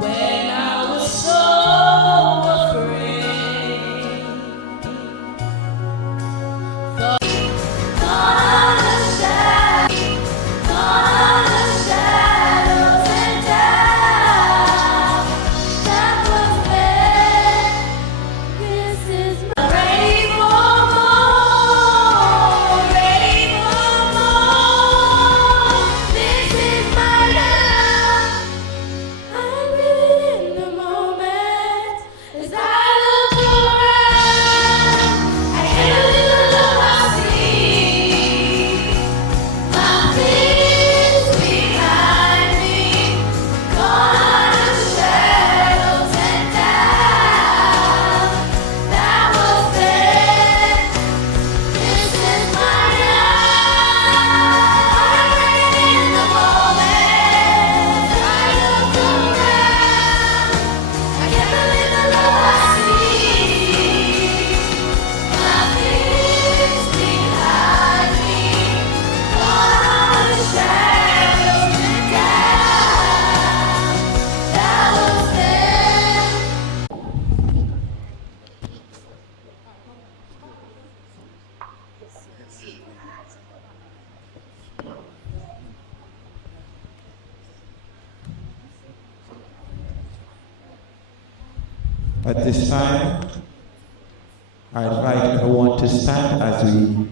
when I was so afraid. At this time, I invite everyone to stand as we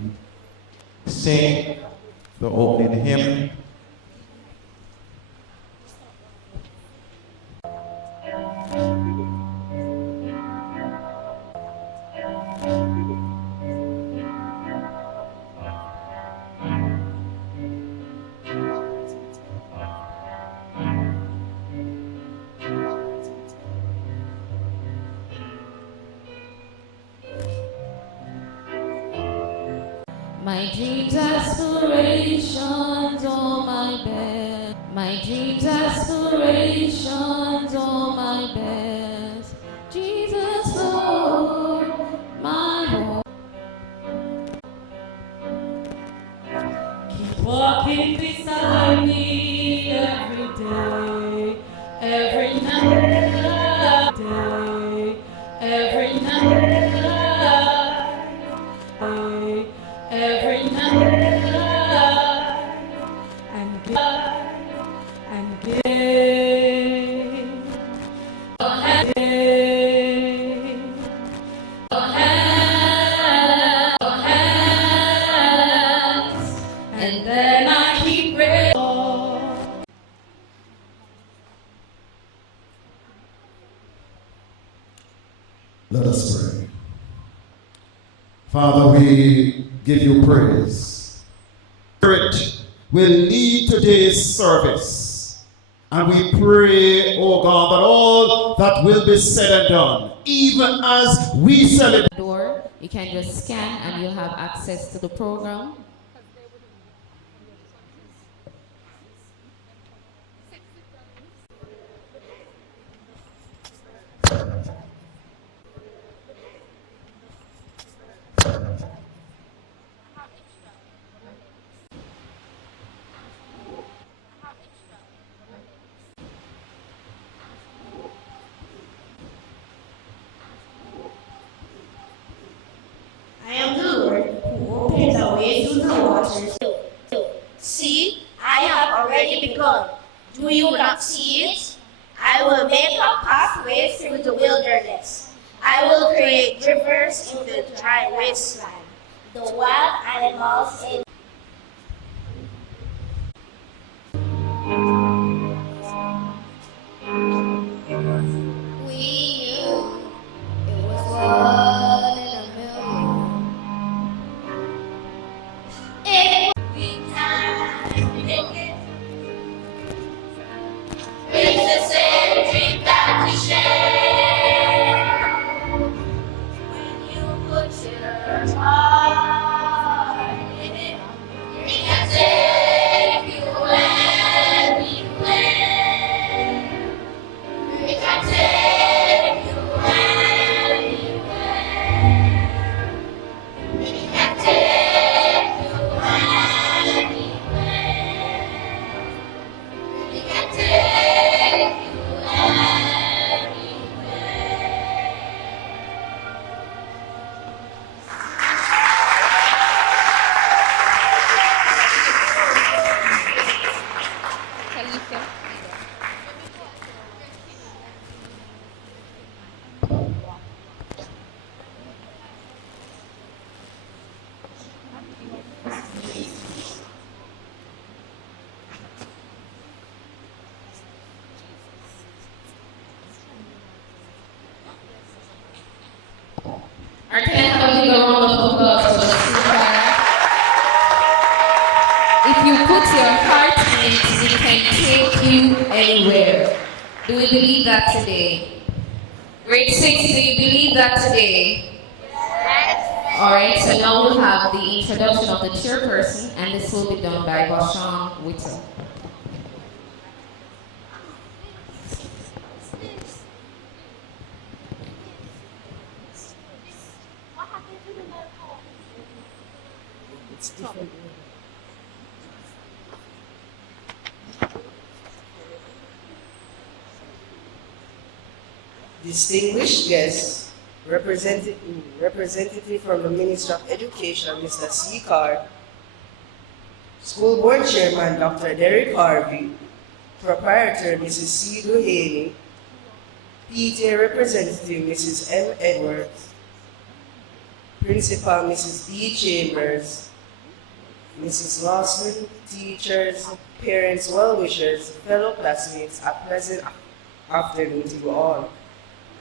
sing the opening hymn. My dreams, aspirations, all my best. My dreams, aspirations, all my best. Jesus, Lord, my home. Keep walking beside me every day, every night, every night. Every night and give your hands, and then I keep praying. Let us pray. Father, we give you praise. Spirit will lead today's service. And we pray, oh God, that all that will be said and done, even as we celebrate. Door, you can just scan and you'll have access to the program. I am the Lord who opens the way through the waters. See, I have already begun. Do you not see it? I will make a pathway through the wilderness. I will create rivers in the dry wasteland. The wild animals in When you put your heart in it. Alright, can I have a big round of applause for the speaker? If you put your heart in it, it can take you anywhere. Do we believe that today? Grade 6, do you believe that today? Yes. Alright, so now we'll have the introduction of the chairperson, and this will be done by Bashan Whittle. Distinguished guests, representative from the Ministry of Education, Mr. C. Carr, School Board Chairman, Dr. Derek Harvey, Proprietor, Mrs. C. Duhaney, PTA Representative, Mrs. M. Edwards, Principal, Mrs. D. Chambers, Mrs. Lawson, teachers, parents, well-wishers, fellow classmates, a pleasant afternoon to you all.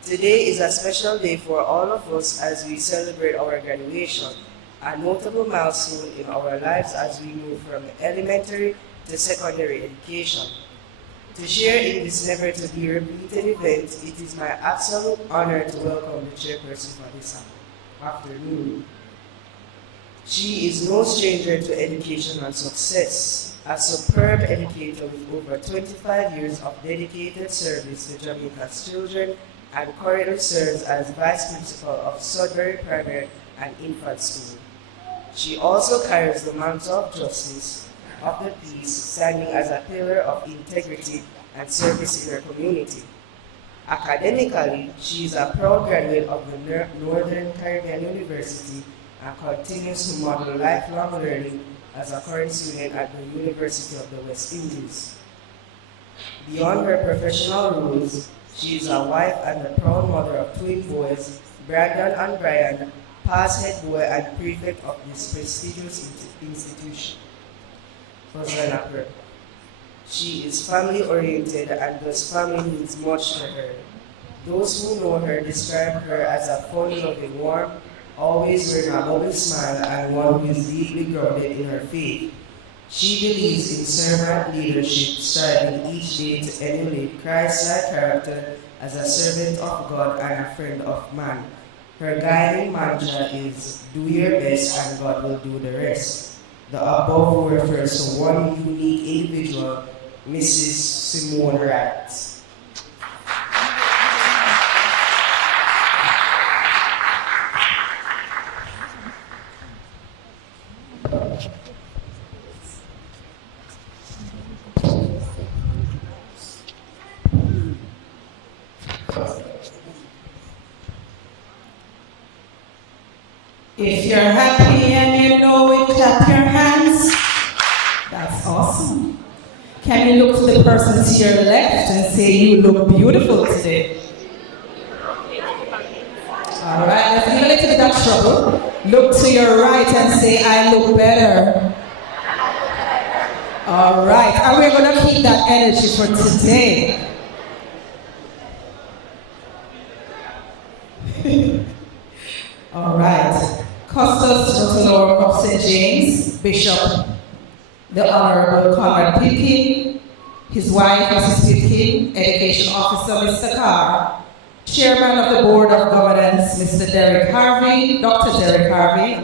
Today is a special day for all of us as we celebrate our graduation, a notable milestone in our lives as we move from elementary to secondary education. To share in this never-to-be-repeated event, it is my absolute honor to welcome the chairperson for this afternoon. She is no stranger to education and success. A superb educator with over 25 years of dedicated service to Jamaica's children, and currently serves as Vice Principal of Sudbury Primary and Infant School. She also carries the mantle of justice of the peace, standing as a pillar of integrity and service in her community. Academically, she is a proud graduate of the Northern Caribbean University and continues to model lifelong learning as a current student at the University of the West Indies. Beyond her professional roles, she is a wife and the proud mother of twin boys, Brandon and Brian, past head boy and prefect of this prestigious institution. Hosanna. She is family-oriented and thus family means much to her. Those who know her describe her as a fun-loving, warm, always wearing a loving smile and one who is deeply grounded in her faith. She believes in servant leadership, striving each day to emulate Christ-like character as a servant of God and a friend of man. Her guiding mantra is, do your best and God will do the rest. The above refers to one unique individual, Mrs. Simone Wright. If you're happy and you know it, clap your hands. That's awesome. Can you look to the person to your left and say, you look beautiful today? All right, let's give a little bit of trouble. Look to your right and say, I look better. All right, and we're going to keep that energy for today. All right. Custos Dr. of St. James, Bishop, the Honorable Conrad Pitkin, his wife, Mrs. Pitkin, Education Officer, Mr. Carr, Chairman of the Board of Governance, Mr. Derek Harvey, Dr. Derek Harvey,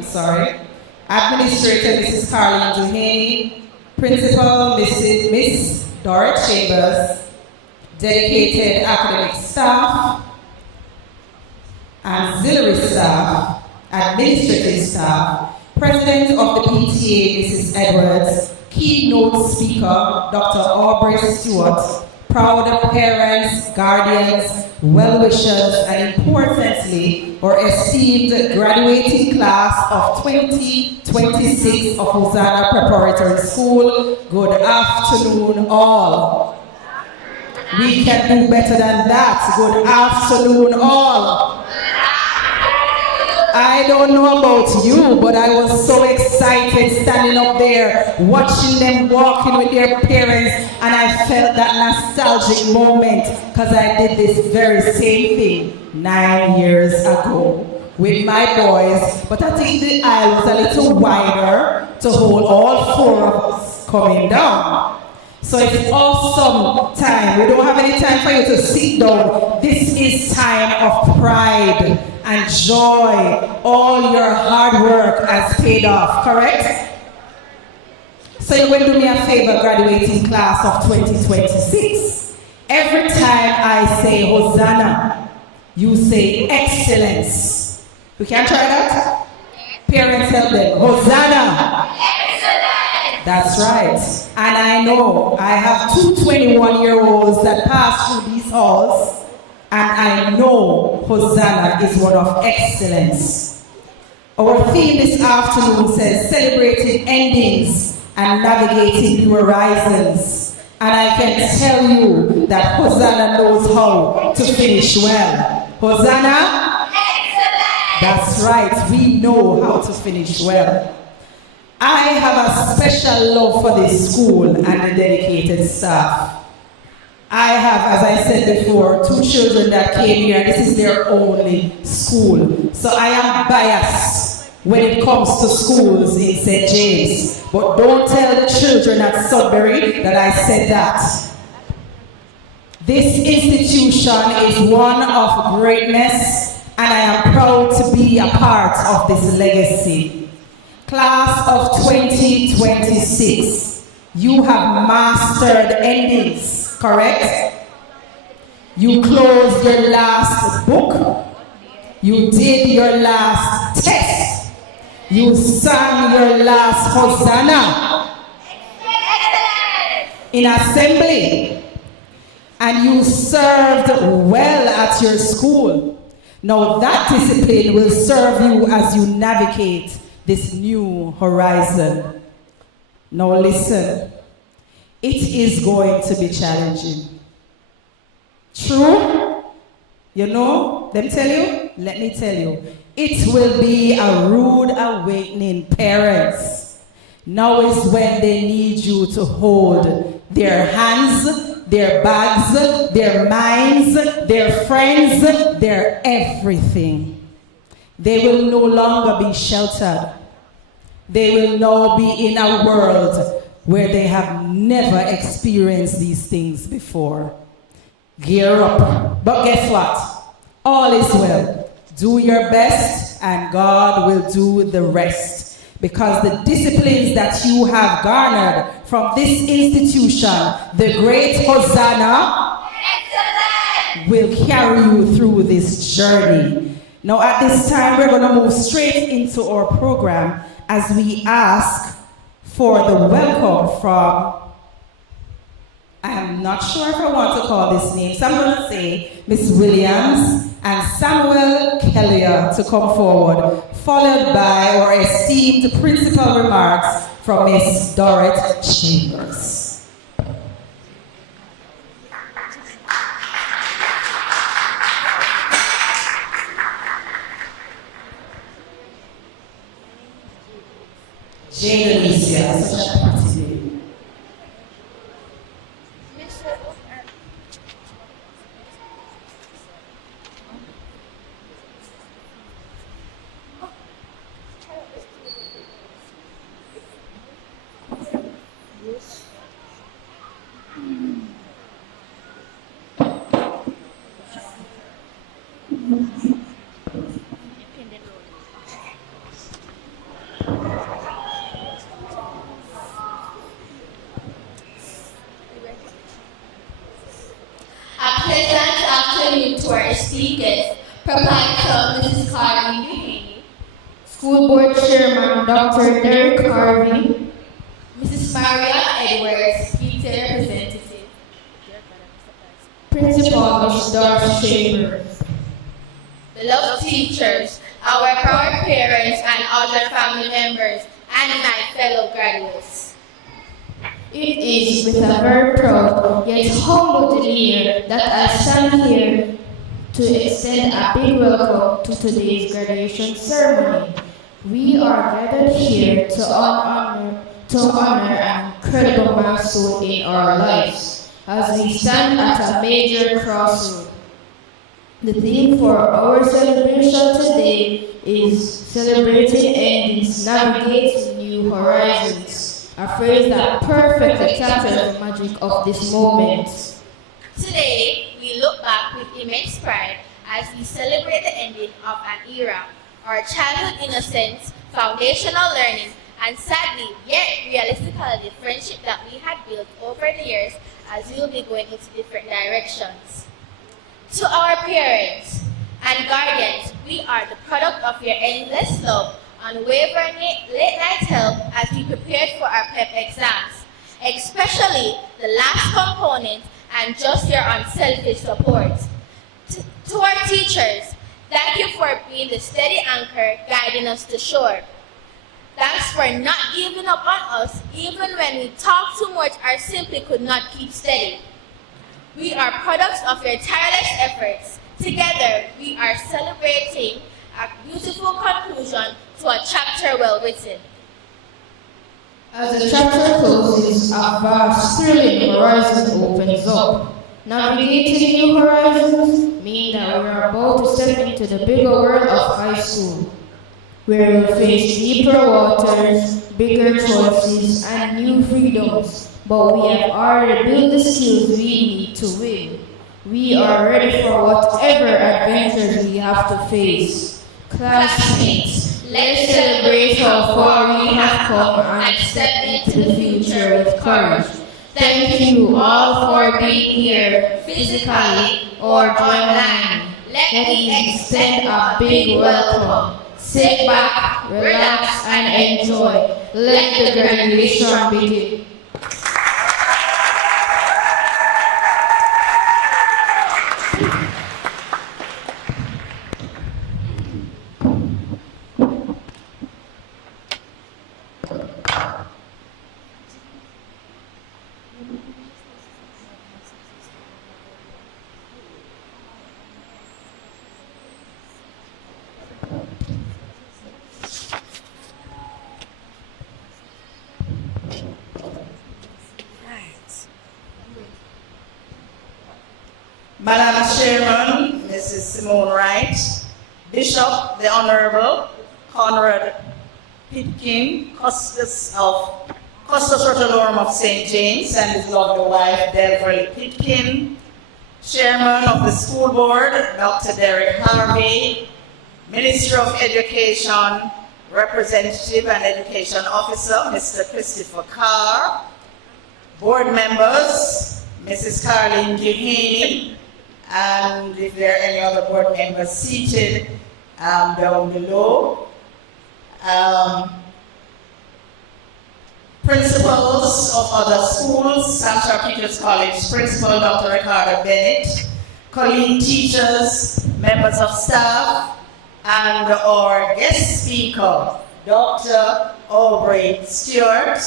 Administrator, Mrs. Carlene Duhaney, Principal, Miss Dora Chambers, dedicated academic staff, auxiliary staff, administrative staff, President of the PTA, Mrs. Edwards, keynote speaker, Dr. Aubrey Stewart, proud parents, guardians, well-wishers, and importantly, our esteemed graduating class of 2026 of Hosanna Preparatory School. Good afternoon, all. We can do better than that. Good afternoon, all. I don't know about you, but I was so excited standing up there, watching them walking with their parents, and I felt that nostalgic moment because I did this very same thing 9 years ago with my boys, but I think the aisle was a little wider to hold all 4 of us coming down. So it's awesome time. We don't have any time for you to sit down. This is time of pride and joy. All your hard work has paid off, correct? So you're going to do me a favor, graduating class of 2026. Every time I say Hosanna, you say excellence. We can try that? Parents help them. Hosanna. Excellence. That's right. And I know I have 2 21-year-olds that pass through these halls, and I know Hosanna is one of excellence. Our theme this afternoon says celebrating endings and navigating new horizons. And I can tell you that Hosanna knows how to finish well. Hosanna? Excellent! That's right, we know how to finish well. I have a special love for this school and the dedicated staff. I have, as I said before, 2 children that came here. This is their only school. So I am biased when it comes to schools in St. James. But don't tell the children at Sudbury that I said that. This institution is one of greatness, and I am proud to be a part of this legacy. Class of 2026, you have mastered endings, correct? You closed your last book. You did your last test. You sang your last Hosanna in assembly. And you served well at your school. Now that discipline will serve you as you navigate this new horizon. Now listen, it is going to be challenging. True? You know, them tell you? Let me tell you. It will be a rude awakening, parents. Now is when they need you to hold their hands, their bags, their minds, their friends, their everything. They will no longer be sheltered. They will now be in a world where they have never experienced these things before. Gear up. But guess what? All is well. Do your best and God will do the rest. Because the disciplines that you have garnered from this institution, the great Hosanna, excellent, will carry you through this journey. Now at this time, we're going to move straight into our program as we ask for the welcome from, I'm not sure if I want to call this name, so I'm going to say Miss Williams and Samuel Kellier to come forward, followed by our esteemed principal remarks from Miss Dorrit Chambers. Jane Alicia, such a pretty name. To our esteemed guest, Preparatory Mrs. Carly, School Board Chairman Dr. Derek Harvey, Mrs. Maria Edwards, PTA Representative, Principal Mrs. Dorrit Chambers, beloved teachers, our proud parents and other family members, and my fellow graduates. It is with a very proud yet humble demeanor that I stand here to extend a big welcome to today's graduation ceremony. We are gathered here to honor an incredible milestone in our lives as we stand at a major crossroad. The theme for our celebration today is Celebrating Endings, Navigating New Horizons, a phrase that perfectly captures the magic of this moment. Today, we look back with immense pride as we celebrate the ending of an era, our childhood innocence, foundational learning, and sadly, yet realistically, the friendship that we had built over the years as we will be going into different directions. To our parents and guardians, we are the product of your endless love, unwavering late-night help as we prepared for our PEP exams, especially the last component and just your unselfish support. To our teachers, thank you for being the steady anchor guiding us to shore. Thanks for not giving up on us even when we talked too much or simply could not keep steady. We are products of your tireless efforts. Together, we are celebrating a beautiful conclusion to a chapter well written. As the chapter closes, a vast, thrilling horizon opens up. Navigating new horizons mean that we are about to step into the bigger world of high school, where we'll face deeper waters, bigger choices, and new freedoms. But we have already built the skills we need to win. We are ready for whatever adventures we have to face. Classmates, let's celebrate how far we have come and step into the future with courage. Thank you all for being here, physically or online. Let me extend a big welcome. Sit back, relax, and enjoy. Let the graduation begin. Madam Chairman, Mrs. Simone Wright, Bishop, the Honorable Conrad Pitkin, Custos Rotolorum of St. James, and his lovely wife, Delverly Pitkin, Chairman of the School Board, Dr. Derek Harvey, Minister of Education, Representative and Education Officer, Mr. Christopher Carr, Board members, Mrs. Carlene Duhaney, and if there are any other board members seated down below. Principals of other schools, Santa Peter's College Principal Dr. Ricardo Bennett, colleague teachers, members of staff, and our guest speaker, Dr. Aubrey Stewart,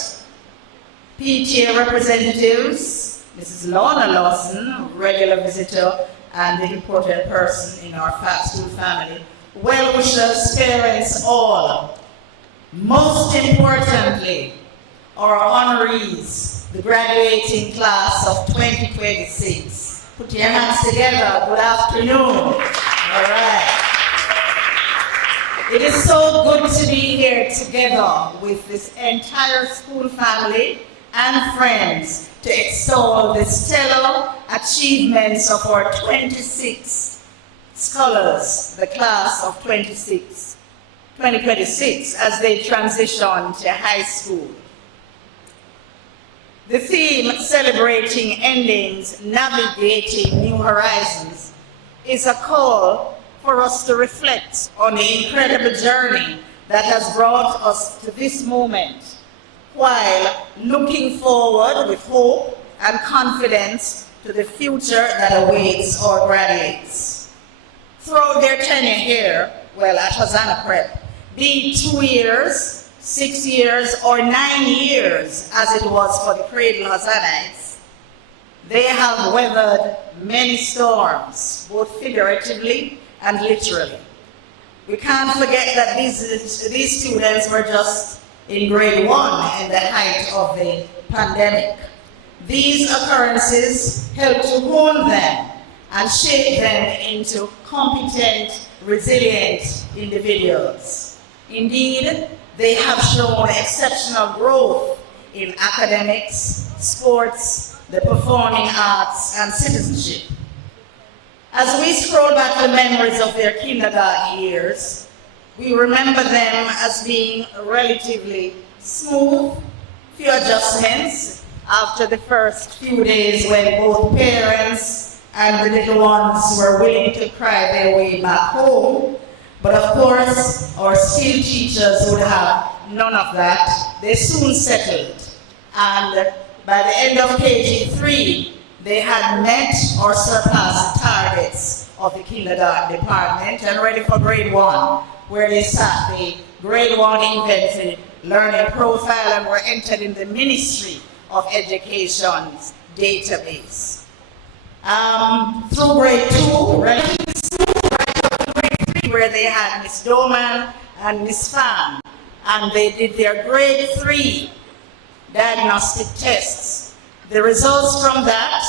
PTA representatives, Mrs. Lorna Lawson, regular visitor and the important person in our school family, well-wishers, parents, all. Most importantly, our honorees, the graduating class of 2026. Put your hands together. Good afternoon. All right. It is so good to be here together with this entire school family and friends to extol the stellar achievements of our 26 scholars, the class of 2026, as they transition to high school. The theme, Celebrating Endings, Navigating New Horizons, is a call for us to reflect on the incredible journey that has brought us to this moment, while looking forward with hope and confidence to the future that awaits our graduates. Throughout their tenure here, at Hosanna Prep, be it 2 years, 6 years, or 9 years, as it was for the Cradle Hosannites, they have weathered many storms, both figuratively and literally. We can't forget that these students were just in grade 1 in the height of the pandemic. These occurrences helped to hone them and shape them into competent, resilient individuals. Indeed, they have shown exceptional growth in academics, sports, the performing arts, and citizenship. As we scroll back the memories of their kindergarten years, we remember them as being relatively smooth, few adjustments after the first few days when both parents and the little ones were willing to cry their way back home. But of course, our skilled teachers would have none of that. They soon settled. And by the end of KG3, they had met or surpassed targets of the kindergarten department and ready for grade 1, where they sat the grade 1 invented learning profile and were entered in the Ministry of Education's database. Through grade 2, relatively smooth, right up to grade 3, where they had Miss Doman and Miss Pham, and they did their grade 3 diagnostic tests. The results from that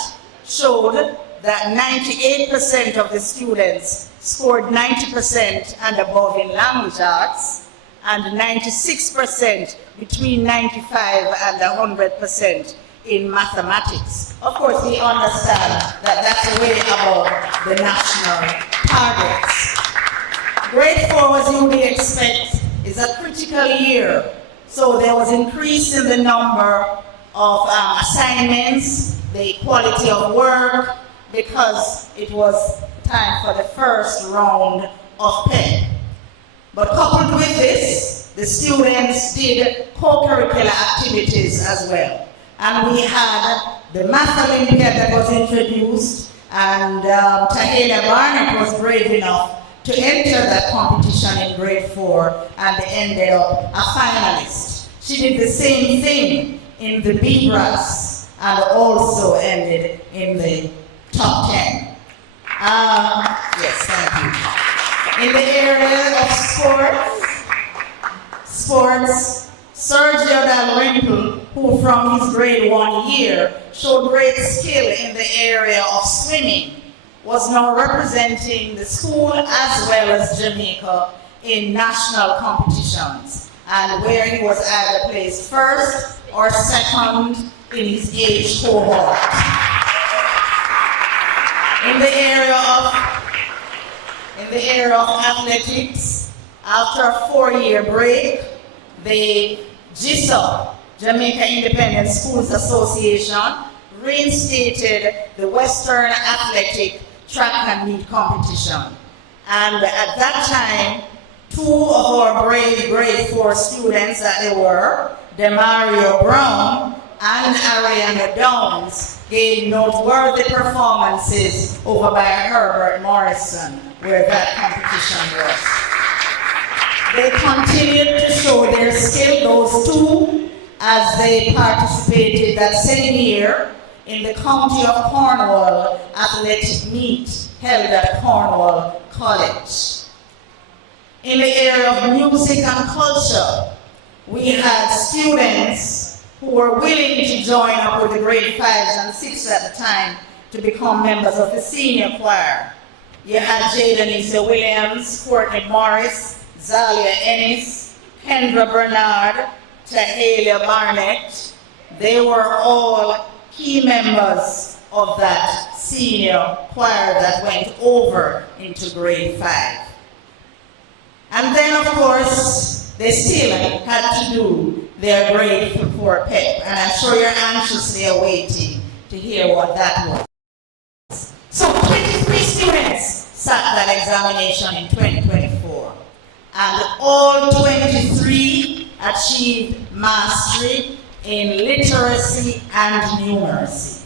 showed that 98% of the students scored 90% and above in language arts, and 96% between 95 and 100% in mathematics. Of course, we understand that that's way above the national targets. Grade 4, as you would expect, is a critical year. So there was increase in the number of assignments, the quality of work, because it was time for the first round of PEP. But coupled with this, the students did co-curricular activities as well. And we had the Math Olympiad that was introduced, and Tahelia Barnett was brave enough to enter that competition in grade 4 and ended up a finalist. She did the same thing in the B-Brass and also ended in the top 10. Yes, thank you. In the area of sports, Sergio Dalrymple, who from his grade 1 year showed great skill in the area of swimming, was now representing the school as well as Jamaica in national competitions, and where he was either placed first or second in his age cohort. In the area of athletics, after a 4-year break, the JISA, Jamaica Independent Schools Association, reinstated the Western Athletic Track and Meet competition. And at that time, 2 of our brave grade 4 students that they were, Demario Brown and Ariana Downs, gave noteworthy performances over by Herbert Morrison, where that competition was. They continued to show their skill, those 2, as they participated that same year in the County of Cornwall Athletic Meet held at Cornwall College. In the area of music and culture, we had students who were willing to join up with the grade 5s and 6s at the time to become members of the senior choir. You had Jadenisa Williams, Courtney Morris, Zalia Ennis, Kendra Bernard, Tahelia Barnett. They were all key members of that senior choir that went over into grade 5. And then, of course, they still had to do their grade 4 PEP, and I'm sure you're anxiously awaiting to hear what that was. So 23 students sat that examination in 2024, and all 23 achieved mastery in literacy and numeracy.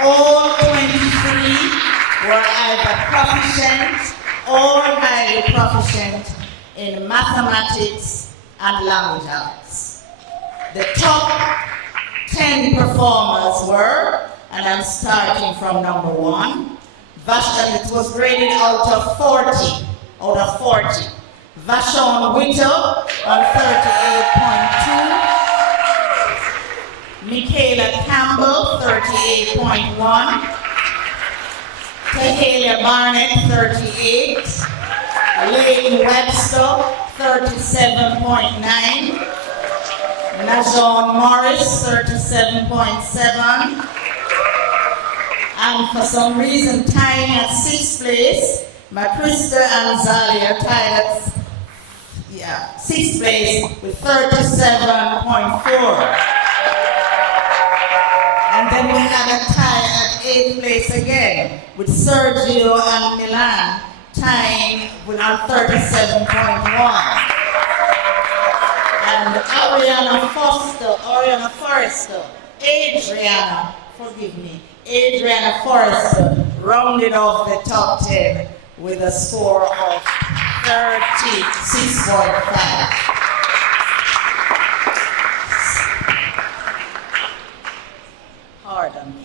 All 23 were either proficient or highly proficient in mathematics and language arts. The top 10 performers were, and I'm starting from number 1, and it was graded out of 40. Vashon Whittle on 38.2. Michaela Campbell, 38.1. Tahalia Barnett, 38. Layton Webster, 37.9. Najon Morris, 37.7. And for some reason, tying at 6th place, Makrista and Zalia tied at 6th place with 37.4. And then we had a tie at 8th place again, with Sergio and Milan tying with our 37.1. And Ariana Forrester, Adriana Forrester rounded off the top 10 with a score of 36.5. Pardon me.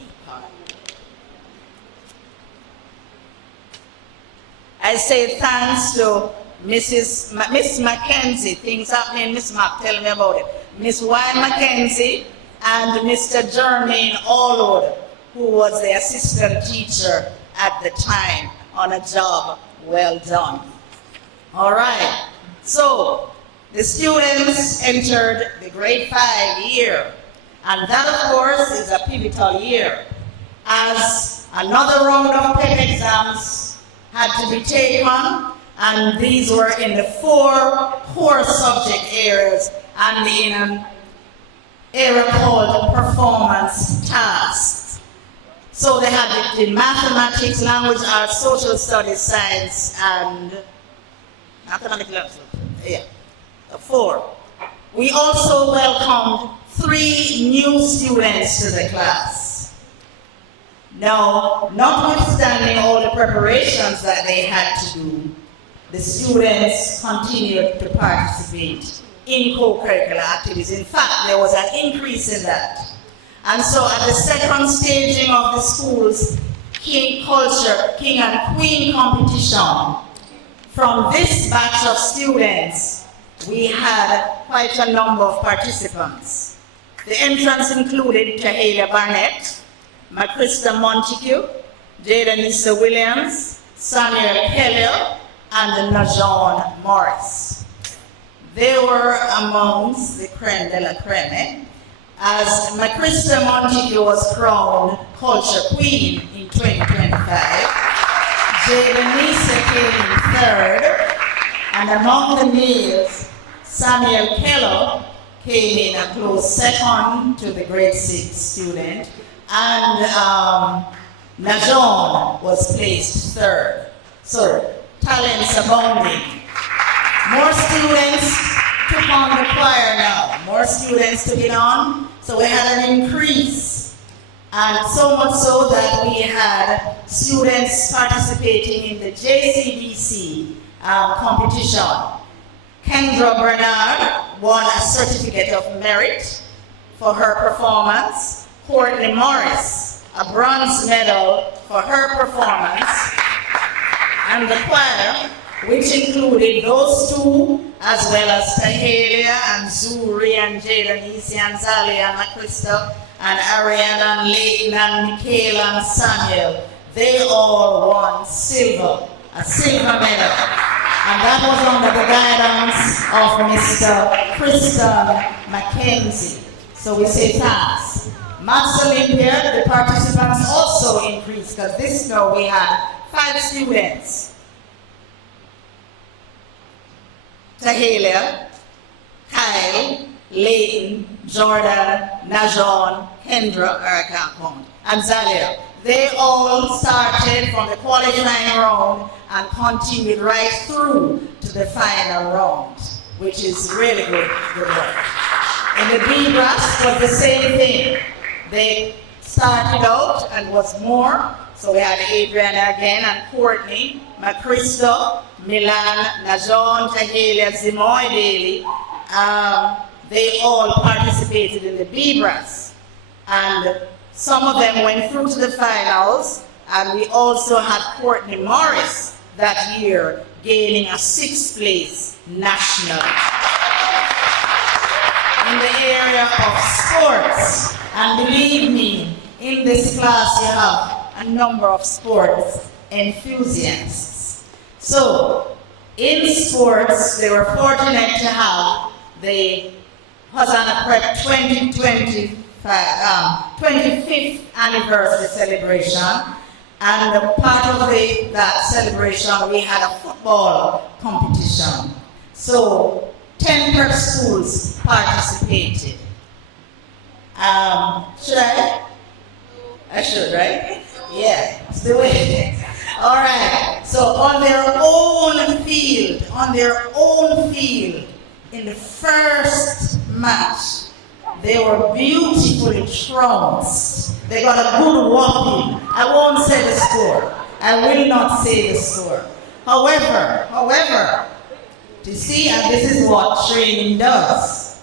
I say thanks to Miss Mackenzie. Things happening, Miss Mac, tell me about it. Miss Y. Mackenzie and Mr. Jermaine Allwood, who was the assistant teacher at the time, on a job well done. All right, so the students entered the grade 5 year, and that of course is a pivotal year, as another round of PEP exams had to be taken, and these were in the 4 core subject areas and in an area called performance tasks. So they had the mathematics, language arts, social studies, science, and economic learning. 4. We also welcomed 3 new students to the class. Now, notwithstanding all the preparations that they had to do, the students continued to participate in co-curricular activities. In fact, there was an increase in that. And so at the second staging of the school's King and Queen competition, from this batch of students, we had quite a number of participants. The entrants included Tahalia Barnett, Makrista Montague, Jadenisa Williams, Samuel Kelly, and Najon Morris. They were amongst the creme de la creme, as Makrista Montague was crowned Culture Queen in 2025. Jadenisa came in 3rd, and among the males, Samuel Kelly came in a close 2nd to the grade 6 student, and Najon was placed 3rd. So, talents abounding. More students took on the choir now. More students took it on, so we had an increase. And so much so that we had students participating in the JCBC competition. Kendra Bernard won a certificate of merit for her performance. Courtney Morris, a bronze medal for her performance. And the choir, which included those 2, as well as Tahalia and Zuri and Jadenisi and Zalia and Makrista and Ariana and Layton and Michaela and Samuel, they all won a silver medal. And that was under the guidance of Mr. Kristen Mackenzie. So we say thanks. Maths Olympia, the participants also increased, because this year we had 5 students. Tahalia, Kyle, Layton, Jordan, Najon, Kendra, and Zalia. They all started from the qualifying round and continued right through to the final round, which is really good work. In the B brass was the same thing. They started out and was more, so we had Adriana again and Courtney, Makrista, Milan, Najon, Tahalia, Zimoy Daly, they all participated in the B-Brass. And some of them went through to the finals, and we also had Courtney Morris that year gaining a 6th place national. In the area of sports, and believe me, in this class you have a number of sports enthusiasts. So, in sports, they were fortunate to have the Hosanna Prep 25th anniversary celebration, and part of that celebration we had a football competition. So 10 prep schools participated. Should I? I should, right? Yeah, let's do it. All right, so on their own field, in the first match, they were beautifully trounced. They got a good whopping. I won't say the score. I will not say the score. However, you see, and this is what training does.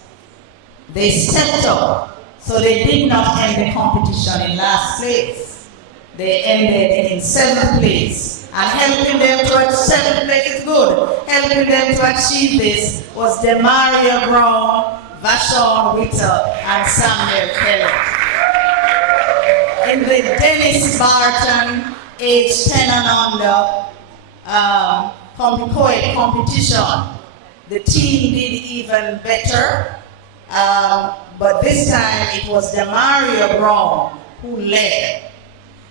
They stepped up, so they did not end the competition in last place. They ended in 7th place. And helping them to achieve 7th place is good. Helping them to achieve this was Demaria Brown, Vashon Witter, and Samuel Kelly. In the Dennis Barton, age 10 and under, co-ed competition, the team did even better, but this time it was Demaria Brown who led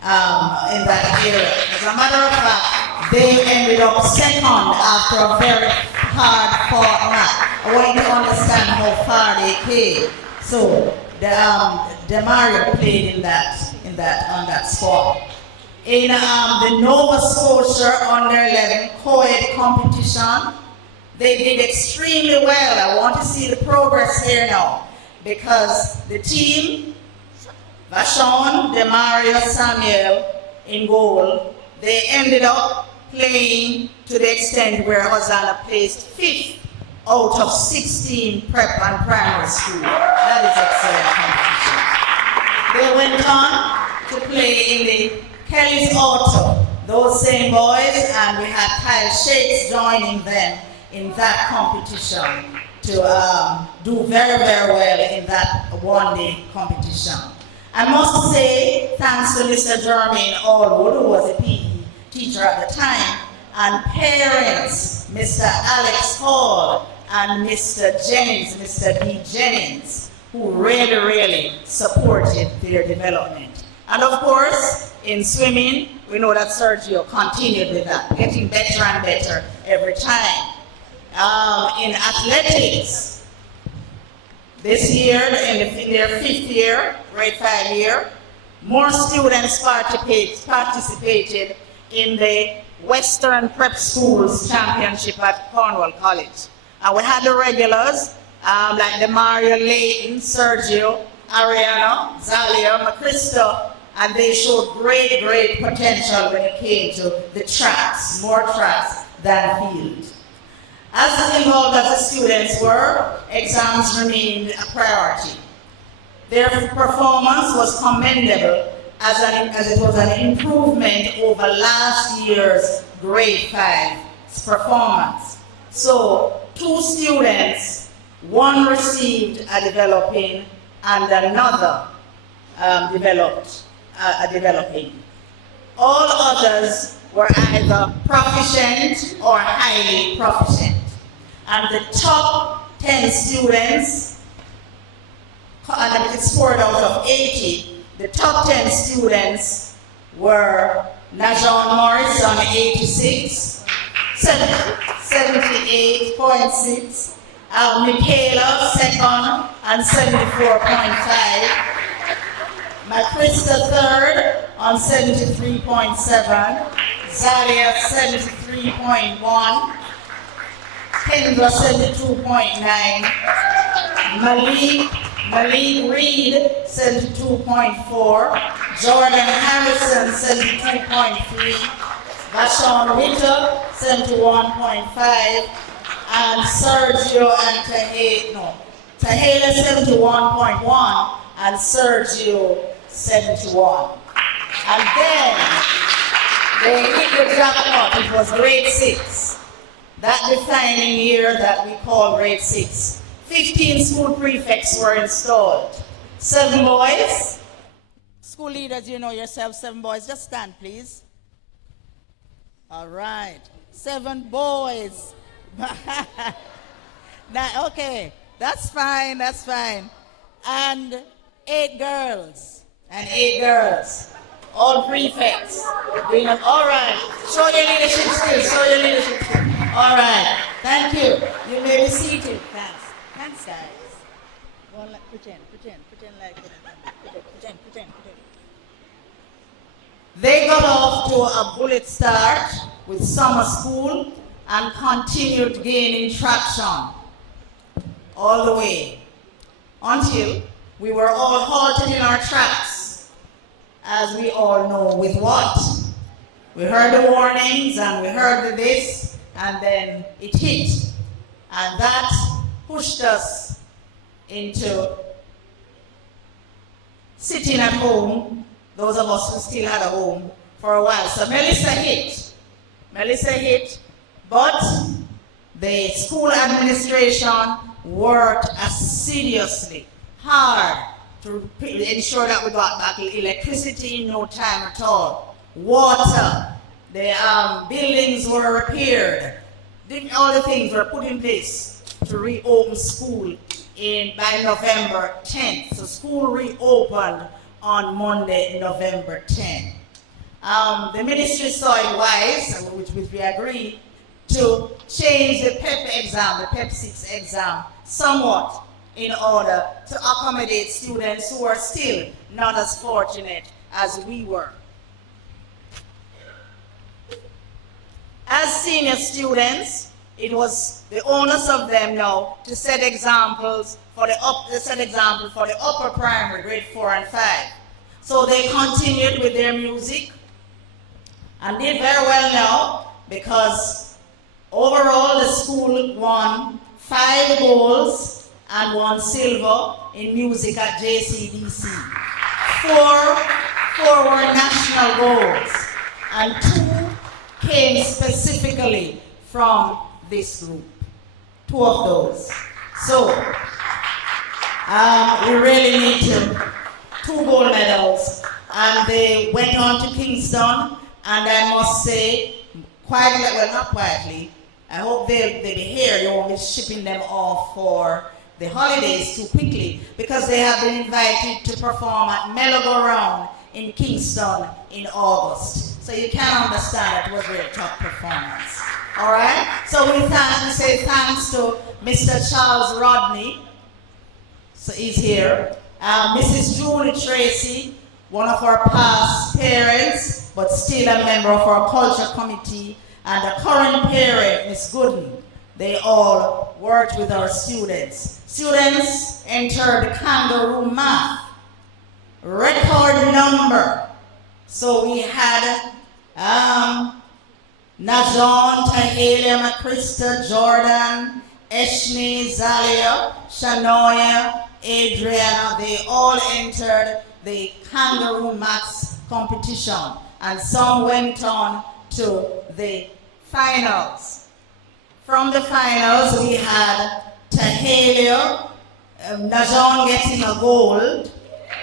in that area. As a matter of fact, they ended up 2nd after a very hard fought match. I want you to understand how far they came. So Demaria played on that spot. In the Nova Scotia under 11 co-ed competition, they did extremely well. I want to see the progress here now, because the team, Vashon, Demaria, Samuel in goal, they ended up playing to the extent where Hosanna placed 5th out of 16 prep and primary school. That is excellent competition. They went on to play in the Kelly's Auto, those same boys, and we had Kyle Shakes joining them in that competition to do very, very well in that one-day competition. I must say thanks to Mr. Jermaine Allwood, who was a PE teacher at the time, and parents, Mr. Alex Hall and Mr. Jennings, Mr. D. Jennings, who really, really supported their development. And of course, in swimming, we know that Sergio continued with that, getting better and better every time. In athletics, this year, in their 5th year, grade 5 year, more students participated in the Western Prep Schools Championship at Cornwall College. And we had the regulars, like Demaria, Layton, Sergio, Ariana, Zalia, Macristo, and they showed great, great potential when it came to the tracks, more tracks than field. As involved as the students were, exams remained a priority. Their performance was commendable as it was an improvement over last year's grade 5 performance. So 2 students, one received a developing and another developing. All others were either proficient or highly proficient. And the top 10 students, and it's scored out of 80, the top 10 students were Najon Morris on 86, 78.6, Michaela second on 74.5, Macrista third on 73.7, Zalia 73.1, Kendra 72.9, Malik Reed 72.4, Jordan Harrison 72.3, Vashon Witter 71.5, and Sergio and Tahela 71.1 and Sergio 71. And then they hit the jackpot. It was grade 6. That defining year that we call grade 6. 15 school prefects were installed. 7 boys. School leaders, you know yourself, 7 boys. Just stand, please. All right. 7 boys. Now, okay, that's fine, that's fine. And 8 girls. And 8 girls. All prefects. Doing them. All right. Show your leadership skills. Show your leadership skills. All right. Thank you. You may be seated. Thanks. Thanks, guys. One, like, pretend like pretend. They got off to a bullet start with summer school and continued gaining traction all the way until we were all halted in our tracks, as we all know with what? We heard the warnings and we heard the this, and then it hit, and that pushed us into sitting at home, those of us who still had a home, for a while. So Melissa hit, but the school administration worked assiduously, hard, to ensure that we got back electricity in no time at all. Water, the buildings were repaired, all the things were put in place to reopen school by November 10th. So school reopened on Monday, November 10th. The ministry saw it wise, which we agreed, to change the PEP 6 exam somewhat in order to accommodate students who are still not as fortunate as we were. As senior students, it was the onus of them now to set examples for the upper primary, grade 4 and 5. So they continued with their music and did very well now, because overall the school won 5 golds and 1 silver in music at JCDC. 4 were national golds, and 2 came specifically from this group. 2 of those. So we really need 2 gold medals, and they went on to Kingston, and I must say, quietly, well, not quietly, I hope they'll be here. You won't be shipping them off for the holidays too quickly, because they have been invited to perform at Mellow-Go-Round in Kingston in August. So you can understand it was a real top performance. All right? So we say thanks to Mr. Charles Rodney. So he's here. Mrs. Julie Tracy, one of our past parents, but still a member of our culture committee, and the current parent, Miss Gooden. They all worked with our students. Students entered the kangaroo math record number. So we had Najon, Tahelia, Makrista, Jordan, Eshni, Zalia, Shanoya, Adriana. They all entered the kangaroo maths competition, and some went on to the finals. From the finals, we had Tahelia, Najon getting a gold,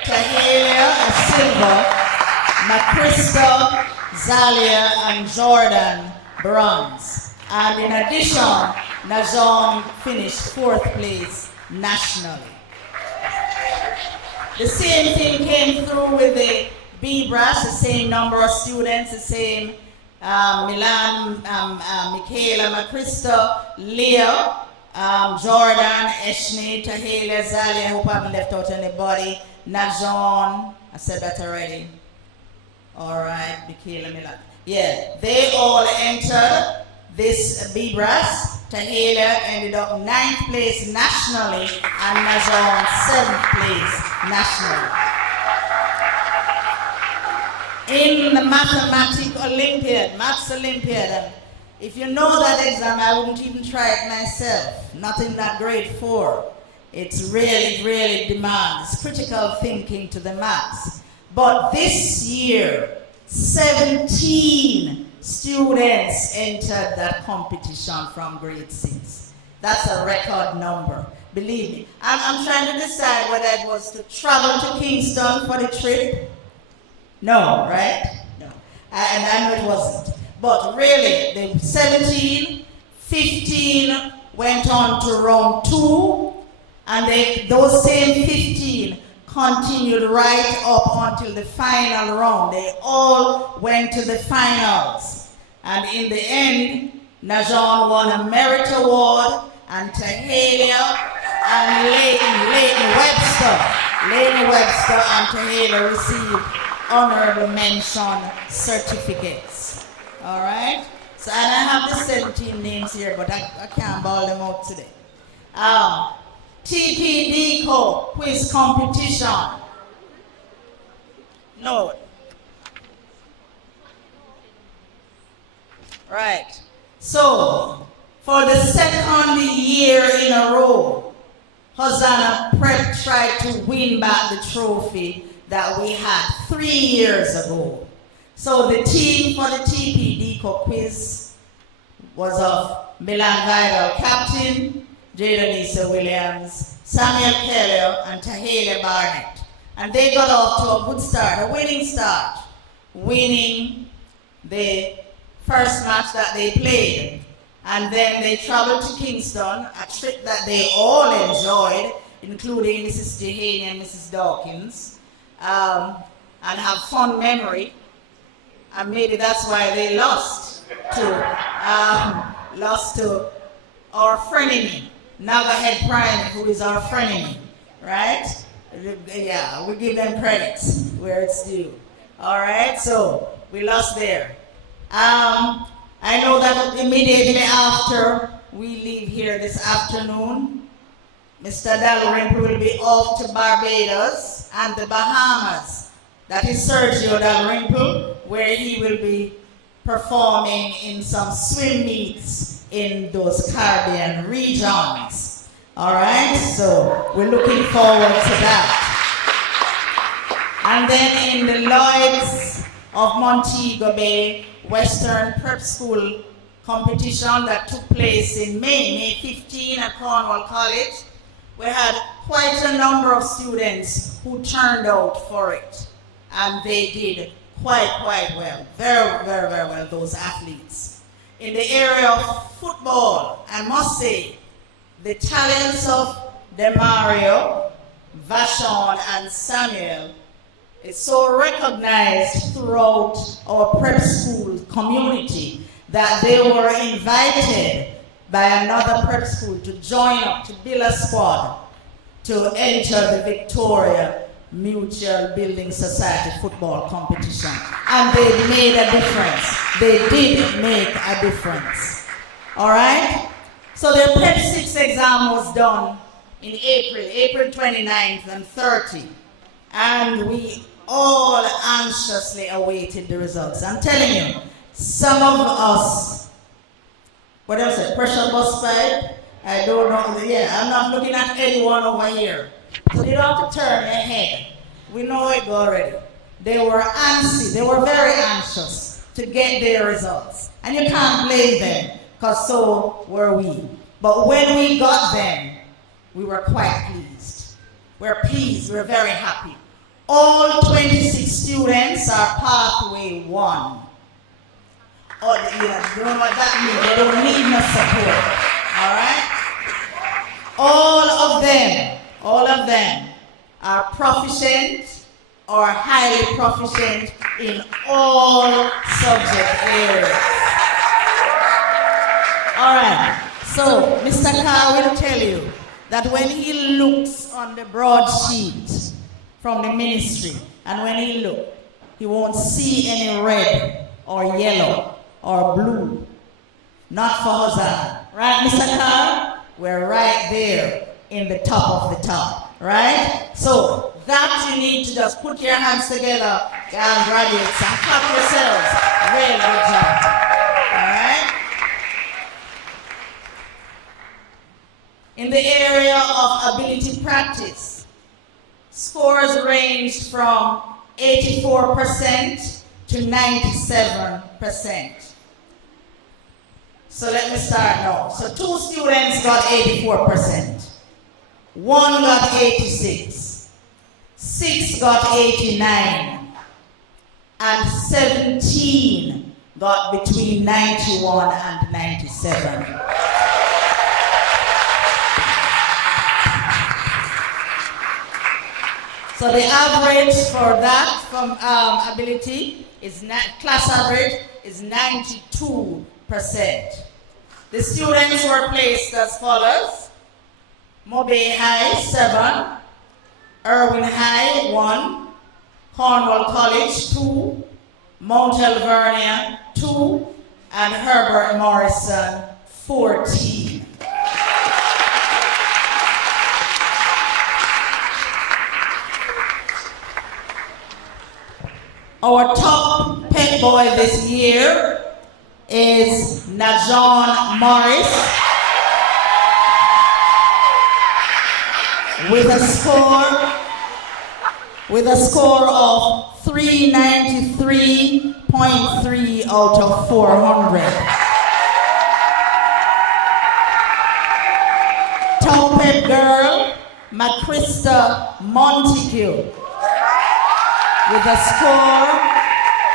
Tahelia a silver, Makrista, Zalia, and Jordan bronze. And in addition, Najon finished 4th place nationally. The same thing came through with the B-Brass, the same number of students, the same Milan, Michaela, Makrista, Leo, Jordan, Eshni, Tahelia, Zalia, I hope I haven't left out anybody, Najon, I said that already. All right, Michaela, Milan. Yeah, they all entered this B-Brass. Tahelia ended up 9th place nationally, and Najon 7th place nationally. In the Maths Olympiad, If you know that exam, I wouldn't even try it myself. Not in that grade 4. It's really demands critical thinking to the max. But this year, 17 students entered that competition from grade 6. That's a record number, believe me. I'm trying to decide whether it was to travel to Kingston for the trip. No, right? No. And I know it wasn't. But really, the 17, 15 went on to round 2, and those same 15 continued right up until the final round. They all went to the finals. And in the end, Najon won a merit award, and Tahalia and Lady Webster and Tahalia received honorable mention certificates. All right? So, and I have the 17 names here, but I can't ball them out today. TPDCO quiz competition. No. Right. So, for the second year in a row, Hosanna Prep tried to win back the trophy that we had 3 years ago. So the team for the TPDCO quiz was of Milan Vidal, captain, Jadenisa Williams, Samuel Kelly, and Tahalia Barnett. And they got off to a good start, a winning start, winning the first match that they played. And then they traveled to Kingston, a trip that they all enjoyed, including Mrs. Dehaney and Mrs. Dawkins, and have fond memory. And maybe that's why they lost to our frenemy, Nagahead Prime, who is our frenemy, right? Yeah, we give them credit where it's due. All right, so we lost there. I know that immediately after we leave here this afternoon, Mr. Dalrymple will be off to Barbados and the Bahamas. That is Sergio Dalrymple, where he will be performing in some swim meets in those Caribbean regions. All right, so we're looking forward to that. And then in the Lloyds of Montego Bay Western Prep School competition that took place in May 15 at Cornwall College, we had quite a number of students who turned out for it. And they did quite well, very well, those athletes. In the area of football, I must say, the talents of Demario, Vashon, and Samuel is so recognized throughout our prep school community that they were invited by another prep school to join up, to build a squad, to enter the Victoria Mutual Building Society football competition. And they made a difference. They did make a difference. All right? So their Prep 6 exam was done in April 29th and 30th. And we all anxiously awaited the results. I'm telling you, some of us, what else? Pressure bus pipe? I don't know. Yeah, I'm not looking at anyone over here. So you don't have to turn your head. We know it already. They were anxious. They were very anxious to get their results. And you can't blame them, because so were we. But when we got them, we were quite pleased. We're pleased. We're very happy. All 26 students are pathway 1. Oh, you know what that means? They don't need no support. All right? All of them are proficient or highly proficient in all subject areas. All right. So, Mr. Carr will tell you that when he looks on the broadsheet from the ministry, and when he looks, he won't see any red or yellow or blue. Not for Hosanna. Right, Mr. Carr? We're right there in the top of the top. Right? So, that you need to just put your hands together, graduates, and clap yourselves. Real good job. All right? In the area of ability practice, scores ranged from 84% to 97%. So let me start now. So 2 students got 84%. 1 got 86. 6 got 89. And 17 got between 91 and 97. So the average for that from ability is class average is 92%. The students were placed as follows: Mobay High 7, Irwin High 1, Cornwall College 2, Mount Alvernia 2, and Herbert Morrison 14. Our top pet boy this year is Najon Morris with a score of 393.3 out of 400. Top pet girl, Macrista Montague, with a score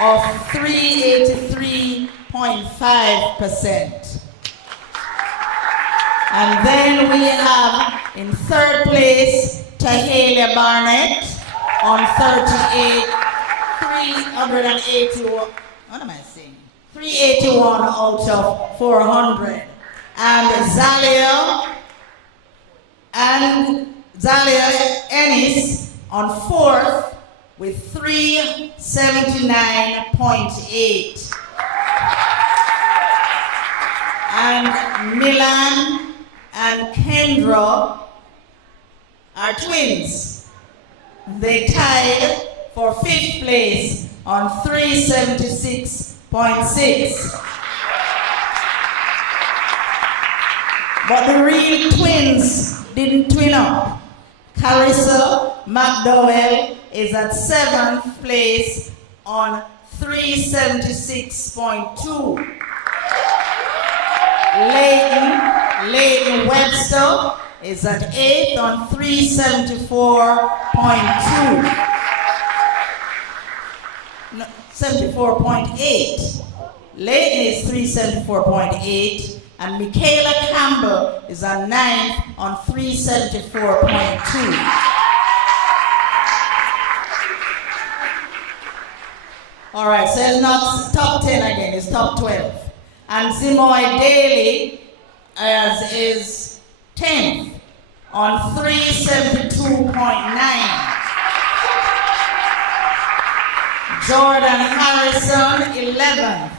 of 383.5%. And then we have in third place Tahalia Barnett on 381. What am I saying? 381 out of 400. And Zalia Ennis on fourth with 379.8. And Milan and Kendra are twins. They tied for fifth place on 376.6. But the real twins didn't twin up. Carissa McDowell is at 7th place on 376.2. Leighton Webster is at 8th on 374.2. No, 74.8. Leighton is 374.8. And Michaela Campbell is at 9th on 374.2. All right, so it's not top 10 again, it's top 12. And Zimoy Daly is 10th on 372.9. Jordan Harrison, 11th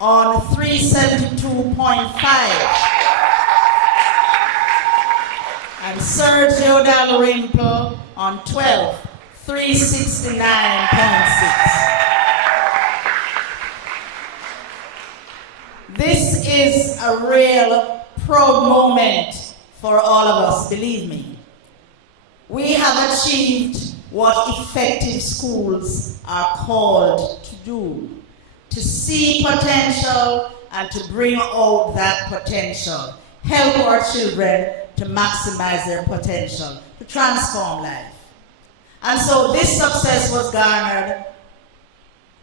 on 372.5. And Sergio Dalrymple on 12th, 369.6. This is a real proud moment for all of us, believe me. We have achieved what effective schools are called to do, to see potential and to bring out that potential, help our children to maximize their potential, to transform life. And so this success was garnered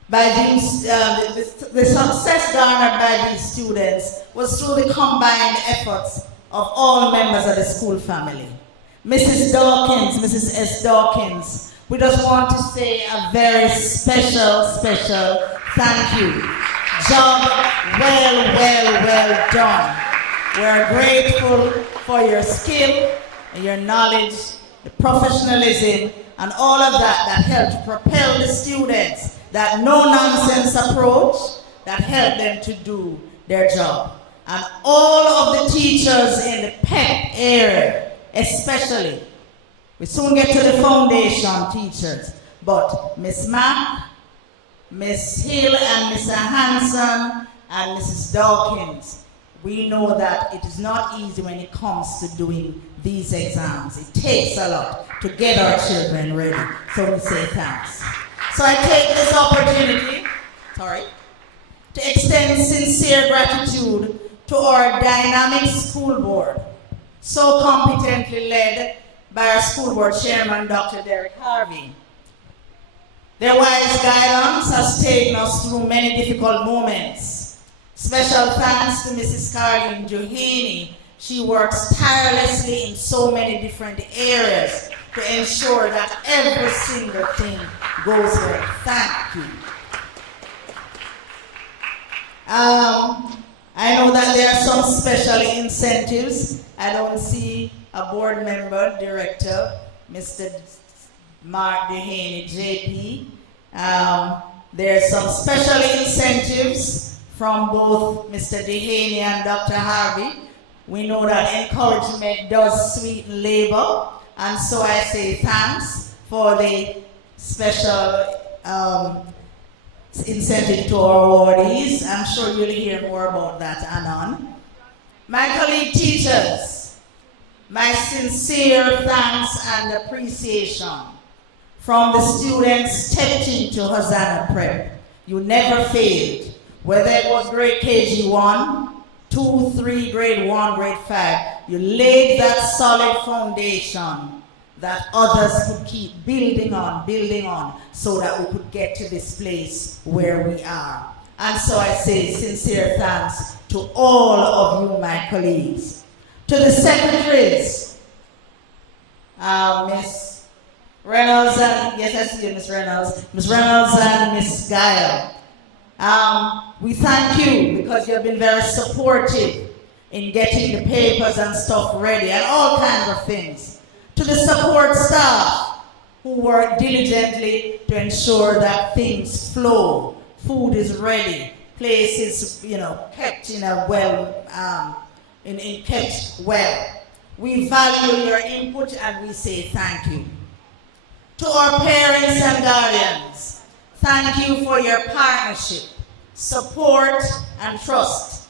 by the success garnered by these students was through the combined efforts of all members of the school family. Mrs. Dawkins, Mrs. S. Dawkins, we just want to say a very special thank you. Job well done. We're grateful for your skill, your knowledge, the professionalism, and all of that helped to propel the students, that no-nonsense approach that helped them to do their job. And all of the teachers in the PEP area, especially, we soon get to the foundation teachers, but Miss Mack, Miss Hill and Mr. Hanson and Mrs. Dawkins, we know that it is not easy when it comes to doing these exams. It takes a lot to get our children ready. So we say thanks. So I take this opportunity, to extend sincere gratitude to our dynamic school board, so competently led by our school board chairman, Dr. Derek Harvey. Their wise guidance has taken us through many difficult moments. Special thanks to Mrs. Carlin Johanny. She works tirelessly in so many different areas to ensure that every single thing goes well. Thank you. I know that there are some special incentives. I don't see a board member, director, Mr. Mark Dehaney, JP. There are some special incentives from both Mr. Dehaney and Dr. Harvey. We know that encouragement does sweeten labor, and so I say thanks for the special incentive to our awardees. I'm sure you'll hear more about that anon. My colleague teachers, my sincere thanks and appreciation from the students stepped into Hosanna Prep. You never failed, whether it was grade KG1, 2, 3, grade 1, grade 5, you laid that solid foundation that others could keep building on, so that we could get to this place where we are. And so I say sincere thanks to all of you, my colleagues. To the secretaries, Miss Reynolds and, yes, I see you, Miss Reynolds and Miss Guile. We thank you because you have been very supportive in getting the papers and stuff ready and all kinds of things. To the support staff who work diligently to ensure that things flow, food is ready, places, kept in a kept well. We value your input and we say thank you. To our parents and guardians, thank you for your partnership, support, and trust.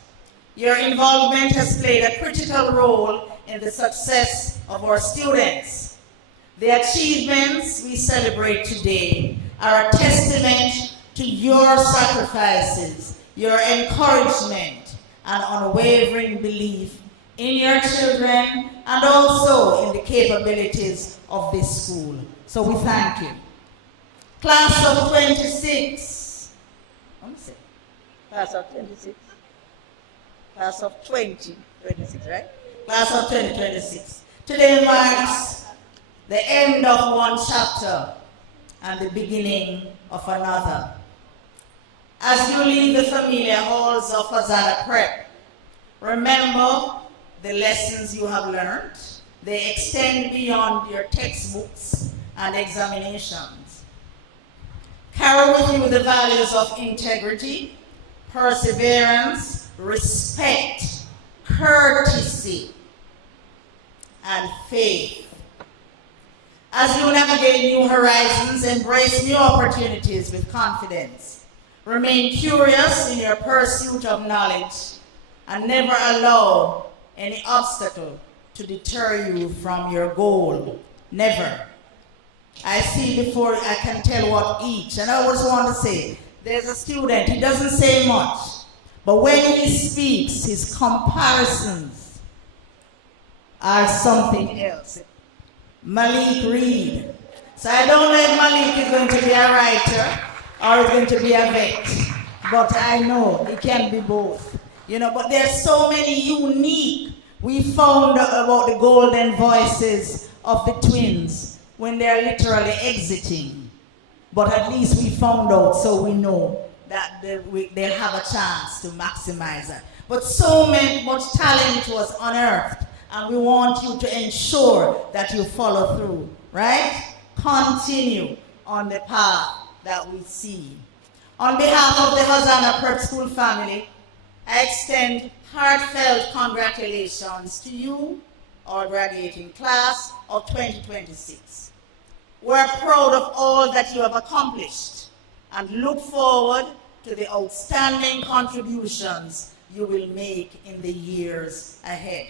Your involvement has played a critical role in the success of our students. The achievements we celebrate today are a testament to your sacrifices, your encouragement, and unwavering belief in your children and also in the capabilities of this school. So we thank you. Class of 26. Class of 26. Class of 2026, right? Class of 2026. Today marks the end of one chapter and the beginning of another. As you leave the familiar halls of Hosanna Prep, remember the lessons you have learned. They extend beyond your textbooks and examinations. Carry with you the values of integrity, perseverance, respect, courtesy, and faith. As you navigate new horizons, embrace new opportunities with confidence. Remain curious in your pursuit of knowledge and never allow any obstacle to deter you from your goal. Never. I see before I can tell what each, and I always want to say, there's a student, he doesn't say much, but when he speaks, his comparisons are something else. Malik Reed. So I don't know if Malik is going to be a writer or is going to be a vet, but I know it can be both. But there's so many unique. We found about the golden voices of the twins when they're literally exiting. But at least we found out, so we know that they'll have a chance to maximize that. But so much talent was unearthed, and we want you to ensure that you follow through, right? Continue on the path that we see. On behalf of the Hosanna Prep School family, I extend heartfelt congratulations to you, our graduating class of 2026. We're proud of all that you have accomplished and look forward to the outstanding contributions you will make in the years ahead.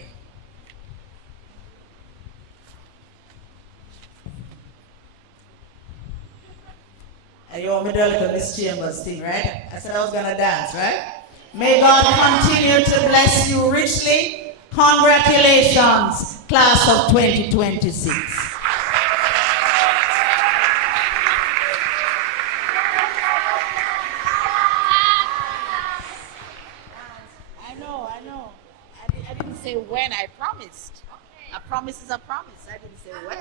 And you want me to do a little Miss Chambers thing, right? I said I was going to dance, right? May God continue to bless you richly. Congratulations, class of 2026. I know. I didn't say when, I promised. A promise is a promise. I didn't say when.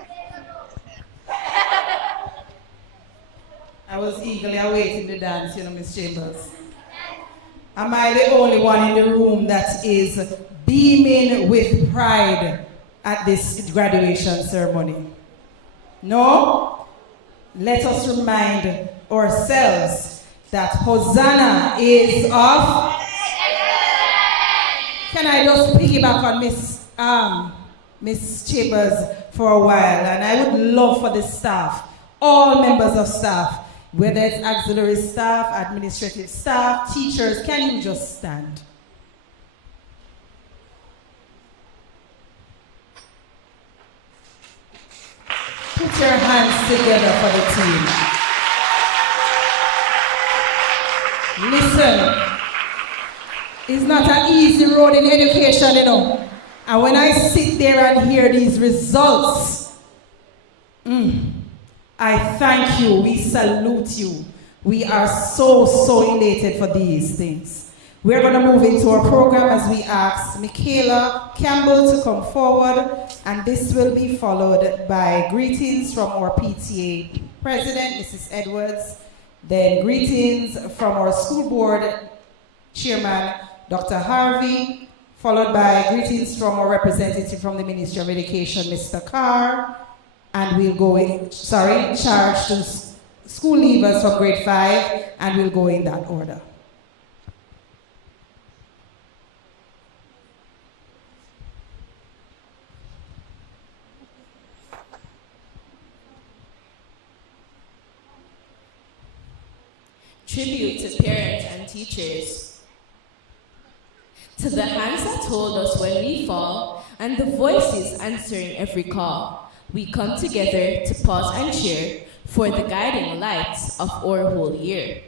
I was eagerly awaiting the dance, Miss Chambers. Am I the only one in the room that is beaming with pride at this graduation ceremony? No? Let us remind ourselves that Hosanna is of... Can I just piggyback on Miss Chambers for a while? And I would love for the staff, all members of staff, whether it's auxiliary staff, administrative staff, teachers, can you just stand? Put your hands together for the team. Listen, it's not an easy road in education, And when I sit there and hear these results, I thank you, we salute you. We are so elated for these things. We're going to move into our program as we ask Michaela Campbell to come forward, and this will be followed by greetings from our PTA President, Mrs. Edwards, then greetings from our school board Chairman, Dr. Harvey, followed by greetings from our representative from the Ministry of Education, Mr. Carr, and we'll go in, charge to school leavers from grade 5, and we'll go in that order. Tribute to parents and teachers. To the hands that hold us when we fall, and the voices answering every call, we come together to pause and cheer for the guiding lights of our whole year.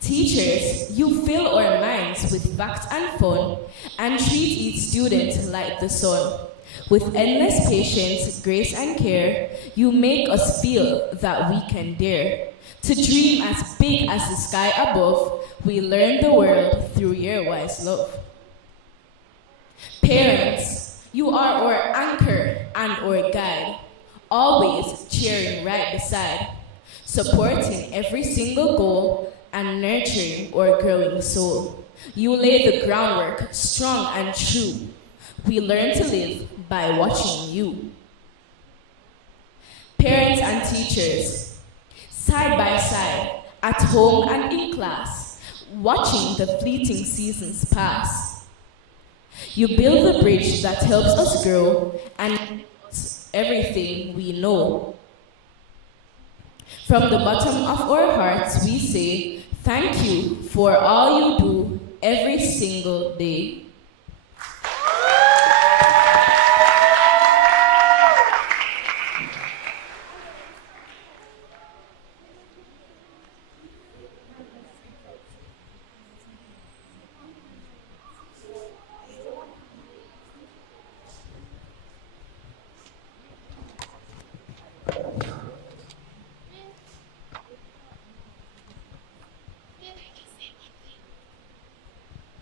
Teachers, you fill our minds with fact and fun, and treat each student like the sun. With endless patience, grace, and care, you make us feel that we can dare to dream as big as the sky above. We learn the world through your wise love. Parents, you are our anchor and our guide, always cheering right beside, supporting every single goal and nurturing our growing soul. You lay the groundwork strong and true. We learn to live by watching you. Parents and teachers, side by side, at home and in class, watching the fleeting seasons pass. You build the bridge that helps us grow and everything we know. From the bottom of our hearts we say, thank you for all you do every single day.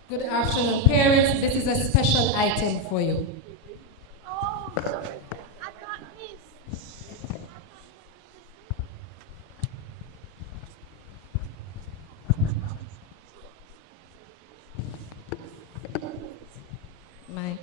Good afternoon, parents. This is a special item for you. Oh, I got this. Mine.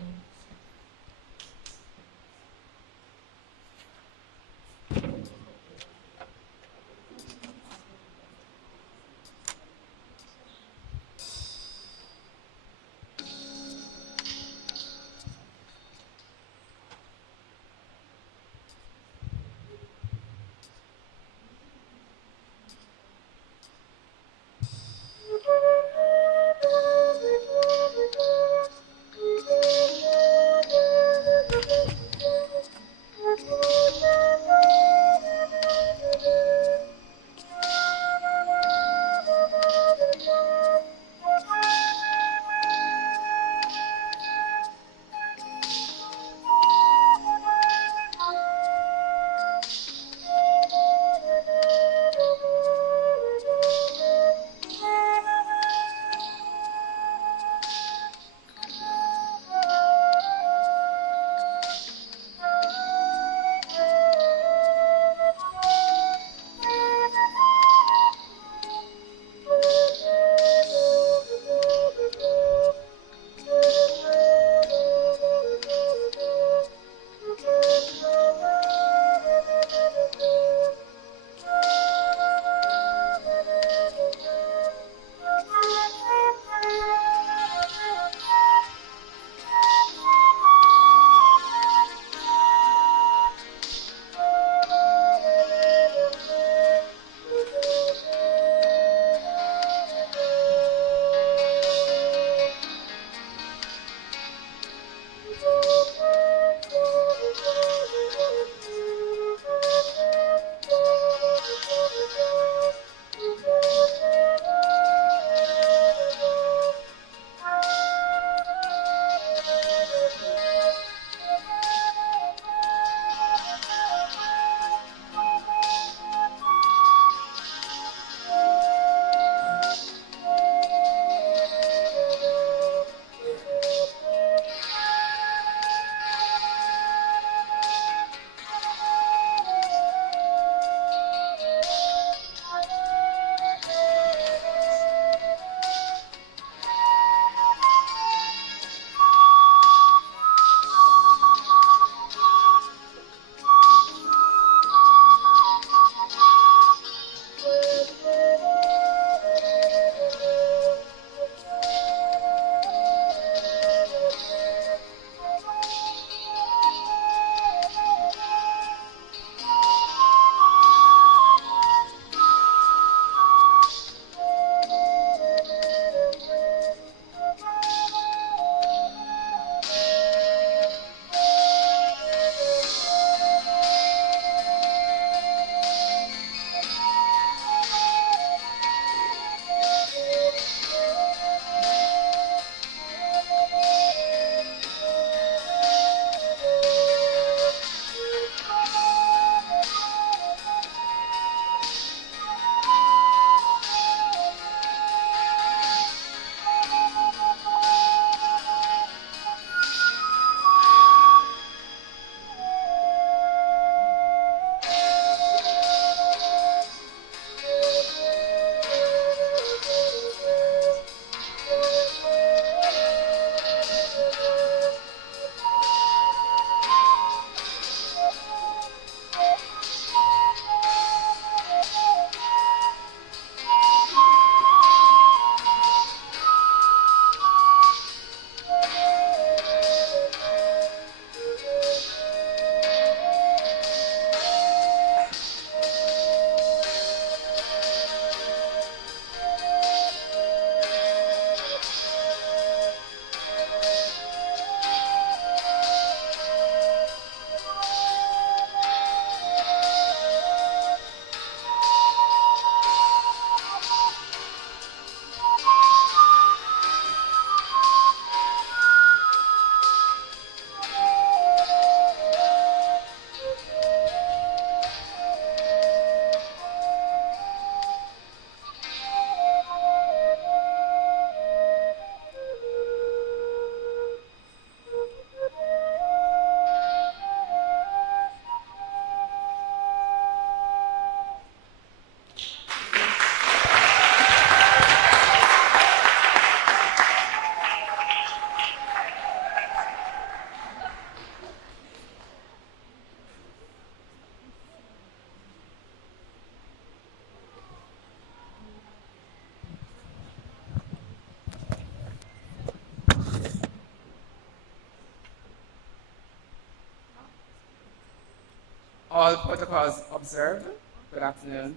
All protocols observed. Good afternoon.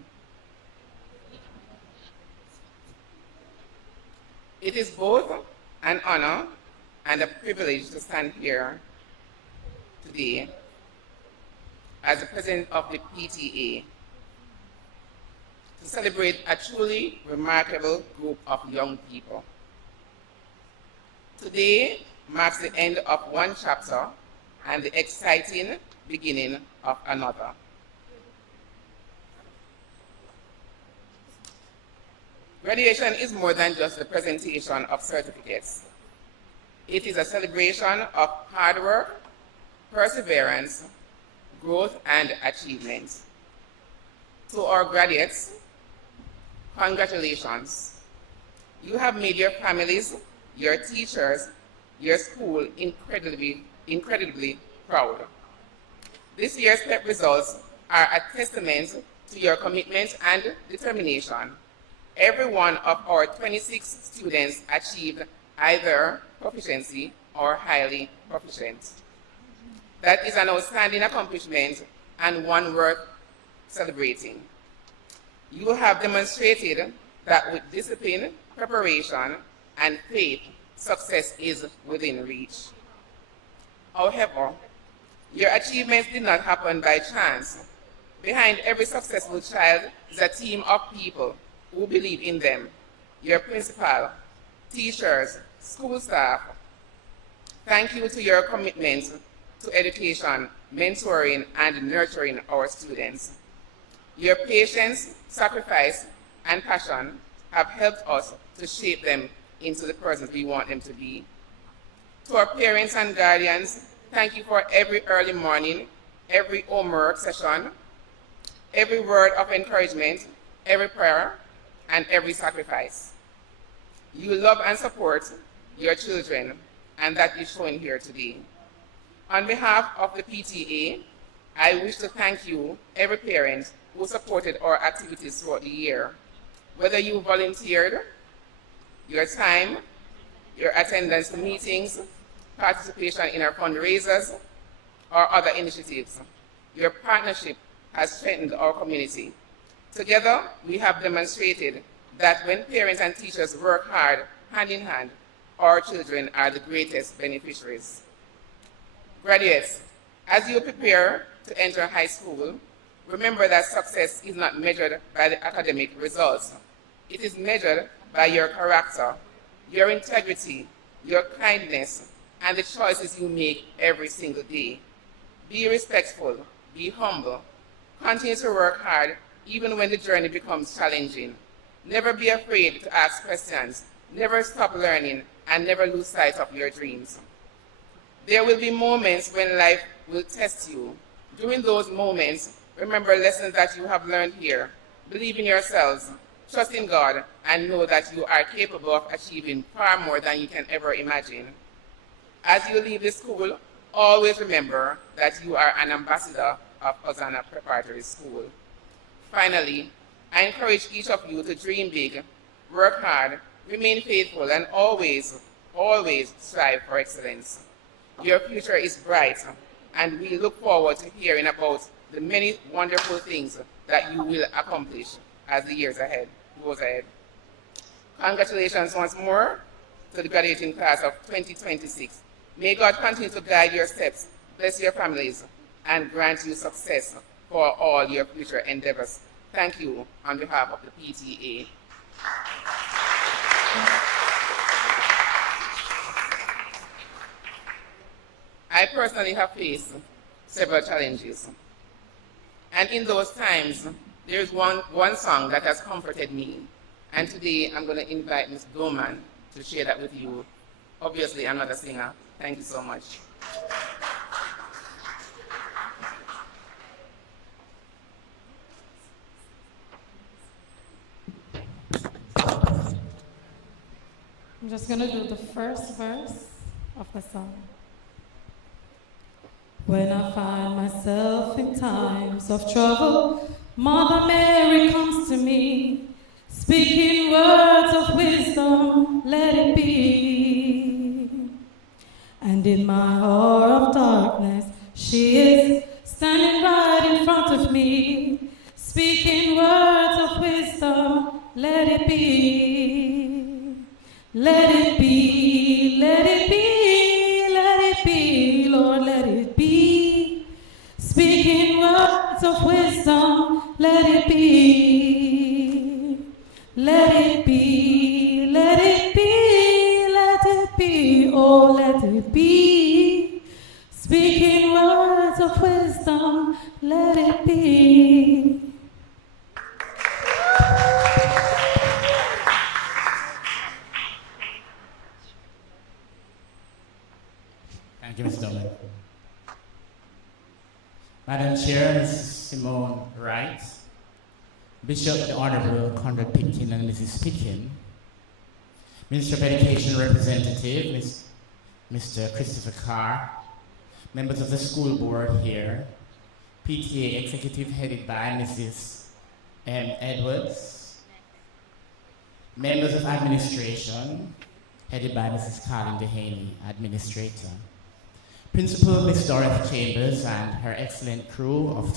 It is both an honor and a privilege to stand here today as the president of the PTA to celebrate a truly remarkable group of young people. Today marks the end of one chapter and the exciting beginning of another. Graduation is more than just the presentation of certificates. It is a celebration of hard work, perseverance, growth, and achievement. To our graduates, congratulations. You have made your families, your teachers, your school incredibly proud. This year's PEP results are a testament to your commitment and determination. Every one of our 26 students achieved either proficiency or highly proficient. That is an outstanding accomplishment and one worth celebrating. You have demonstrated that with discipline, preparation, and faith, success is within reach. However, your achievements did not happen by chance. Behind every successful child is a team of people who believe in them. Your principal, teachers, school staff. Thank you to your commitment to education, mentoring, and nurturing our students. Your patience, sacrifice, and passion have helped us to shape them into the persons we want them to be. To our parents and guardians, thank you for every early morning, every homework session, every word of encouragement, every prayer, and every sacrifice. You love and support your children, and that is shown here today. On behalf of the PTA, I wish to thank you, every parent who supported our activities throughout the year. Whether you volunteered, your time, your attendance to meetings, participation in our fundraisers, or other initiatives, your partnership has strengthened our community. Together, we have demonstrated that when parents and teachers work hard, hand in hand, our children are the greatest beneficiaries. Graduates, as you prepare to enter high school, remember that success is not measured by the academic results. It is measured by your character, your integrity, your kindness, and the choices you make every single day. Be respectful, be humble, continue to work hard even when the journey becomes challenging. Never be afraid to ask questions, never stop learning, and never lose sight of your dreams. There will be moments when life will test you. During those moments, remember lessons that you have learned here. Believe in yourselves, trust in God, and know that you are capable of achieving far more than you can ever imagine. As you leave this school, always remember that you are an ambassador of Hosanna Preparatory School. Finally, I encourage each of you to dream big, work hard, remain faithful, and always strive for excellence. Your future is bright, and we look forward to hearing about the many wonderful things that you will accomplish as the years ahead goes ahead. Congratulations once more to the graduating class of 2026. May God continue to guide your steps, bless your families, and grant you success for all your future endeavors. Thank you on behalf of the PTA. I personally have faced several challenges. And in those times, there's one song that has comforted me. And today, I'm going to invite Ms. Doman to share that with you. Obviously, I'm not a singer. Thank you so much. I'm just going to do the first verse of the song. When I find myself in times of trouble, Mother Mary comes to me, speaking words of wisdom, let it be. And in my hour of darkness, she is standing right in front me, speaking words of wisdom. Let it be, let it be, let it be, let it be, Lord, let it be. Speaking words of wisdom, let it be, let it be, let it be, let it be, oh, let it be. Speaking words of wisdom, let it be. Thank you, Ms. Dolan. Madam Chair, Mrs. Simone Wright, Bishop the Honorable Conrad Pitkin and Mrs. Pitkin, Minister of Education Representative, Mr. Christopher Carr, members of the school board here, PTA Executive headed by Mrs. M. Edwards, members of administration headed by Mrs. Carlin Dehaney, Administrator, Principal Ms. Dorothy Chambers and her excellent crew of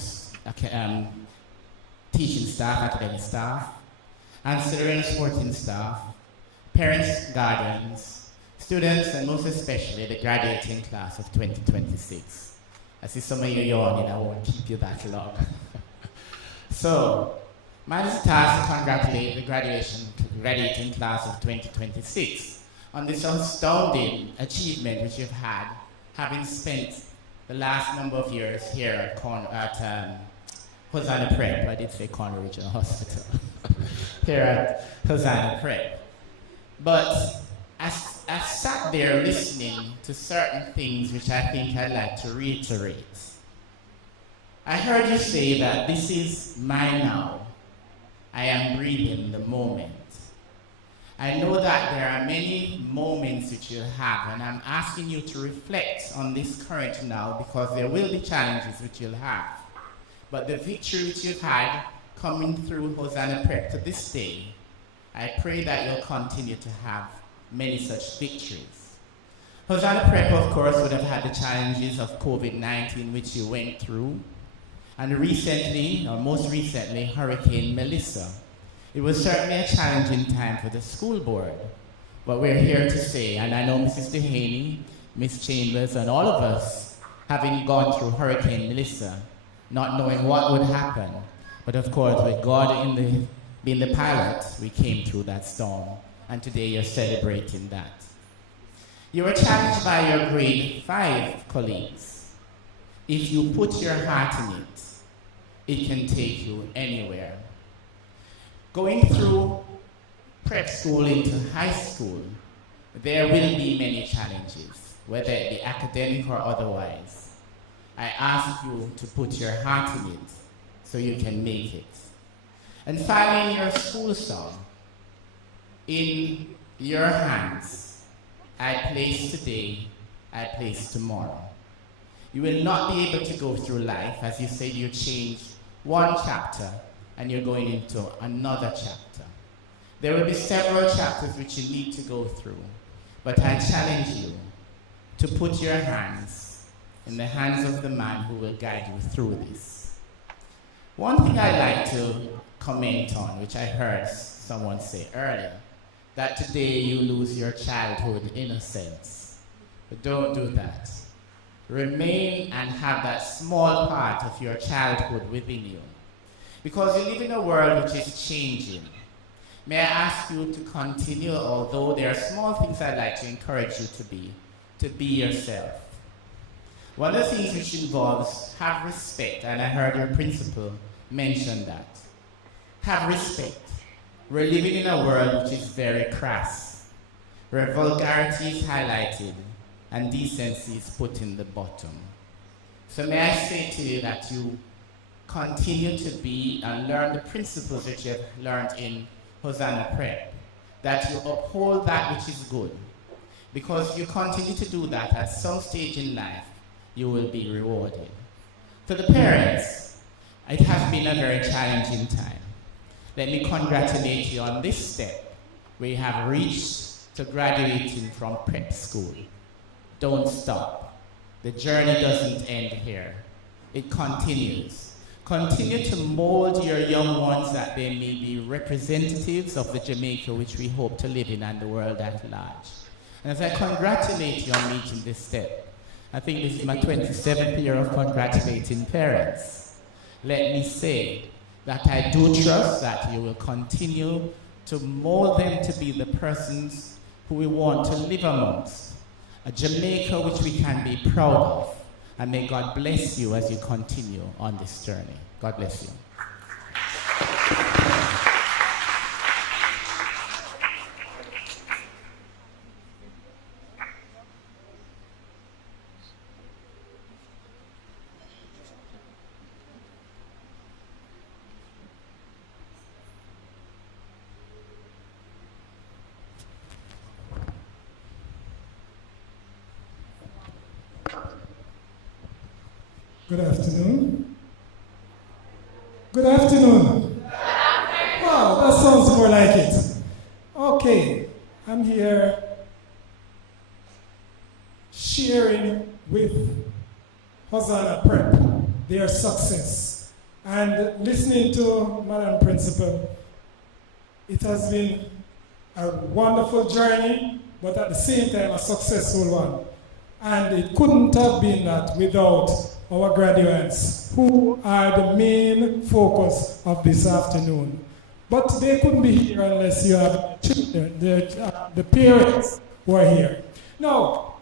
teaching staff, academic staff, ancillary and supporting staff, parents, guardians, students, and most especially the graduating class of 2026. I see some of you yawning, I won't keep you that long. So, my task to congratulate the graduating class of 2026 on this astounding achievement which you've had, having spent the last number of years here at Hosanna Prep. I did say Corner Regional Hospital. Here at Hosanna Prep. But I sat there listening to certain things which I think I'd like to reiterate. I heard you say that this is my now. I am breathing the moment. I know that there are many moments which you'll have, and I'm asking you to reflect on this current now because there will be challenges which you'll have. But the victory which you've had coming through Hosanna Prep to this day, I pray that you'll continue to have many such victories. Hosanna Prep, of course, would have had the challenges of COVID-19 which you went through, and recently, or most recently, Hurricane Melissa. It was certainly a challenging time for the school board, but we're here to say, and I know Mrs. Dehaney, Ms. Chambers, and all of us, having gone through Hurricane Melissa, not knowing what would happen, but of course, with God being the pilot, we came through that storm, and today you're celebrating that. You were challenged by your grade 5 colleagues. If you put your heart in it, it can take you anywhere. Going through prep school into high school, there will be many challenges, whether it be academic or otherwise. I ask you to put your heart in it so you can make it. And finally, your school song, in your hands, I place today, I place tomorrow. You will not be able to go through life, as you said, you changed one chapter and you're going into another chapter. There will be several chapters which you need to go through, but I challenge you to put your hands in the hands of the man who will guide you through this. One thing I'd like to comment on, which I heard someone say earlier, that today you lose your childhood innocence. But don't do that. Remain and have that small part of your childhood within you. Because you live in a world which is changing. May I ask you to continue, although there are small things I'd like to encourage you to be yourself. One of the things which involves have respect, and I heard your principal mention that. Have respect. We're living in a world which is very crass, where vulgarity is highlighted and decency is put in the bottom. So may I say to you that you continue to be and learn the principles that you have learned in Hosanna Prep, that you uphold that which is good, because you continue to do that at some stage in life, you will be rewarded. To the parents, it has been a very challenging time. Let me congratulate you on this step where you have reached to graduating from prep school. Don't stop. The journey doesn't end here. It continues. Continue to mold your young ones that they may be representatives of the Jamaica which we hope to live in and the world at large. And as I congratulate you on reaching this step, I think this is my 27th year of congratulating parents. Let me say that I do trust that you will continue to mold them to be the persons who we want to live amongst, a Jamaica which we can be proud of. And may God bless you as you continue on this journey. God bless you. Good afternoon. Good afternoon. Wow, that sounds more like it. Okay, I'm here sharing with Hosanna Prep their success. And listening to Madam Principal, it has been a wonderful journey, but at the same time a successful one. And it couldn't have been that without our graduates, who are the main focus of this afternoon. But they couldn't be here unless you have children, the parents who are here. Now,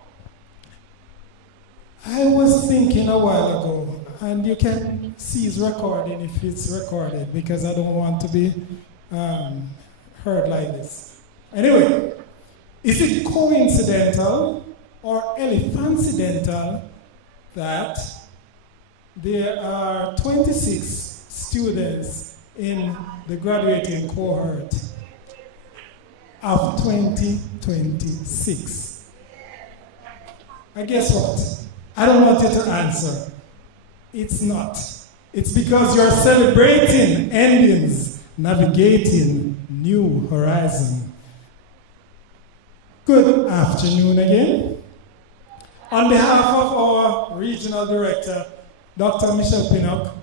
I was thinking a while ago, and you can see it's recording if it's recorded, because I don't want to be heard like this. Anyway, is it coincidental or elephantidental that there are 26 students in the graduating cohort of 2026? And guess what? I don't want you to answer. It's not. It's because you're celebrating endings, navigating new horizon. Good afternoon again. On behalf of our regional director, Dr. Michelle Pinnock,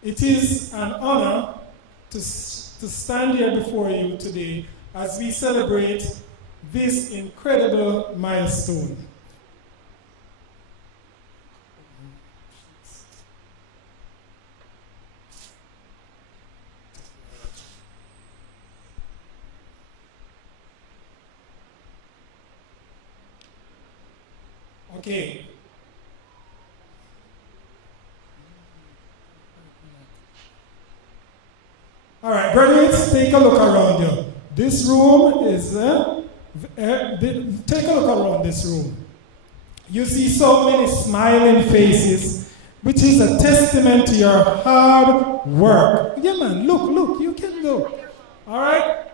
it is an honor to stand here before you today as we celebrate this incredible milestone. Okay. All right, graduates, take a look around you. This room is, take a look around this room. You see so many smiling faces, which is a testament to your hard work. Yeah, man, look, you can look. All right?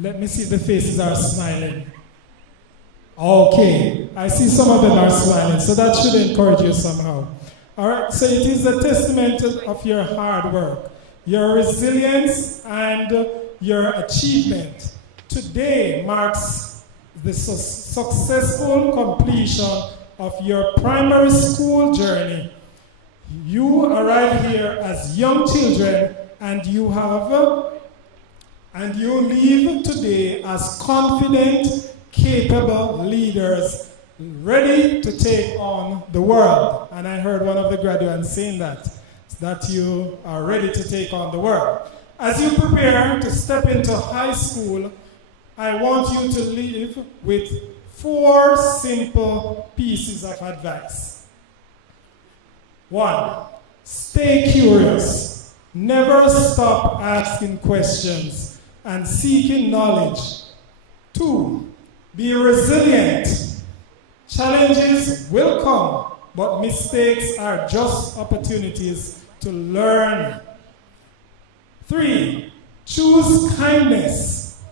Let me see if the faces are smiling. Okay, I see some of them are smiling, so that should encourage you somehow. All right, so it is a testament of your hard work, your resilience, and your achievement. Today marks the successful completion of your primary school journey. You arrive here as young children, and you leave today as confident, capable leaders ready to take on the world. And I heard one of the graduates saying that you are ready to take on the world. As you prepare to step into high school, I want you to leave with 4 simple pieces of advice. 1, stay curious. Never stop asking questions and seeking knowledge. 2, be resilient. Challenges will come, but mistakes are just opportunities to learn. 3, choose kindness.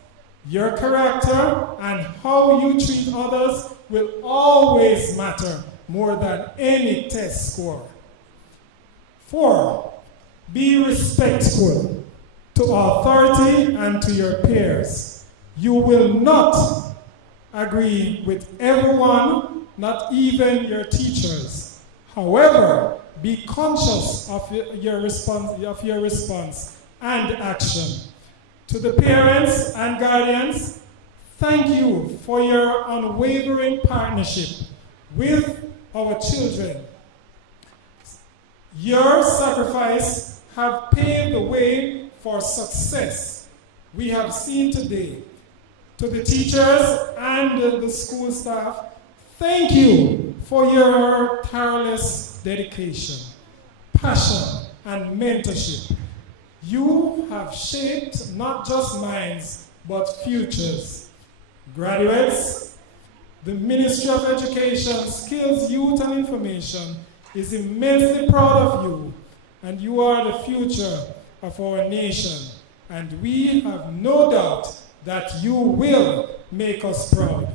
Your character and how you treat others will always matter more than any test score. 4, be respectful to authority and to your peers. You will not agree with everyone, not even your teachers. However, be conscious of your response and action. To the parents and guardians, thank you for your unwavering partnership with our children. Your sacrifice have paved the way for success we have seen today. To the teachers and the school staff, thank you for your tireless dedication, passion, and mentorship. You have shaped not just minds, but futures. Graduates, the Ministry of Education, Skills, Youth, and Information is immensely proud of you, and you are the future of our nation. And we have no doubt that you will make us proud.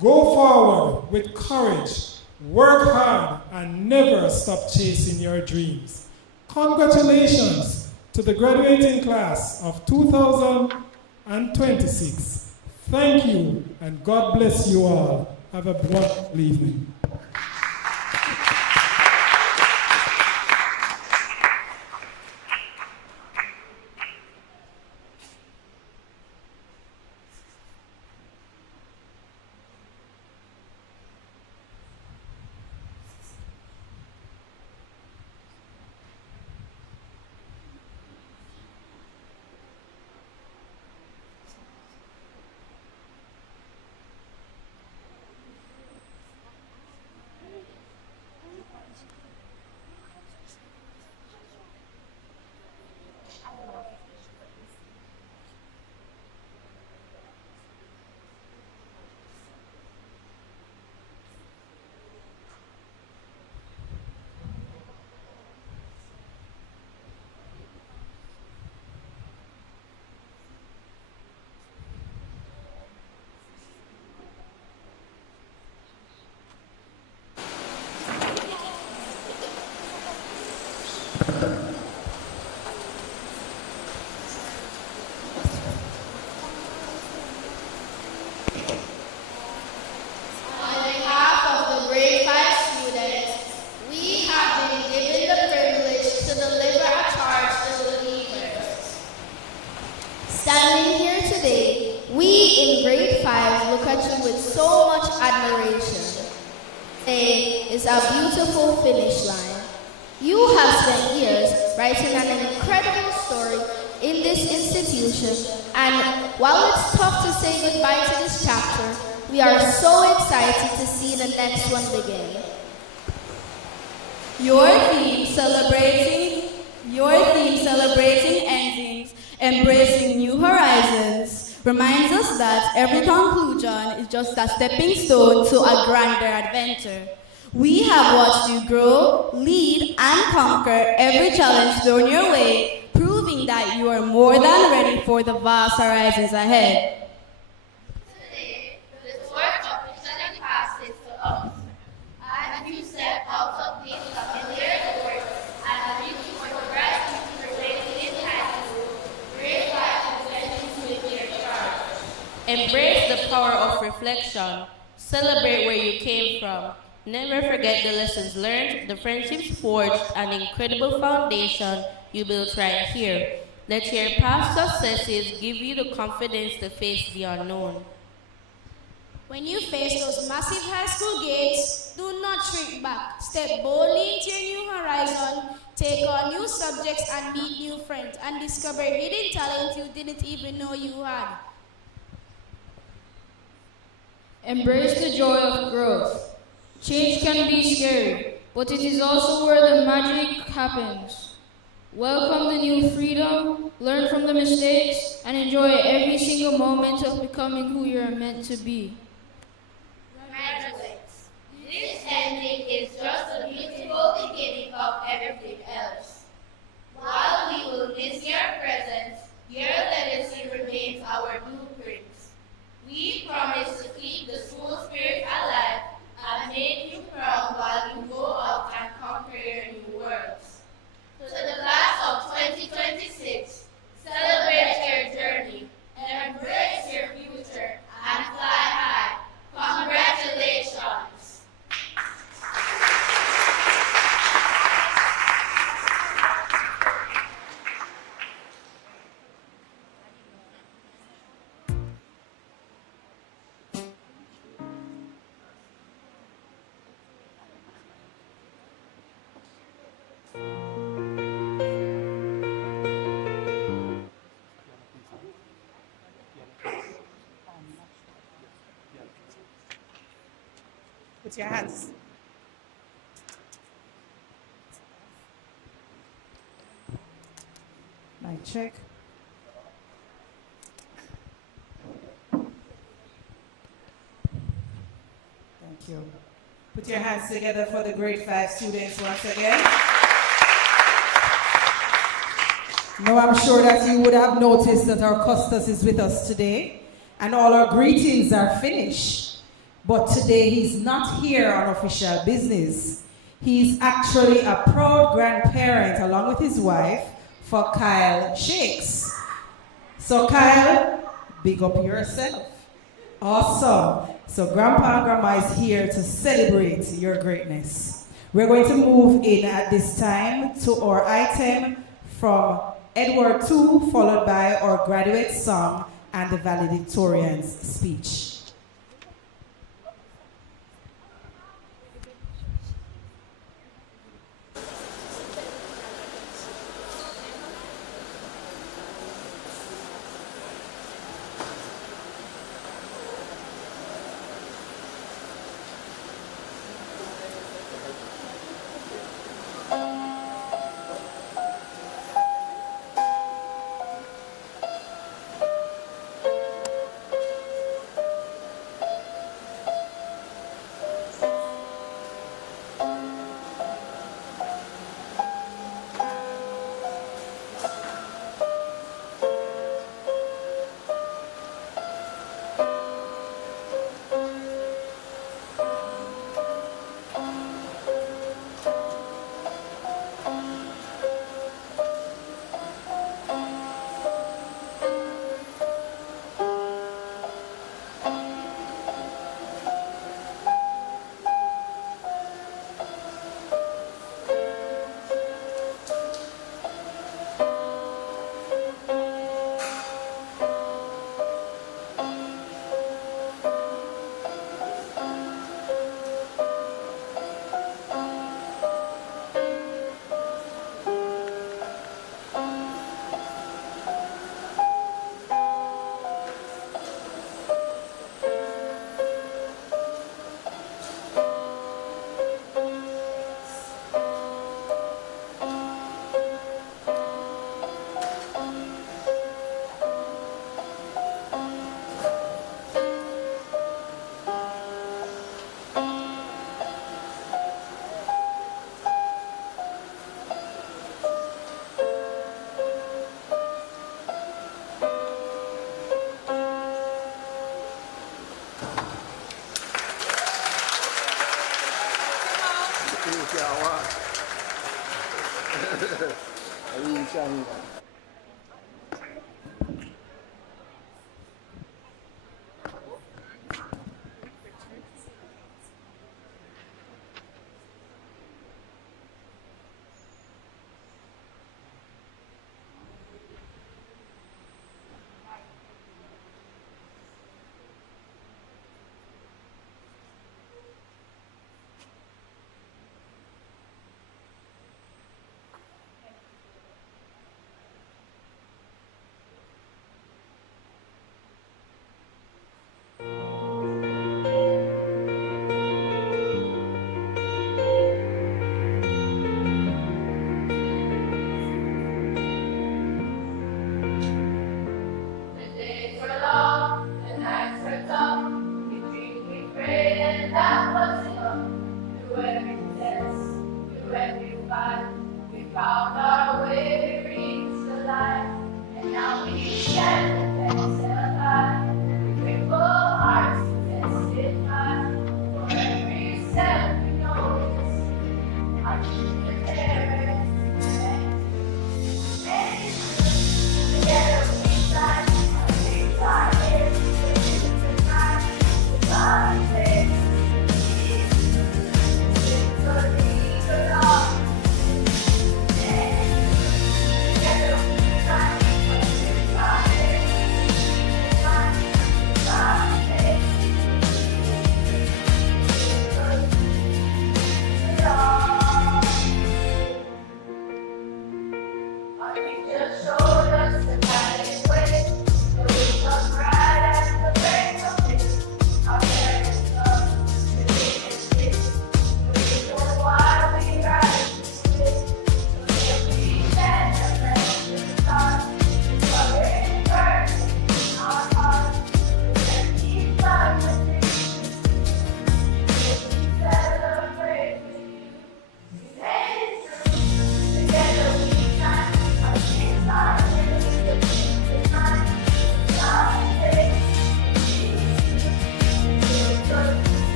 Go forward with courage, work hard, and never stop chasing your dreams. Congratulations to the graduating class of 2026. Thank you, and God bless you all. Have a wonderful evening. Is a beautiful finish line. You have spent years writing an incredible story in this institution, and while it's tough to say goodbye to this chapter, we are so excited to see the next one begin. Your theme celebrating endings, embracing new horizons, reminds us that every conclusion is just a stepping stone to a grander adventure. We have watched you grow, lead, and conquer every challenge thrown your way, proving that you are more than ready for the vast horizons ahead. Today, the torch of vision passes to us. As you step out of these familiar doors and reach for the bright future waiting in high school, great life is with your charge. Embrace the power of reflection. Celebrate where you came from. Never forget the lessons learned, the friendships forged, and the incredible foundation you built right here. Let your past successes give you the confidence to face the unknown. When you face those massive high school gates, do not shrink back. Step boldly into your new horizon, take on new subjects and meet new friends, and discover hidden talent you didn't even know you had. Embrace the joy of growth. Change can be scary, but it is also where the magic happens. Welcome the new freedom, learn from the mistakes, and enjoy every single moment of becoming who you are meant to be. Graduates, this ending is just a beautiful beginning of everything else. While we will miss your presence, your legacy remains our blueprints. We promise to keep the school spirit alive and make you proud while you go out and conquer your new worlds. To the class of 2026, celebrate your journey, embrace your future, and fly high. Put your hands. Mic check. Thank you. Put your hands together for the grade 5 students once again. Now I'm sure that you would have noticed that our Custos is with us today, and all our greetings are finished. But today he's not here on official business. He's actually a proud grandparent along with his wife for Kyle Shakes. So Kyle, big up yourself. Awesome. So Grandpa and Grandma is here to celebrate your greatness. We're going to move in at this time to our item from Edward 2, followed by our graduate song and the valedictorian's speech.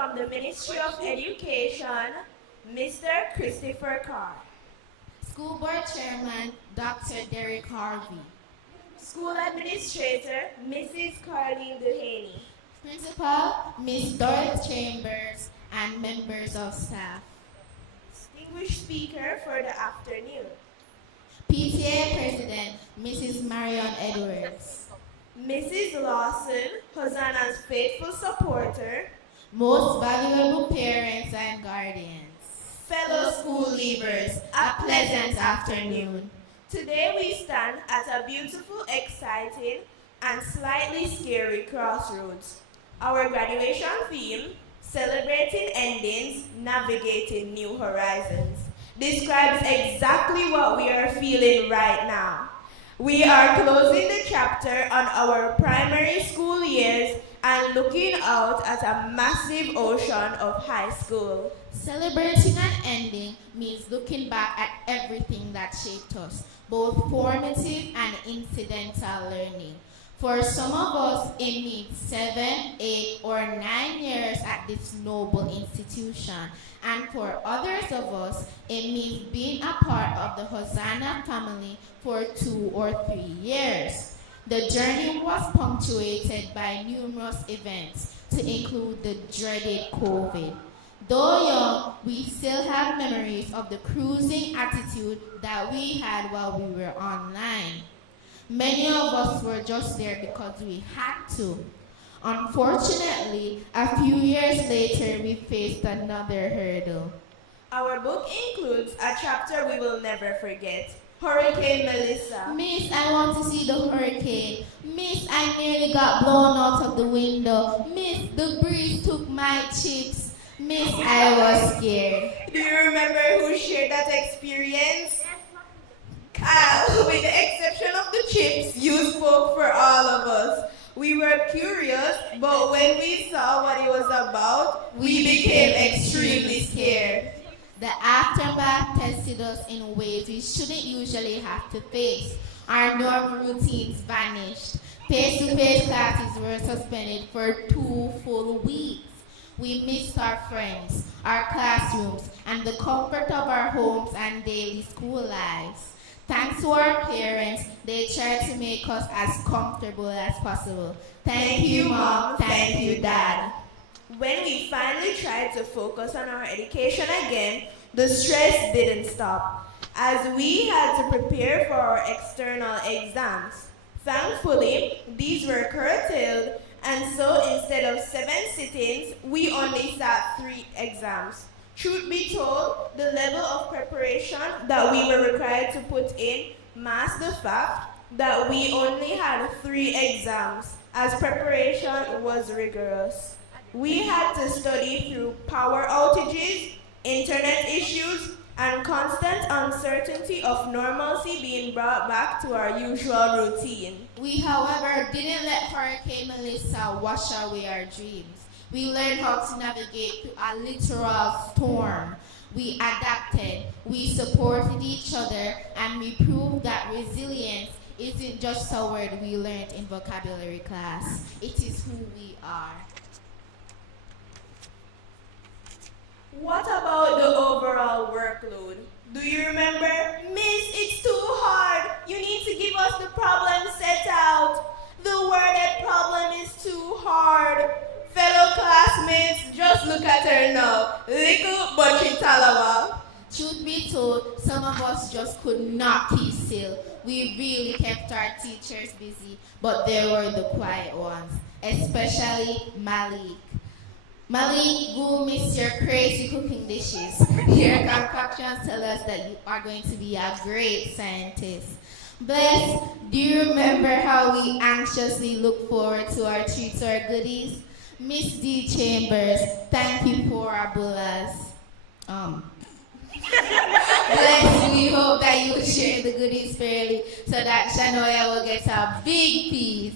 from the Ministry of Education, Mr. Christopher Carr. School Board Chairman, Dr. Derek Harvey. School Administrator, Mrs. Carleen Duhaney. Principal, Ms. Dorothy Chambers, and members of staff. Distinguished speaker for the afternoon. PTA President, Mrs. Marion Edwards. Mrs. Lawson, Hosanna's faithful supporter. Most valuable parents and guardians. Fellow school leavers, a pleasant afternoon. Today we stand at a beautiful, exciting, and slightly scary crossroads. Our graduation theme, Celebrating Endings, Navigating New Horizons, describes exactly what we are feeling right now. We are closing the chapter on our primary school years and looking out at a massive ocean of high school. Celebrating an ending means looking back at everything that shaped us, both formative and incidental learning. For some of us, it means 7, 8, or 9 years at this noble institution. And for others of us, it means being a part of the Hosanna family for 2 or 3 years. The journey was punctuated by numerous events, to include the dreaded COVID. Though young, we still have memories of the cruising attitude that we had while we were online. Many of us were just there because we had to. Unfortunately, a few years later, we faced another hurdle. Our book includes a chapter we will never forget, Hurricane Melissa. Miss, I want to see the hurricane. Miss, I nearly got blown out of the window. Miss, the breeze took my chips. Miss, I was scared. Do you remember who shared that experience? With the exception of the chips, you spoke for all of us. We were curious, but when we saw what it was about, we became extremely scared. The aftermath tested us in ways we shouldn't usually have to face. Our normal routines vanished. Face-to-face classes were suspended for 2 full weeks. We missed our friends, our classrooms, and the comfort of our homes and daily school lives. Thanks to our parents, they tried to make us as comfortable as possible. Thank you, Mom. Thank you, Dad. When we finally tried to focus on our education again, the stress didn't stop, as we had to prepare for our external exams. Thankfully, these were curtailed, and so instead of 7 sittings, we only sat 3 exams. Truth be told, the level of preparation that we were required to put in masked the fact that we only had 3 exams, as preparation was rigorous. We had to study through power outages, internet issues, and constant uncertainty of normalcy being brought back to our usual routine. We, however, didn't let Hurricane Melissa wash away our dreams. We learned how to navigate through a literal storm. We adapted, we supported each other, and we proved that resilience isn't just a word we learned in vocabulary class. It is who we are. What about the overall workload? Do you remember? Miss, it's too hard. You need to give us the problem set out. The worded problem is too hard. Fellow classmates, just look at her now. Little but she talama. Truth be told, some of us just could not keep still. We really kept our teachers busy, but there were the quiet ones, especially Malik. Malik, we'll miss your crazy cooking dishes. Your concoctions tell us that you are going to be a great scientist. Bless, do you remember how we anxiously look forward to our treats or goodies? Miss D. Chambers, thank you for our bullas. Bless, we hope that you will share the goodies fairly so that Shanoya will get a big piece.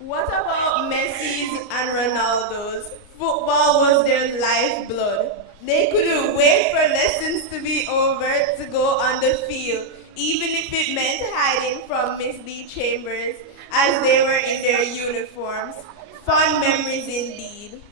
What about Messi's and Ronaldo's? Football was their lifeblood. They couldn't wait for lessons to be over to go on the field, even if it meant hiding from Miss D. Chambers as they were in their uniforms. Fond memories indeed.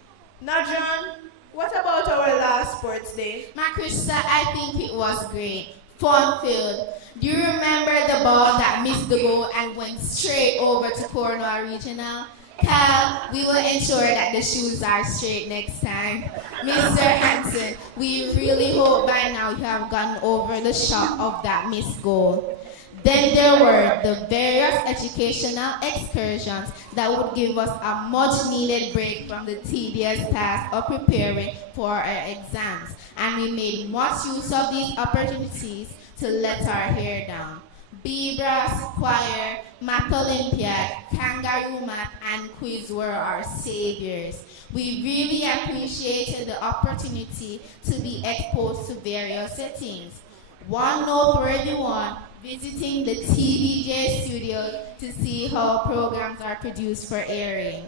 Now, John, what about our last sports day? Makrista, I think it was great. Fun-filled. Do you remember the ball that missed the goal and went straight over to Cornwall Regional? Cal, we will ensure that the shoes are straight next time. Mr. Hanson, we really hope by now you have gotten over the shock of that missed goal. Then there were the various educational excursions that would give us a much-needed break from the tedious task of preparing for our exams. And we made much use of these opportunities to let our hair down. Bee-Brass, choir, Math Olympiad, Kangaroo Math, and quiz were our saviors. We really appreciated the opportunity to be exposed to various settings. One noteworthy one, visiting the TVJ studio to see how programs are produced for airing.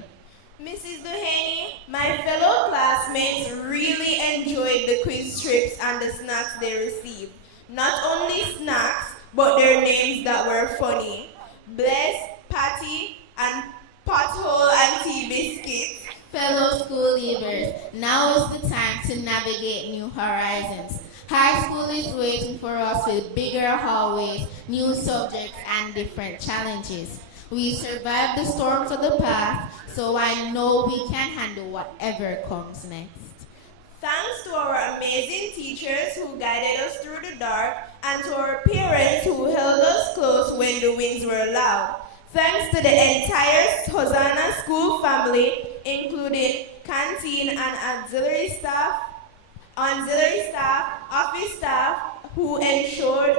Mrs. Duhaney, my fellow classmates really enjoyed the quiz trips and the snacks they received. Not only snacks, but their names that were funny. Bless, Patty, and Pothole and Tea Biscuits. Fellow school leavers, now is the time to navigate new horizons. High school is waiting for us with bigger hallways, new subjects, and different challenges. We survived the storms of the past, so I know we can handle whatever comes next. Thanks to our amazing teachers who guided us through the dark, and to our parents who held us close when the winds were loud. Thanks to the entire Hosanna school family, including canteen and auxiliary staff, office staff, who ensured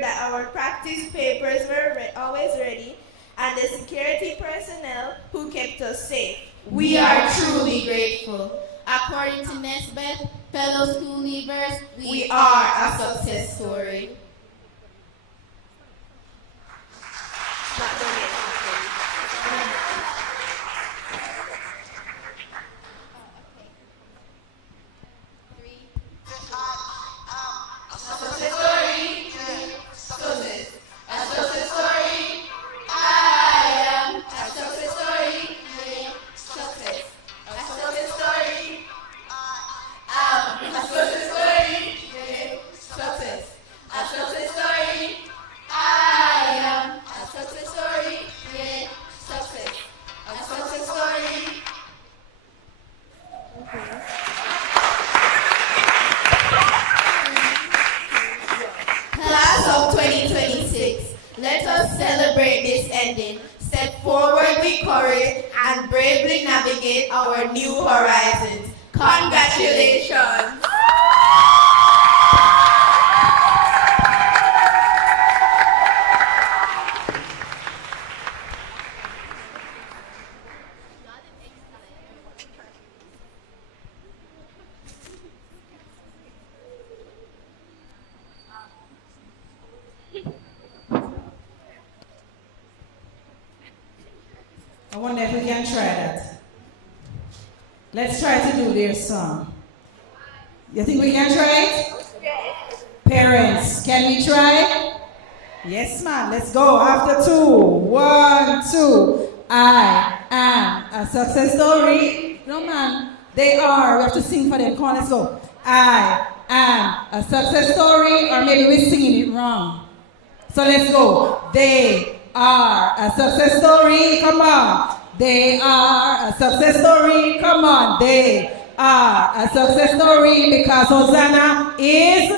that our practice papers were always ready, and the security personnel who kept us safe. We are truly grateful. According to Nesbeth, fellow school leavers, we are a success story. I wonder if we can try that. Let's try to do their song. You think we can try it? Parents, can we try? Yes, ma'am. Let's go. After 2. 1, 2. I am a success story. No, man. They are. We have to sing for them. Come on, let's go. I am a success story. Or maybe we're singing it wrong. So let's go. They are a success story. Come on. They are a success story. Come on. They are a success story because Hosanna is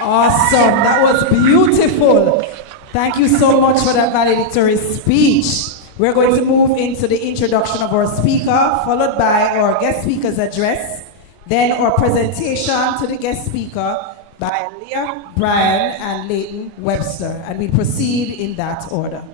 awesome. That was beautiful. Thank you so much for that valedictory speech. We're going to move into the introduction of our speaker, followed by our guest speaker's address, then our presentation to the guest speaker by Leah, Brian, and Leighton Webster. And we proceed in that order.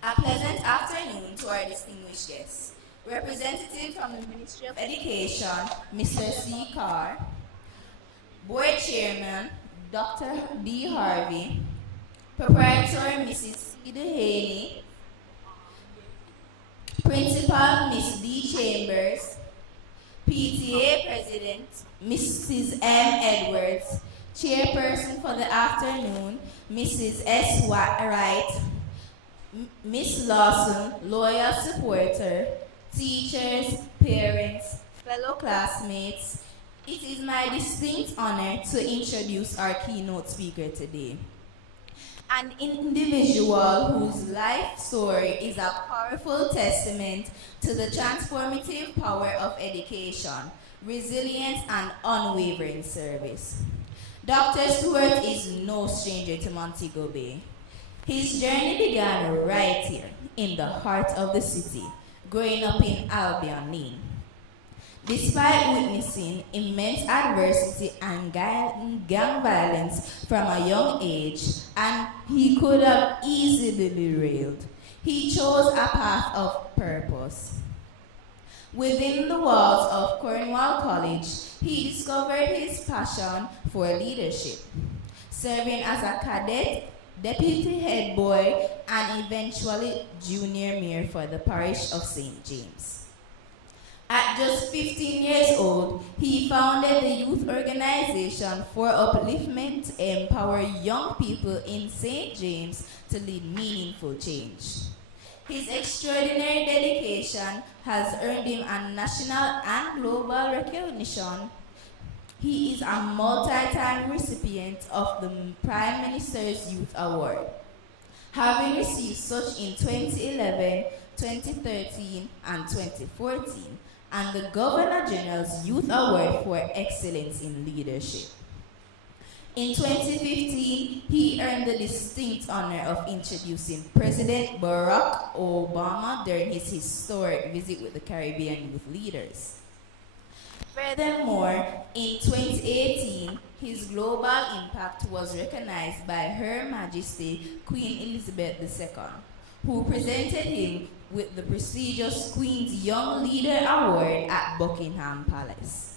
A pleasant afternoon to our distinguished guests. Representative from the Ministry of Education, Mr. C. Carr. Board Chairman, Dr. D. Harvey. Preparatory, Mrs. C. Dehaney. Principal, Miss D. Chambers. PTA President, Mrs. M. Edwards. Chairperson for the afternoon, Mrs. S. Wright. Miss Lawson, loyal supporter. Teachers, parents, fellow classmates, it is my distinct honor to introduce our keynote speaker today. An individual whose life story is a powerful testament to the transformative power of education, resilience, and unwavering service. Dr. Stewart is no stranger to Montego Bay. His journey began right here in the heart of the city, growing up in Albion Lane. Despite witnessing immense adversity and gang violence from a young age, and he could have easily derailed, he chose a path of purpose. Within the walls of Cornwall College, he discovered his passion for leadership, serving as a cadet, deputy head boy, and eventually junior mayor for the parish of St. James. At just 15 years old, he founded the youth organization for upliftment to empower young people in St. James to lead meaningful change. His extraordinary dedication has earned him a national and global recognition. He is a multi-time recipient of the Prime Minister's Youth Award, having received such in 2011, 2013, and 2014, and the Governor General's Youth Award for Excellence in Leadership. In 2015, he earned the distinct honor of introducing President Barack Obama during his historic visit with the Caribbean youth leaders. Furthermore, in 2018, his global impact was recognized by Her Majesty Queen Elizabeth II, who presented him with the prestigious Queen's Young Leader Award at Buckingham Palace.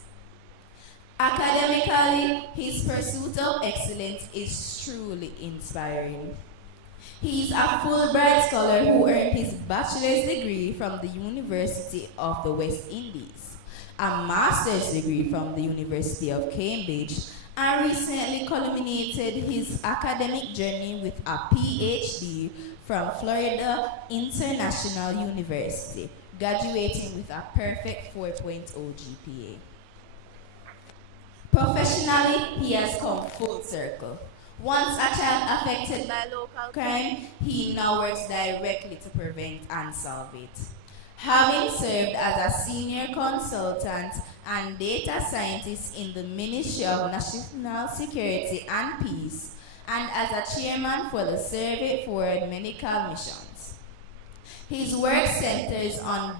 Academically, his pursuit of excellence is truly inspiring. He is a Fulbright scholar who earned his bachelor's degree from the University of the West Indies, a master's degree from the University of Cambridge, and recently culminated his academic journey with a PhD from Florida International University, graduating with a perfect 4.0 GPA. Professionally, he has come full circle. Once a child affected by local crime, he now works directly to prevent and solve it. Having served as a senior consultant and data scientist in the Ministry of National Security and Peace, and as a chairman for the Survey Forward Medical Missions. His work centers on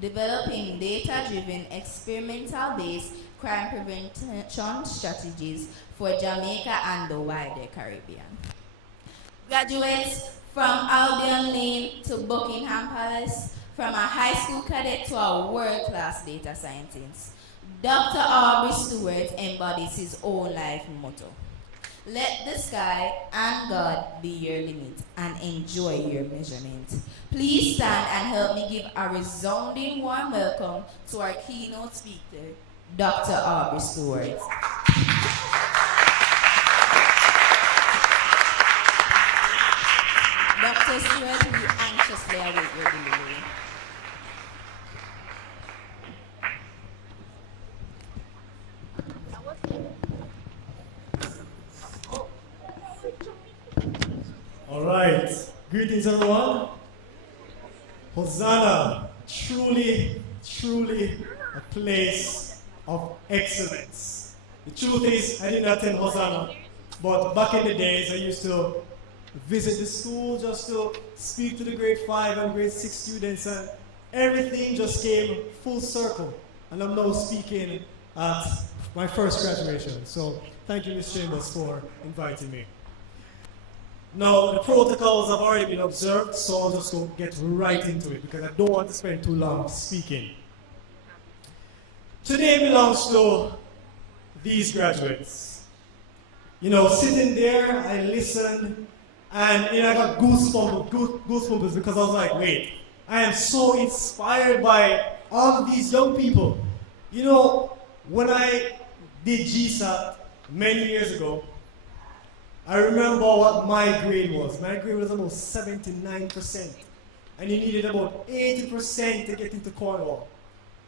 developing data-driven, experimental-based crime prevention strategies for Jamaica and the wider Caribbean. Graduates from Albion Lane to Buckingham Palace, from a high school cadet to a world-class data scientist, Dr. Aubrey Stewart embodies his own life motto. Let the sky and God be your limit, and enjoy your measurement. Please stand and help me give a resounding warm welcome to our keynote speaker, Dr. Aubrey Stewart. Dr. Stewart, we anxiously await your delivery. All right. Greetings, everyone. Hosanna, truly, truly a place of excellence. The truth is, I didn't attend Hosanna, but back in the days, I used to visit the school just to speak to the grade 5 and grade 6 students, and everything just came full circle. And I'm now speaking at my first graduation. So thank you, Ms. Chambers, for inviting me. Now, the protocols have already been observed, so I'll just go get right into it because I don't want to spend too long speaking. Today belongs to these graduates. You know, sitting there, I listened, and I got goosebumps because I was like, wait, I am so inspired by all of these young people. You know, when I did GSAT many years ago, I remember what my grade was. My grade was about 79%. And you needed about 80% to get into Cornwall.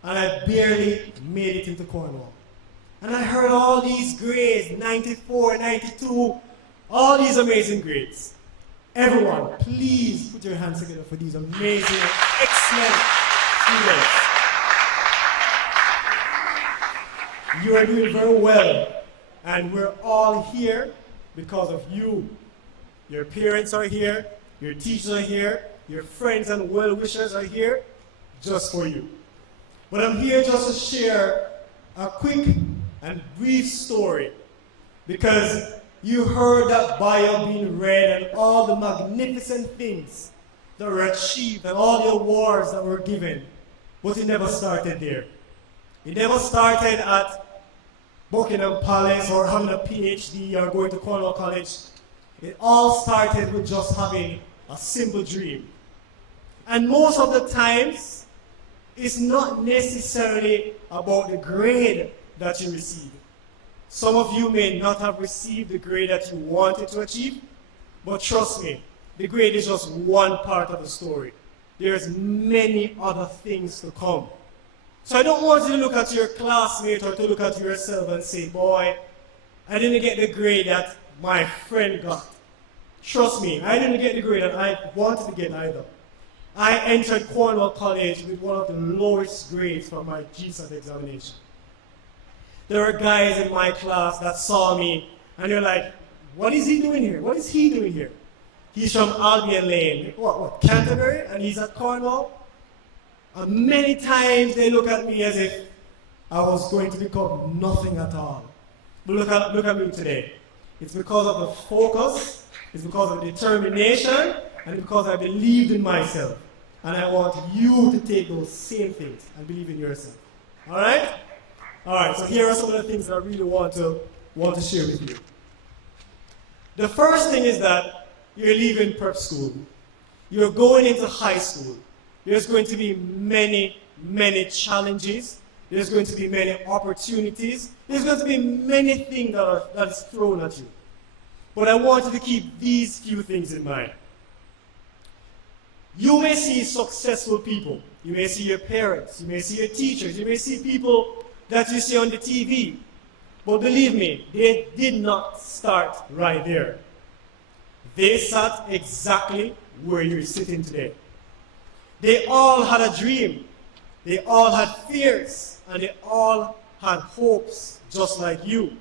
And I barely made it into Cornwall. And I heard all these grades, 94, 92, all these amazing grades. Everyone, please put your hands together for these amazing, excellent students. You are doing very well. And we're all here because of you. Your parents are here, your teachers are here, your friends and well-wishers are here just for you. But I'm here just to share a quick and brief story because you heard that bio being read and all the magnificent things that were achieved and all the awards that were given, but it never started there. It never started at Buckingham Palace or having a PhD or going to Cornwall College. It all started with just having a simple dream. And most of the times, it's not necessarily about the grade that you receive. Some of you may not have received the grade that you wanted to achieve, but trust me, the grade is just one part of the story. There's many other things to come. So I don't want you to look at your classmate or to look at yourself and say, boy, I didn't get the grade that my friend got. Trust me, I didn't get the grade that I wanted to get either. I entered Cornwall College with one of the lowest grades for my GSAT examination. There were guys in my class that saw me and they're like, what is he doing here? What is he doing here? He's from Albion Lane. What, Canterbury? And he's at Cornwall? And many times they look at me as if I was going to become nothing at all. But look at me today. It's because of the focus, it's because of determination, and it's because I believed in myself. And I want you to take those same things and believe in yourself. All right? All right, so here are some of the things that I really want to share with you. The first thing is that you're leaving prep school. You're going into high school. There's going to be many, many challenges. There's going to be many opportunities. There's going to be many things that is thrown at you. But I want you to keep these few things in mind. You may see successful people. You may see your parents. You may see your teachers. You may see people that you see on the TV. But believe me, they did not start right there. They sat exactly where you're sitting today. They all had a dream. They all had fears. And they all had hopes just like you.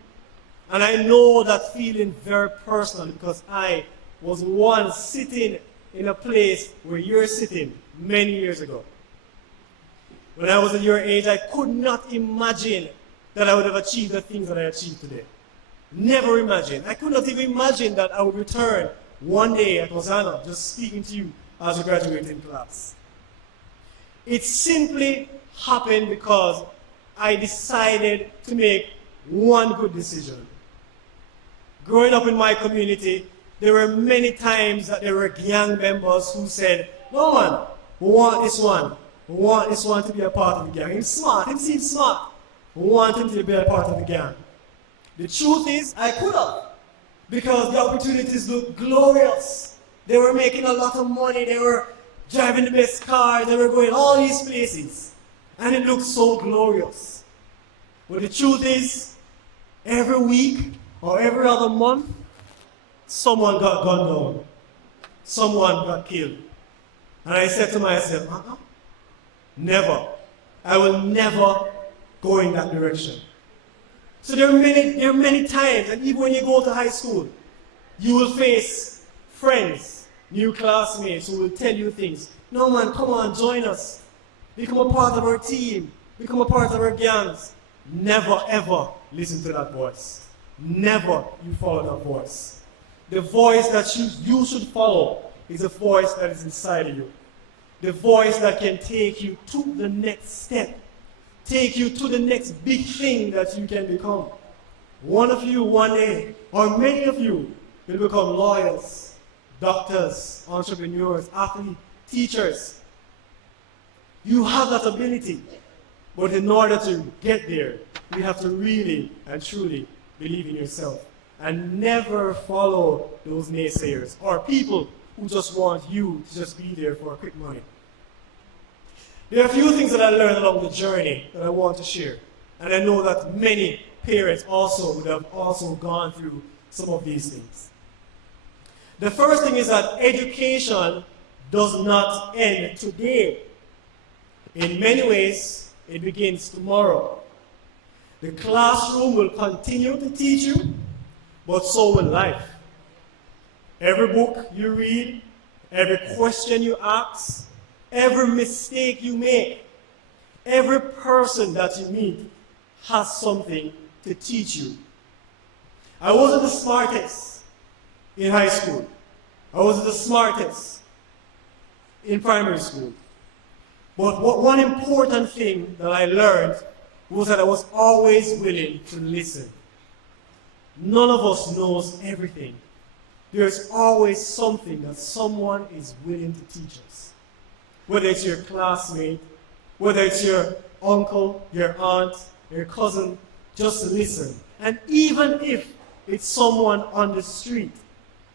And I know that feeling very personally because I was once sitting in a place where you're sitting many years ago. When I was at your age, I could not imagine that I would have achieved the things that I achieved today. Never imagined. I could not even imagine that I would return one day at Hosanna just speaking to you as a graduating class. It simply happened because I decided to make one good decision. Growing up in my community, there were many times that there were gang members who said, no man, we want this one. We want this one to be a part of the gang. He's smart, he seems smart. We want him to be a part of the gang. The truth is, I could have. Because the opportunities looked glorious. They were making a lot of money. They were driving the best cars. They were going all these places. And it looked so glorious. But the truth is, every week or every other month, someone got gunned down. Someone got killed. And I said to myself, never. I will never go in that direction. So there are many times, and even when you go to high school, you will face friends, new classmates who will tell you things. No man, come on, join us. Become a part of our team. Become a part of our gangs. Never ever listen to that voice. Never you follow that voice. The voice that you should follow is a voice that is inside of you. The voice that can take you to the next step, take you to the next big thing that you can become. One of you one day, or many of you, will become lawyers, doctors, entrepreneurs, athletes, teachers. You have that ability. But in order to get there, you have to really and truly believe in yourself and never follow those naysayers or people who just want you to just be there for quick money. There are a few things that I learned along the journey that I want to share. And I know that many parents also would have also gone through some of these things. The first thing is that education does not end today. In many ways, it begins tomorrow. The classroom will continue to teach you, but so will life. Every book you read, every question you ask, every mistake you make, every person that you meet has something to teach you. I wasn't the smartest in high school. I wasn't the smartest in primary school. But one important thing that I learned was that I was always willing to listen. None of us knows everything. There's always something that someone is willing to teach us. Whether it's your classmate, whether it's your uncle, your aunt, your cousin, just listen. And even if it's someone on the street,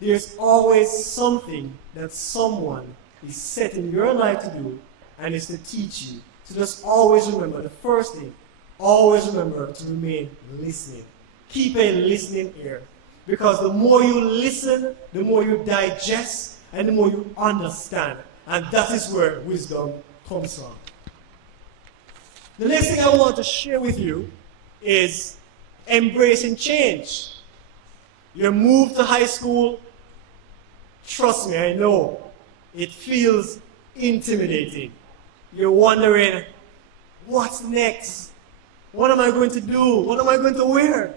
there's always something that someone is set in your life to do, and it's to teach you. So just always remember, the first thing, always remember to remain listening. Keep a listening ear. Because the more you listen, the more you digest, and the more you understand. And that is where wisdom comes from. The next thing I want to share with you is embracing change. Your move to high school, trust me, I know, it feels intimidating. You're wondering, what's next? What am I going to do? What am I going to wear?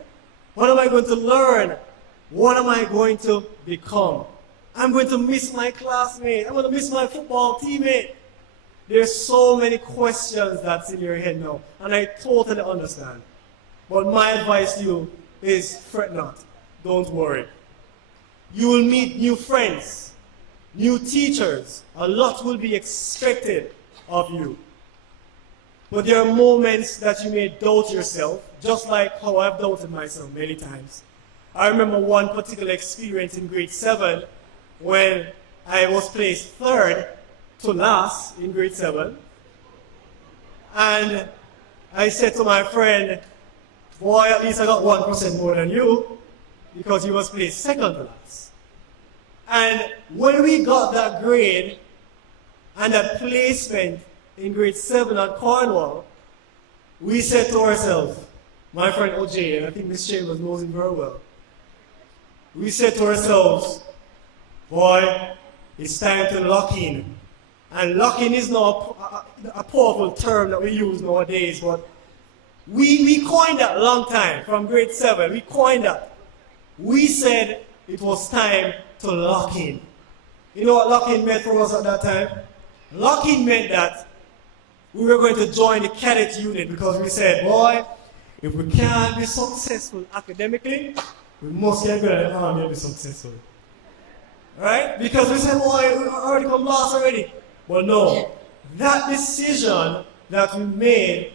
What am I going to learn? What am I going to become? I'm going to miss my classmate. I'm going to miss my football teammate. There's so many questions that's in your head now, and I totally understand. But my advice to you is fret not. Don't worry. You will meet new friends, new teachers. A lot will be expected of you. But there are moments that you may doubt yourself, just like how I've doubted myself many times. I remember one particular experience in grade 7 when I was placed third to last in grade 7. And I said to my friend, boy, at least I got 1% more than you, because he was placed second to last. And when we got that grade and that placement in grade 7 at Cornwall, we said to ourselves, my friend OJ, and I think Miss Chambers knows him very well, we said to ourselves, boy, it's time to lock in. And locking is not a powerful term that we use nowadays, but we coined that a long time, from grade 7, we coined that. We said it was time to lock in. You know what lock in meant for us at that time? Lock in meant that we were going to join the cadet unit because we said, boy, if we can't be successful academically, we must get good at the army and be successful. Right? Because we said, boy, we already come last already. But no, that decision that we made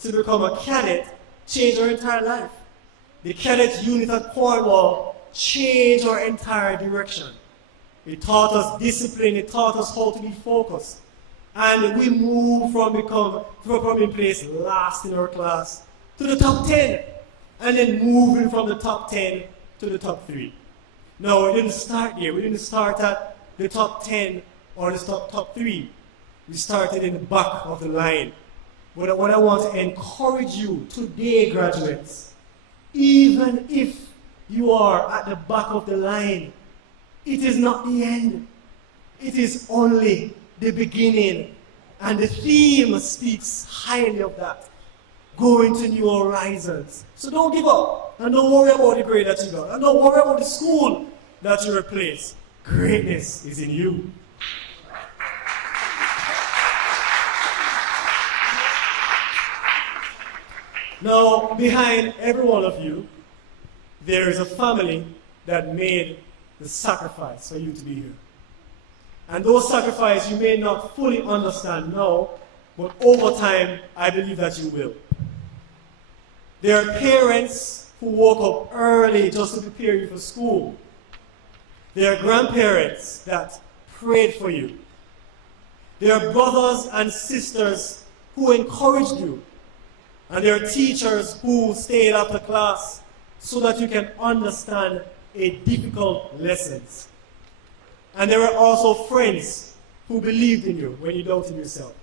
to become a cadet changed our entire life. The cadet unit at Cornwall changed our entire direction. It taught us discipline, it taught us how to be focused. And we moved from being placed last in our class to the top 10. And then moving from the top 10 to the top 3. No, we didn't start there. We didn't start at the top 10 or the top 3. We started in the back of the line. But what I want to encourage you today, graduates, even if you are at the back of the line, it is not the end. It is only the beginning. And the theme speaks highly of that. Going to new horizons. So don't give up. And don't worry about the grade that you got. And don't worry about the school. that you're a place. Greatness is in you. Now, behind every one of you, there is a family that made the sacrifice for you to be here. And those sacrifices you may not fully understand now, but over time, I believe that you will. There are parents who woke up early just to prepare you for school. There are grandparents that prayed for you. There are brothers and sisters who encouraged you. And there are teachers who stayed after class so that you can understand a difficult lessons. And there are also friends who believed in you when you doubted yourself.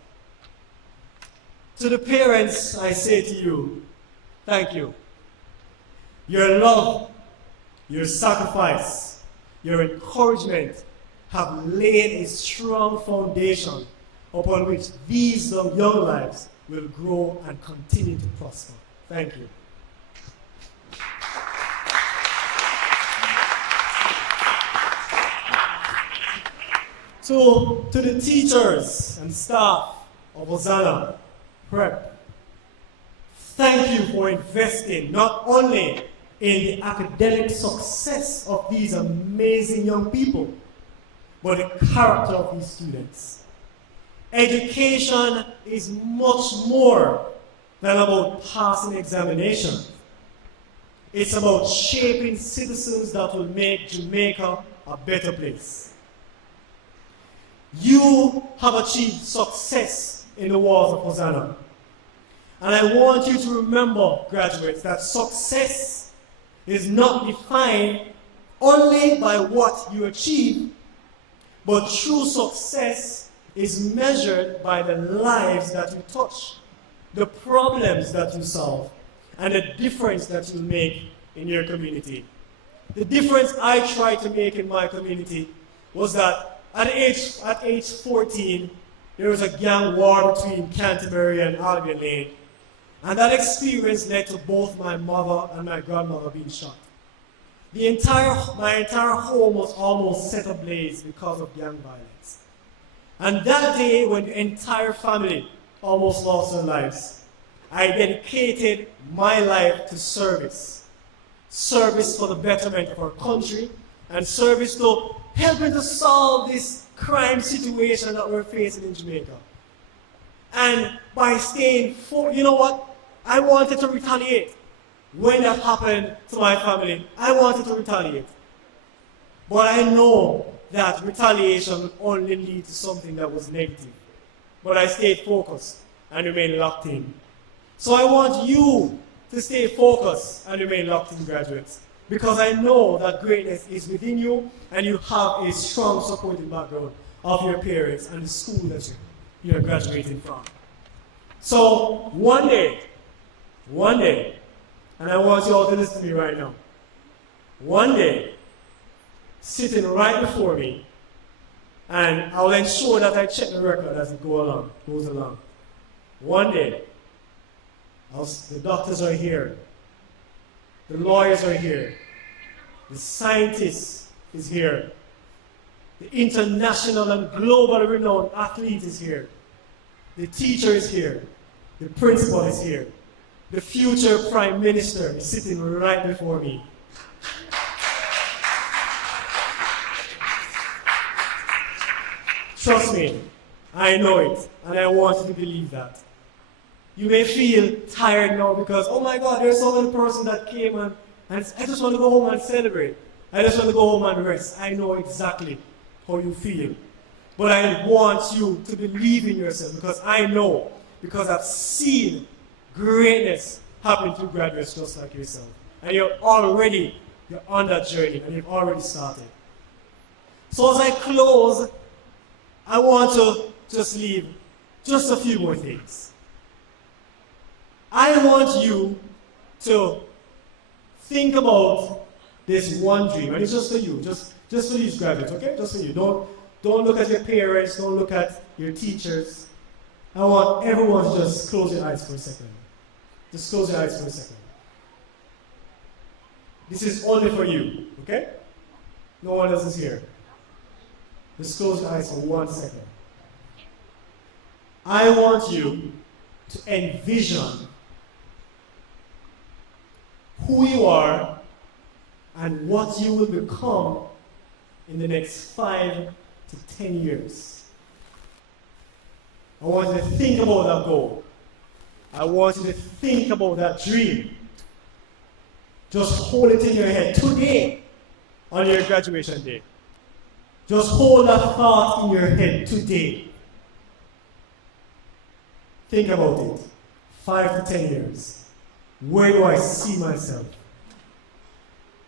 To the parents, I say to you, thank you. Your love, your sacrifice, your encouragement have laid a strong foundation upon which these young lives will grow and continue to prosper. Thank you. So, to the teachers and staff of Hosanna Prep, thank you for investing not only in the academic success of these amazing young people, but the character of these students. Education is much more than about passing examinations. It's about shaping citizens that will make Jamaica a better place. You have achieved success in the walls of Hosanna. And I want you to remember, graduates, that success is not defined only by what you achieve, but true success is measured by the lives that you touch, the problems that you solve, and the difference that you make in your community. The difference I tried to make in my community was that at age 14, there was a gang war between Canterbury and Albion Lane. And that experience led to both my mother and my grandmother being shot. My entire home was almost set ablaze because of gang violence. And that day, when the entire family almost lost their lives, I dedicated my life to service. Service for the betterment of our country, and service to helping to solve this crime situation that we're facing in Jamaica. And by staying you know what? I wanted to retaliate. When that happened to my family, I wanted to retaliate. But I know that retaliation would only lead to something that was negative. But I stayed focused and remained locked in. So I want you to stay focused and remain locked in, graduates, because I know that greatness is within you and you have a strong supporting background of your parents and the school that you're graduating from. So one day, and I want you all to listen to me right now, one day, sitting right before me, and I will ensure that I check the record as it goes along. One day, the doctors are here, the lawyers are here, the scientist is here, the international and global renowned athlete is here, the teacher is here, the principal is here, the future prime minister is sitting right before me. Trust me, I know it, and I want you to believe that. You may feel tired now because, oh my God, there's so many person that came and I just want to go home and celebrate. I just want to go home and rest. I know exactly how you feel. But I want you to believe in yourself because I know, because I've seen greatness happen to graduates just like yourself. And you're on that journey and you've already started. So as I close, I want to just leave just a few more things. I want you to think about this one dream, and it's just for you, just for these graduates, okay? Just for you. Don't look at your parents, don't look at your teachers. I want everyone to just close your eyes for a second. Just close your eyes for a second. This is only for you, okay? No one else is here. Just close your eyes for 1 second. I want you to envision who you are and what you will become in the next 5 to 10 years. I want you to think about that goal. I want you to think about that dream. Just hold it in your head today on your graduation day. Just hold that thought in your head today. Think about it. 5 to 10 years. Where do I see myself?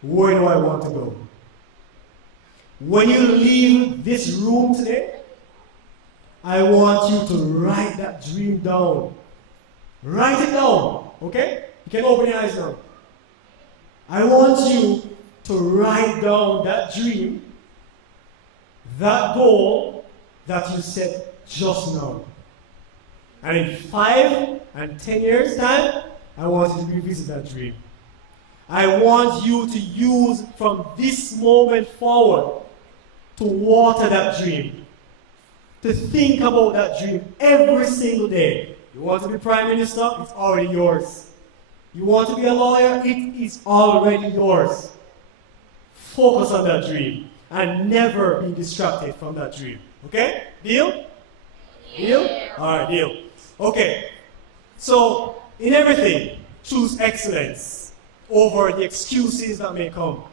Where do I want to go? When you leave this room today, I want you to write that dream down. Write it down, okay? You can open your eyes now. I want you to write down that dream, that goal that you set just now. And in 5 and 10 years' time, I want you to revisit that dream. I want you to use from this moment forward to water that dream, to think about that dream every single day. You want to be Prime Minister? It's already yours. You want to be a lawyer? It is already yours. Focus on that dream and never be distracted from that dream. Okay? Deal? Deal? All right, deal. Okay. So, in everything, choose excellence over the excuses that may come.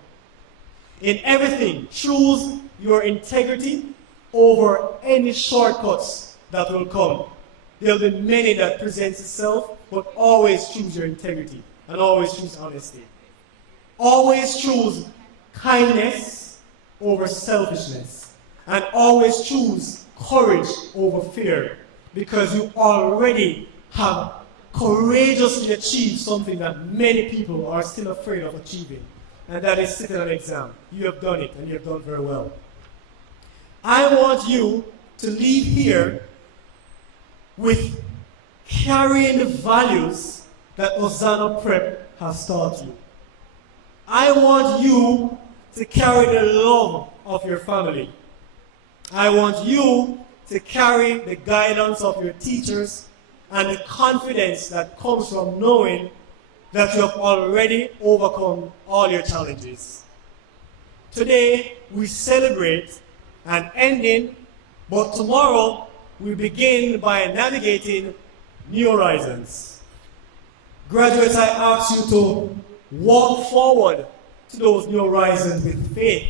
In everything, choose your integrity over any shortcuts that will come. There will be many that presents itself, but always choose your integrity and always choose honesty. Always choose kindness over selfishness, and always choose courage over fear, because you already have courageously achieved something that many people are still afraid of achieving, and that is sitting an exam. You have done it, and you have done very well. I want you to leave here with carrying the values that Hosanna Prep has taught you. I want you to carry the love of your family. I want you to carry the guidance of your teachers and the confidence that comes from knowing that you have already overcome all your challenges. Today, we celebrate an ending, but tomorrow we begin by navigating new horizons. Graduates, I ask you to walk forward to those new horizons with faith.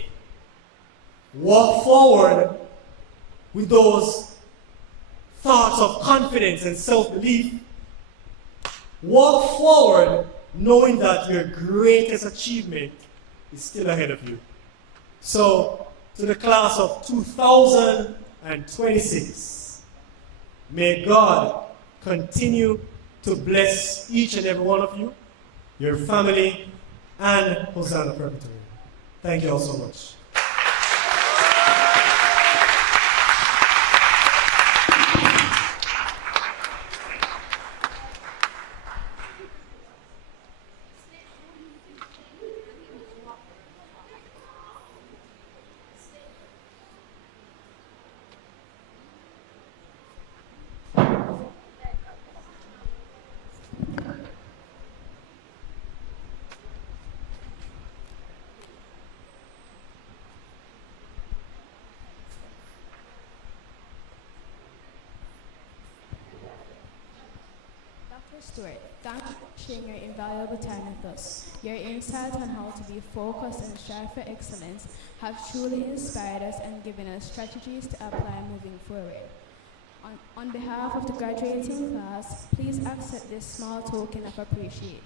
Walk forward with those thoughts of confidence and self-belief. Walk forward knowing that your greatest achievement is still ahead of you. So, to the class of 2026, may God continue to bless each and every one of you, your family, and Hosanna Preparatory. Thank you all so much. Stewart, thank you for sharing your invaluable time with us. Your insight on how to be focused and strive for excellence have truly inspired us and given us strategies to apply moving forward. On behalf of the graduating class, please accept this small token of appreciation.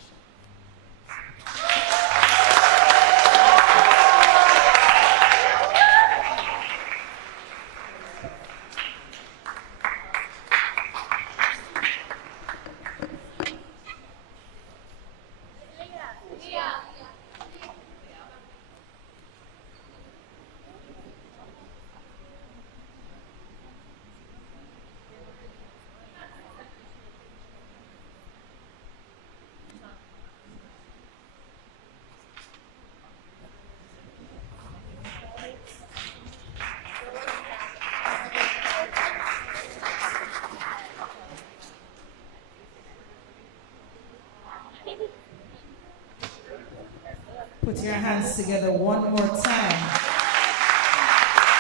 Put your hands together one more time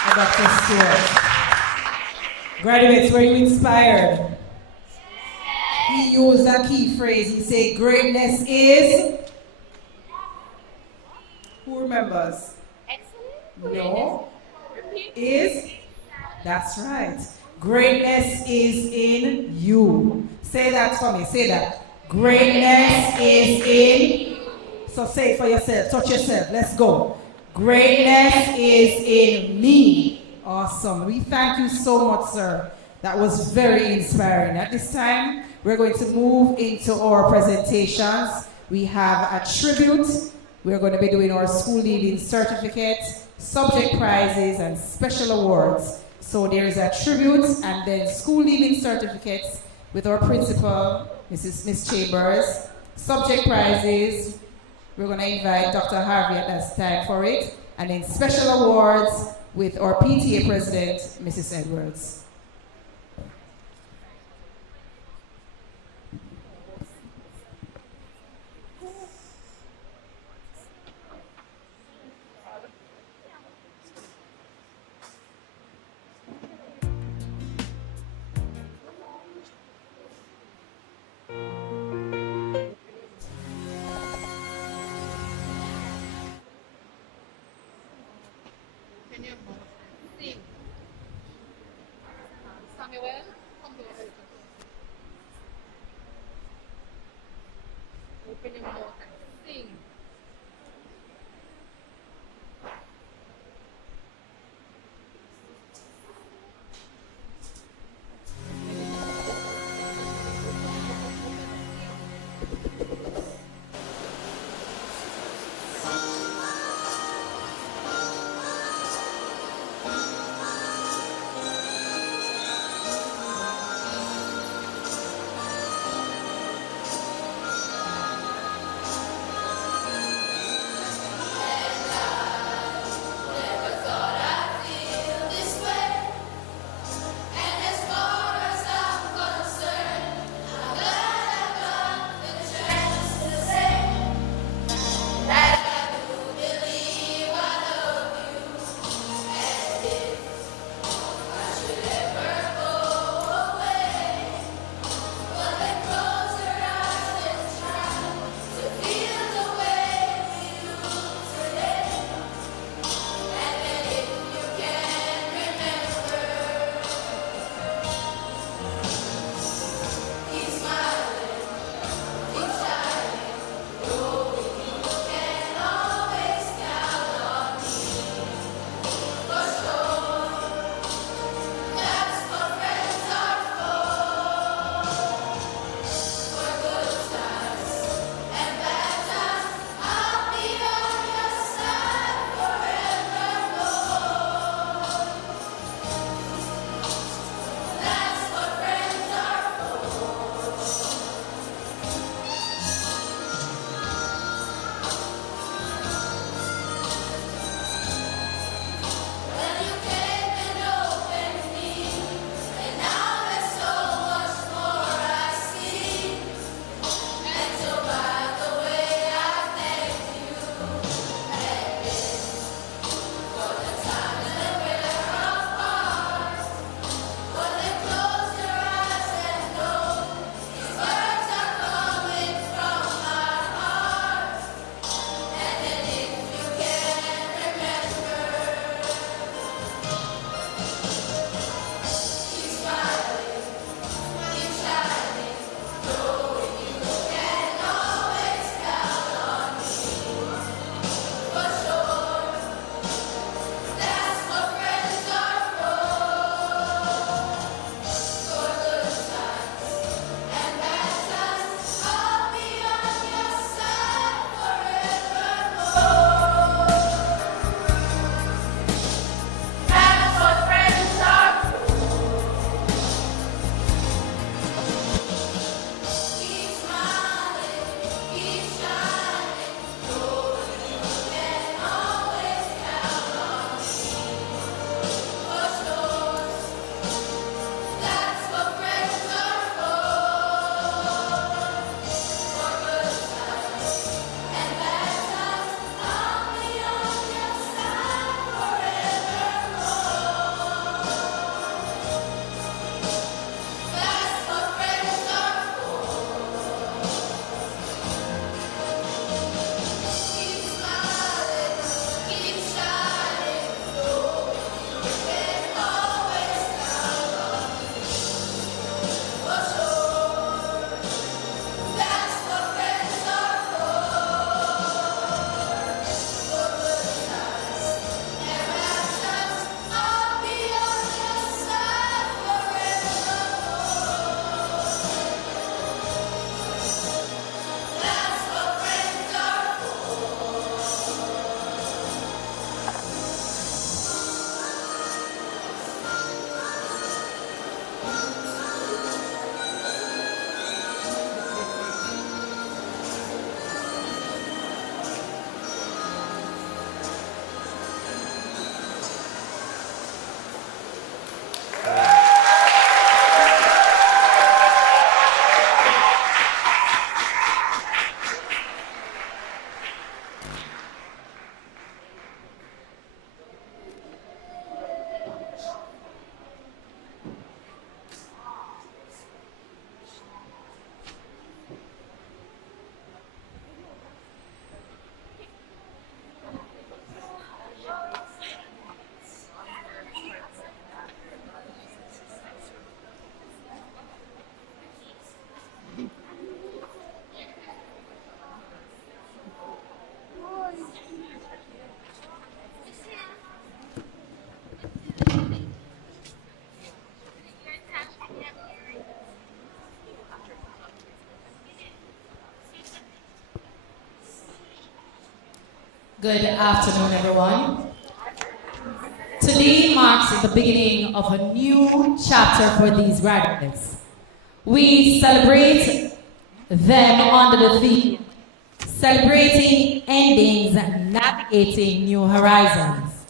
for Dr. Stewart. Graduates, were you inspired? He used a key phrase. He said, greatness is... Who remembers? No. Is? That's right. Greatness is in you. Say that for me. Say that. Greatness is in... So say it for yourself. Touch yourself. Let's go. Greatness is in me. Awesome. We thank you so much, sir. That was very inspiring. At this time, we're going to move into our presentations. We have a tribute. We're going to be doing our school leaving certificates, subject prizes, and special awards. So there is a tribute and then school leaving certificates with our principal, Miss Chambers. Subject prizes, we're going to invite Dr. Harvey at that time for it. And then special awards with our PTA president, Mrs. Edwards. Open your mouth and sing. Good afternoon, everyone. Today marks the beginning of a new chapter for these graduates. We celebrate them under the theme, celebrating endings and navigating new horizons.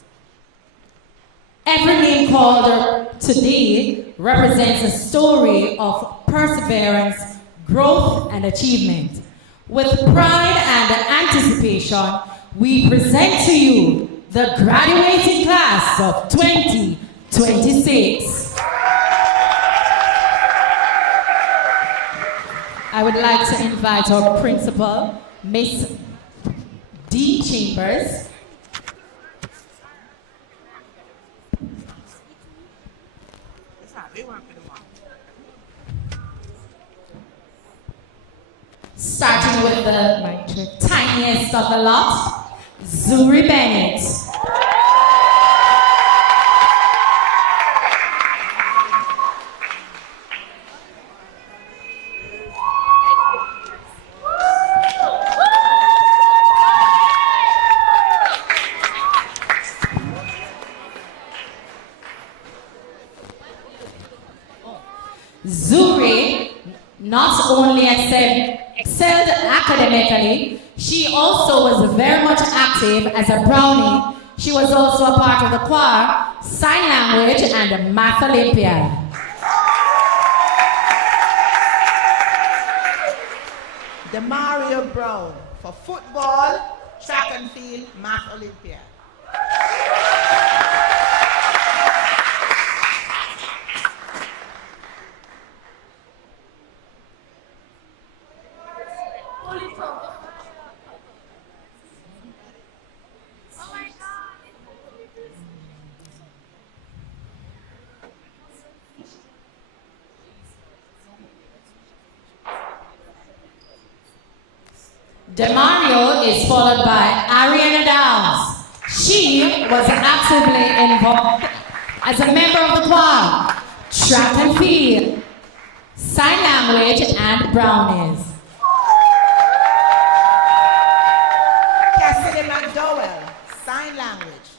Every name called today represents a story of perseverance, growth, and achievement. With pride and anticipation, we present to you the graduating class of 2026. I would like to invite our principal, Miss D. Chambers. Starting with the tiniest of the lot, Zuri Bennett. Zuri not only excelled academically, she also was very much active as a brownie. She was also a part of the choir, sign language, and math Olympiad. Demario Brown for football, track and field, math Olympiad. Demario is followed by Ariana Downs. She was actively involved as a member of the choir, track and field, sign language, and brownies. Cassidy McDowell, sign language.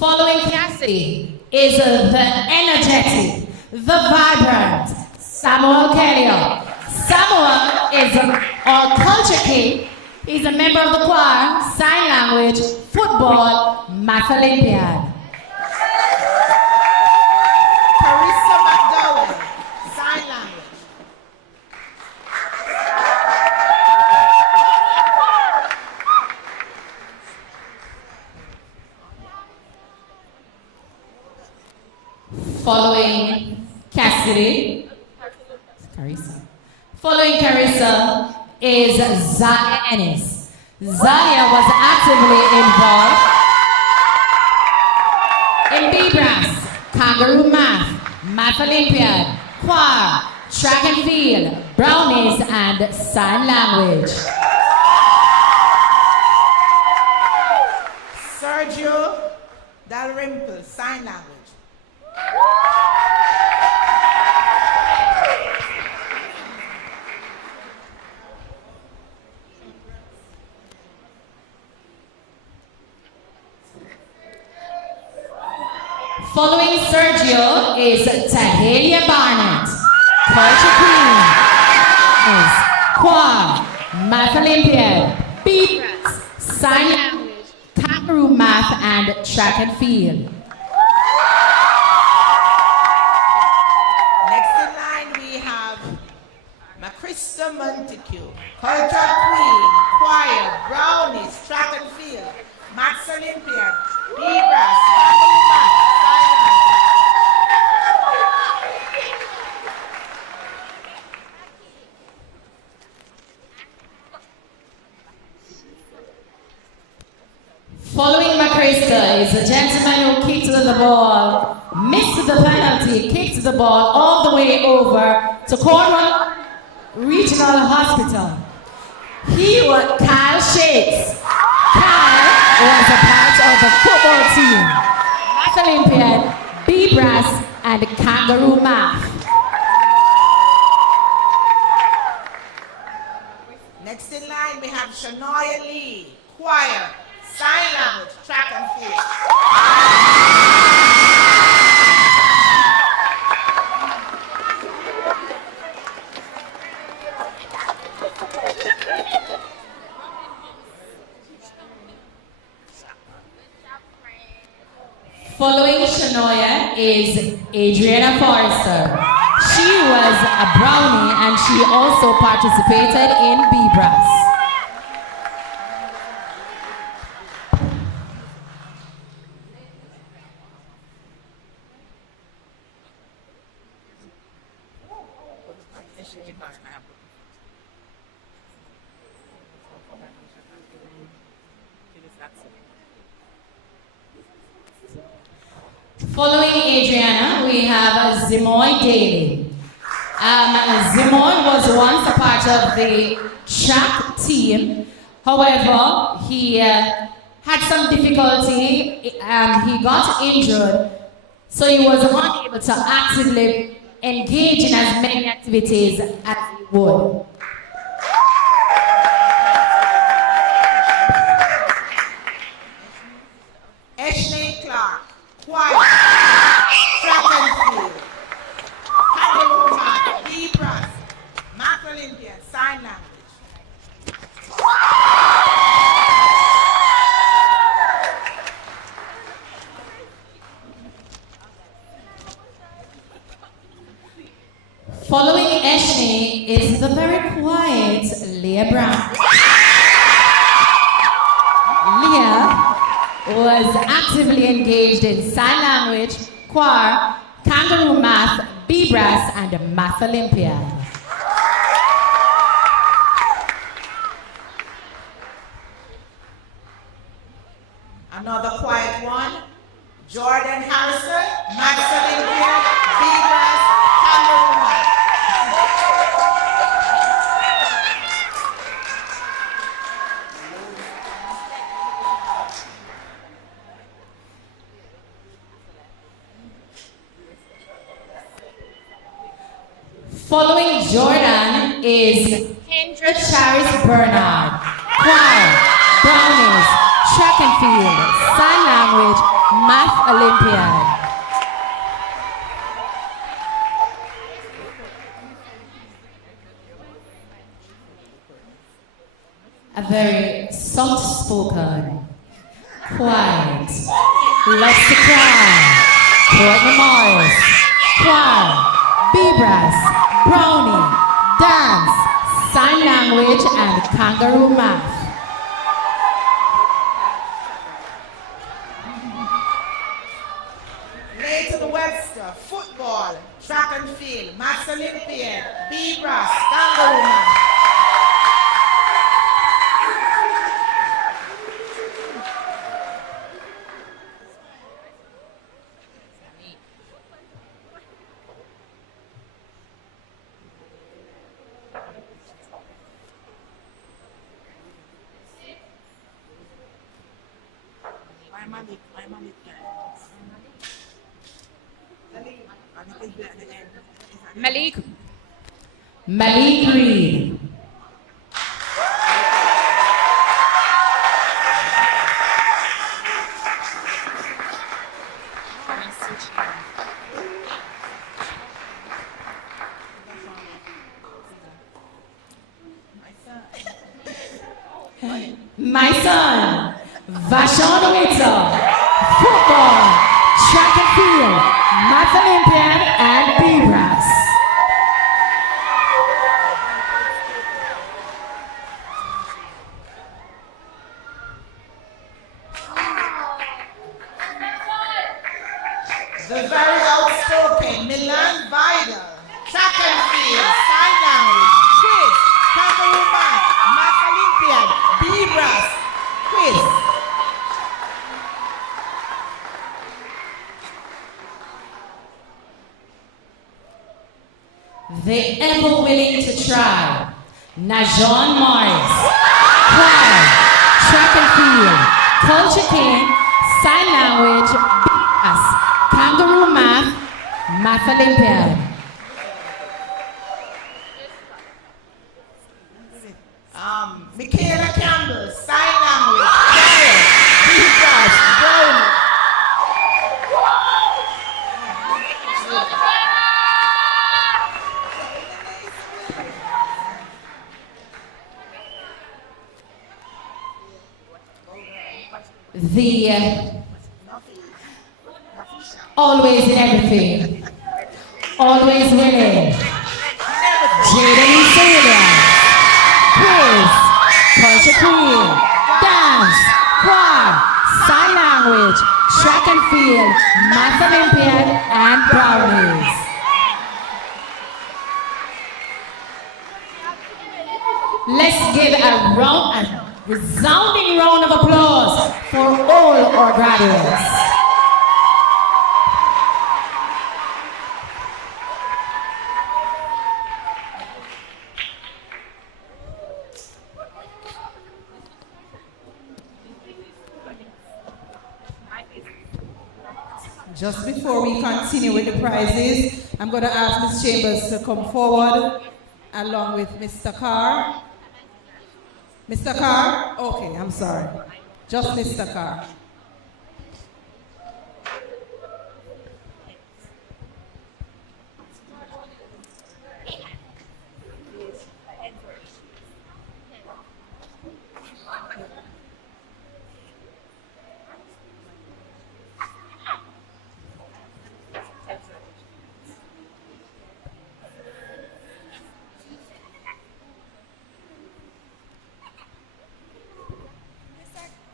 Following Cassidy is the energetic, the vibrant Samuel Kelly. Samuel is our culture king. He's a member of the choir, sign language, football, math Olympiad. Carissa McDowell, sign language. Following Cassidy, Following Carissa is Zalia Ennis. Zalia was actively involved in B-Brass, Kangaroo Math, Math Olympiad, choir, track and field, brownies, and sign language. Sergio Dalrymple, sign language. Following Sergio is Tahelia Barnett, culture queen, is choir, math Olympiad, B-Brass, sign language, kangaroo math, and track and field. Next in line we have Macrista Montague, culture queen, choir, brownies, track and field, maths Olympiad, B-Brass, kangaroo math, sign language. Following Macrista is a gentleman who ball, missed the penalty, kicked the ball all the way over to Cornwall Regional Hospital. He was Kyle Shakes. Kyle was a part of the football team, Math Olympiad, B-Brass, and Kangaroo Math. Next in line, we have Shania Lee, choir, sign language, track and field. Following Shania is Adriana Forrester. She was a brownie and she also participated in B-Brass. Following Adriana, we have Zimoy Daly. Zimoy was once a part of the track team. However, he had some difficulty. He got injured, so he was unable to actively engage in as many activities as he would. Ashley Clark, choir, track and field, Kangaroo Math, B-Brass, Math Olympiad, sign language. Following Ashley is the very quiet Leah Brown. Leah was actively engaged in sign language, choir, Kangaroo Math, B-Brass, and Math Olympiad. Another quiet one, Jordan Harrison, Math Olympiad, B-Brass, Kangaroo Math. Following Jordan is Kendra Charis Bernard, choir, brownies, track and field, sign language, Math Olympiad. A very soft-spoken, quiet, loves to cry, Courtney Morris, choir, B-Brass, brownie, dance, sign language, and Kangaroo Math. Leighton Webster, football, track and field, Math Olympiad, B-Brass, Kangaroo Math. Malik Reed. My son, Vashon Witter, football, track and field, Math Olympiad, and B-Brass. The very outspoken Milan Vidal, track and field, sign language, quiz, Kangaroo Math, Math Olympiad, B-Brass, quiz. the ever willing to try, Najon Morris, choir, track and field, culture king, sign language, BS, kangaroo math Olympiad. Michaela Campbell, sign language, choir, BS, Brown. The always in everything, always winning, Jaden Celia, quiz, culture queen, dance, choir, sign language, track and field, math Olympiad, and brownies. Let's give a resounding round of applause for all our graduates. Just before we continue with the prizes, I'm going to ask Ms. Chambers to come forward along with Mr. Carr. Mr. Carr? Okay, I'm sorry. Just Mr. Carr.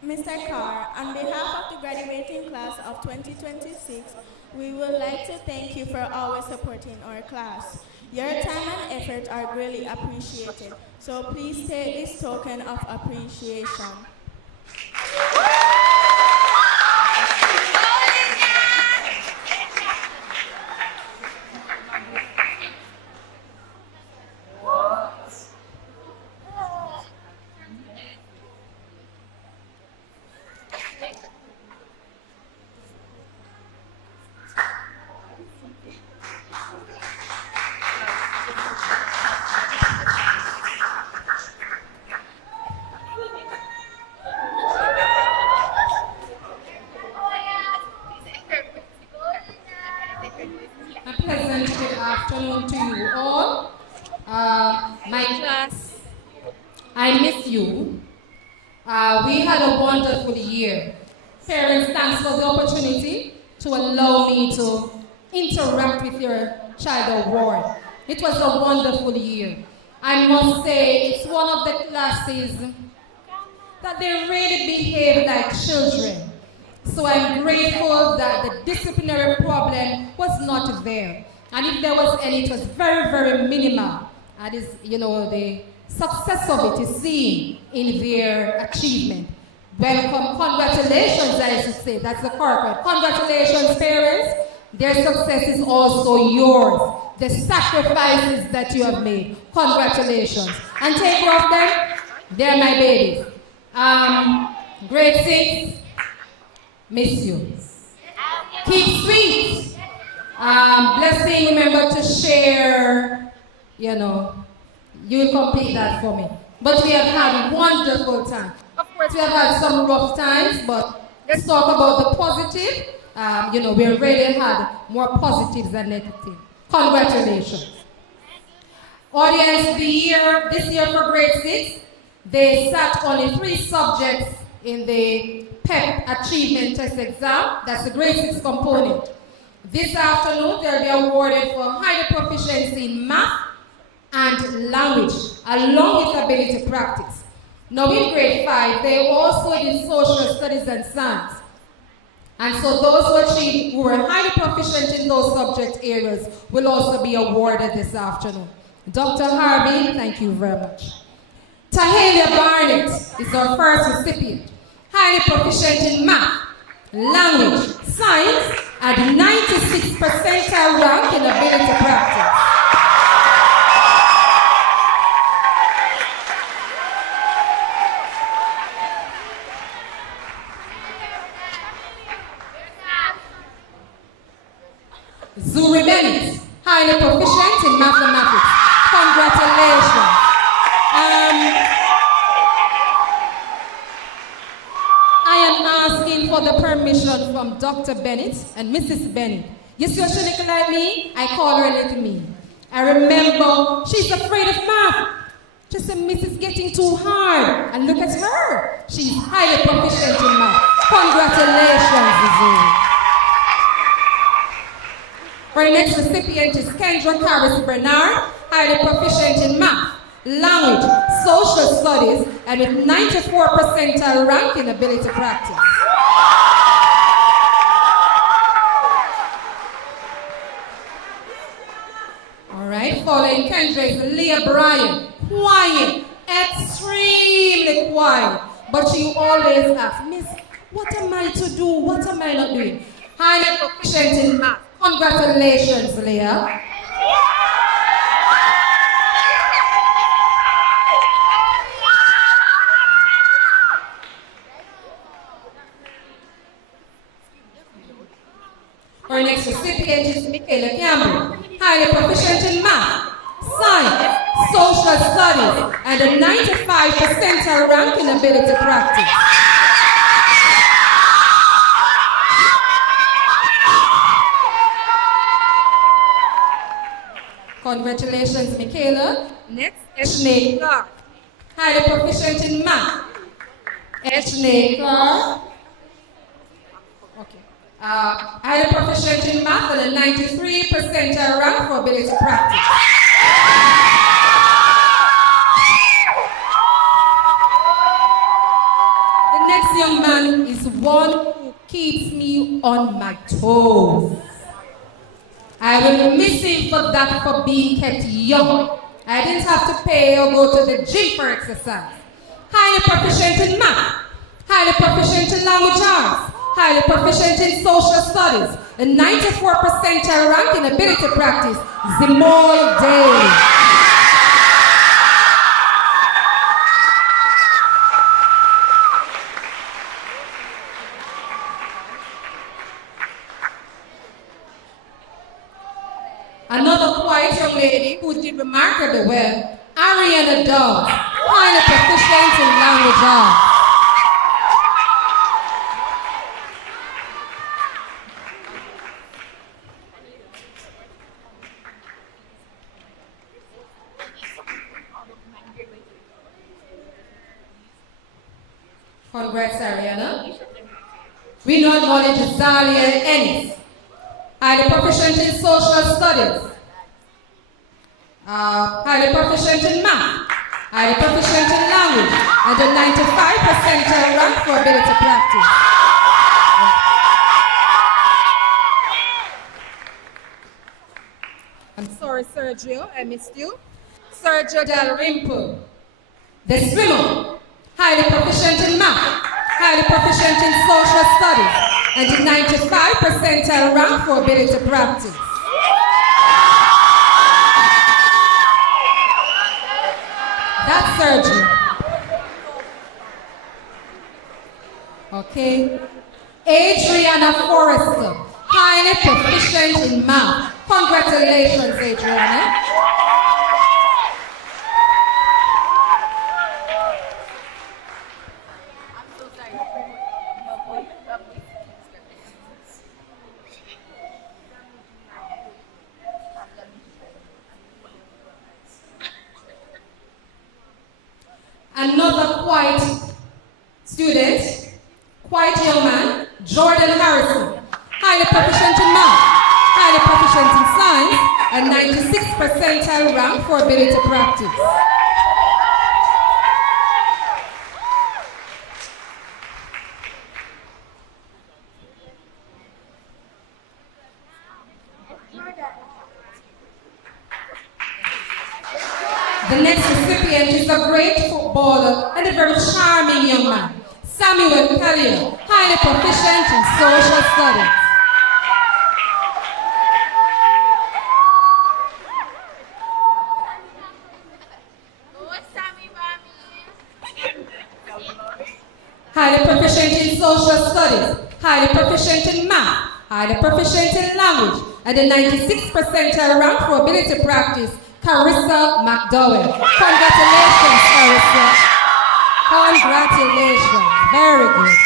Mr. Carr, on behalf of the graduating class of 2026, we would like to thank you for always supporting our class. Your time and effort are greatly appreciated, so please take this token of appreciation. Afternoon to you all. My class, I miss you. We had a wonderful year. Parents, thanks for the opportunity to allow me to interact with your child award. It was a wonderful year. I must say it's one of the classes that they really behave like children. So I'm grateful that the disciplinary problem was not there. And if there was any, it was very, very minimal. And is, the success of it is seen in their achievement. Welcome, congratulations, I should say. That's the correct word. Congratulations, parents. Their success is also yours. The sacrifices that you have made. Congratulations. And take care of them. They're my babies. Grade 6, miss you. Keep sweet. Blessing, remember to share, you'll complete that for me. But we have had a wonderful time. Of course, we have had some rough times, but let's talk about the positive. We already had more positives than negative. Congratulations. Audience, this year for grade 6, they sat only 3 subjects in the PEP Achievement Test exam. That's the grade 6 component. This afternoon, they'll be awarded for higher proficiency in math and language, along with ability practice. Now in grade 5, they also did social studies and science. And so those who were highly proficient in those subject areas will also be awarded this afternoon. Dr. Harvey, thank you very much. Tahalia Barnett is our first recipient, highly proficient in math, language, science, at 96th percentile rank in ability practice. Zuri Bennett, highly proficient in mathematics. Congratulations. I am asking for the permission from Dr. Bennett and Mrs. Bennett. You see how she look like me? I call her little me. I remember she's afraid of math. She said, Mrs. getting too hard. And look at her. She's highly proficient in math. Congratulations, Zuri. Our next recipient is Kendra Caris Bernard, highly proficient in math, language, social studies, and with 94 percentile rank in ability practice. All right, following Kendra is Leah Bryan, quiet, extremely quiet, but she always asks, Miss, what am I to do? What am I not doing? Highly proficient in math. Congratulations, Leah. Our next recipient is Michaela Campbell, highly proficient in math, science, social studies, and a 95 percentile rank in ability practice. Congratulations, Michaela. Next, Eshne Clark, highly proficient in math. Eshne Clark. Okay. Highly proficient in math and a 93 percentile rank for ability practice. The next young man is one who keeps me on my toes. I will miss him for that, for being kept young. I didn't have to pay or go to the gym for exercise. Highly proficient in math, highly proficient in language arts, highly proficient in social studies, a 94 percentile rank in ability practice, Zimol Day. Another quiet young lady who did remarkably well, Ariana Dawes, highly proficient in language arts. Congrats, Ariana. We now acknowledge Zalia Ennis, highly proficient in social studies, highly proficient in math, highly proficient in language, and a 95 percentile rank for ability practice. I'm sorry, Sergio, I missed you. Sergio Dalrymple, the swimmer, highly proficient in math, highly proficient in social studies, and a 95 percentile rank for ability practice. That's Sergio. Okay. Adriana Forrester, highly proficient in math. Congratulations, Adriana. Another quiet student, quiet young man, Jordan Harrison, highly proficient in math, highly proficient in science, and 96 percentile rank for ability practice. The next recipient is a great footballer and a very charming young man, Samuel Callier, highly proficient in social studies. Highly proficient in social studies, highly proficient in math, highly proficient in language, and the 96th percentile rank for ability practice, Carissa McDowell. Congratulations, Carissa. Congratulations. Very good.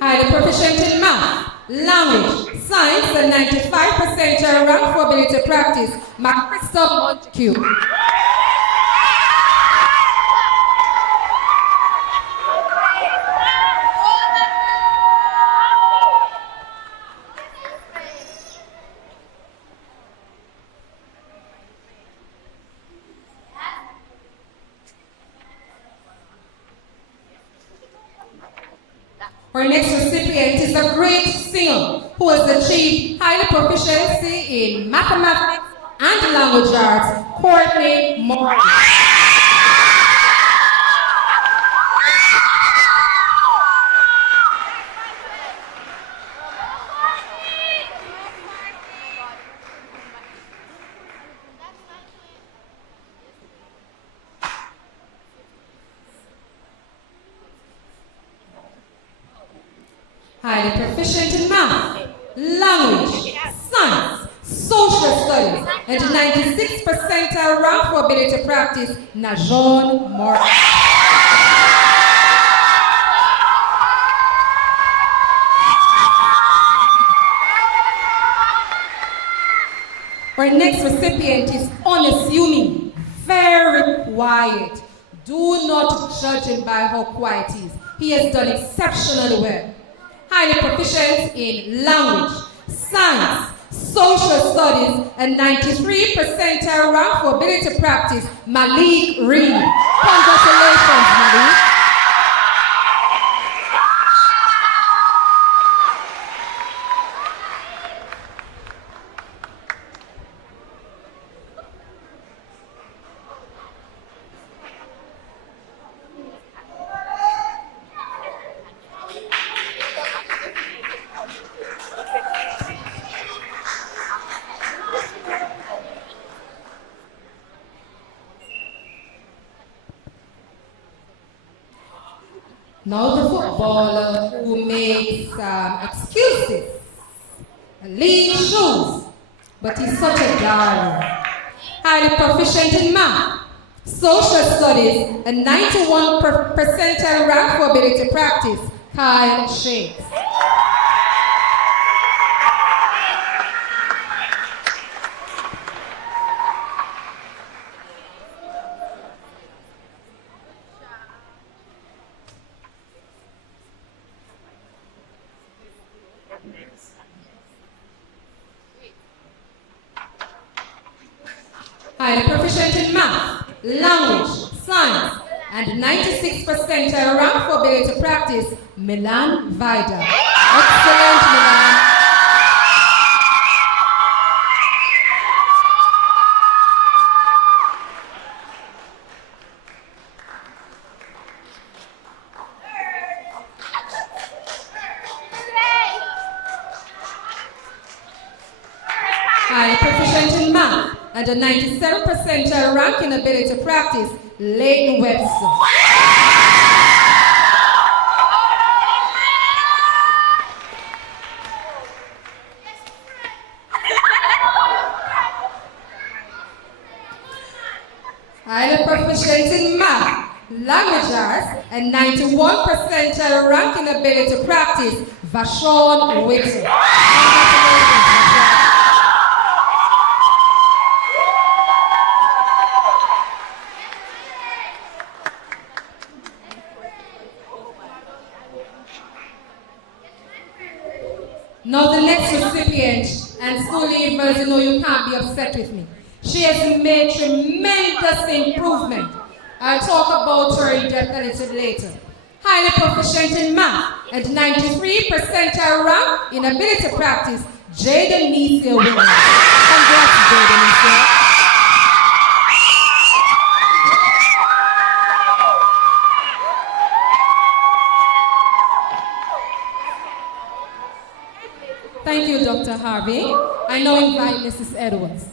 Highly proficient in math, language, science, and 95 percentile rank for ability practice, Macrista Montague. Our next recipient is a great singer who has achieved highly proficiency in mathematics and language arts, Courtney Morgan. Highly proficient in math, language, science, social studies, and 96th percentile rank for ability practice, Najon Morgan. Our next recipient is unassuming, very quiet. Do not judge him by how quiet he is. He has done exceptionally well. Highly proficient in language, science, social studies, and 93 percentile rank for ability practice, Malik Reed. Congratulations, Malik. Now the footballer who makes excuses and leaves shoes, but he's such a darling. Highly proficient in math, social studies, and 91 percentile rank for ability practice, Kyle Shakes. Highly proficient in math, language, science, and 96 percentile rank for ability practice, Milan Vida. Excellent, Milan. Highly proficient in math, and a 97 percentile rank in ability practice, Leighton Webster. Highly proficient in math, language arts, and 91 percentile rank in ability practice, Vashon Whittle. Congratulations, Vashon. Now the next recipient, and school leavers, you know you can't be upset with me. She has made tremendous improvement. I'll talk about her in depth a little later. Highly proficient in math and 93 percentile rank in ability practice, Jaden Nisia Williams. Congrats, Jaden Nisia. Thank you, Dr. Harvey. I now invite Mrs. Edwards.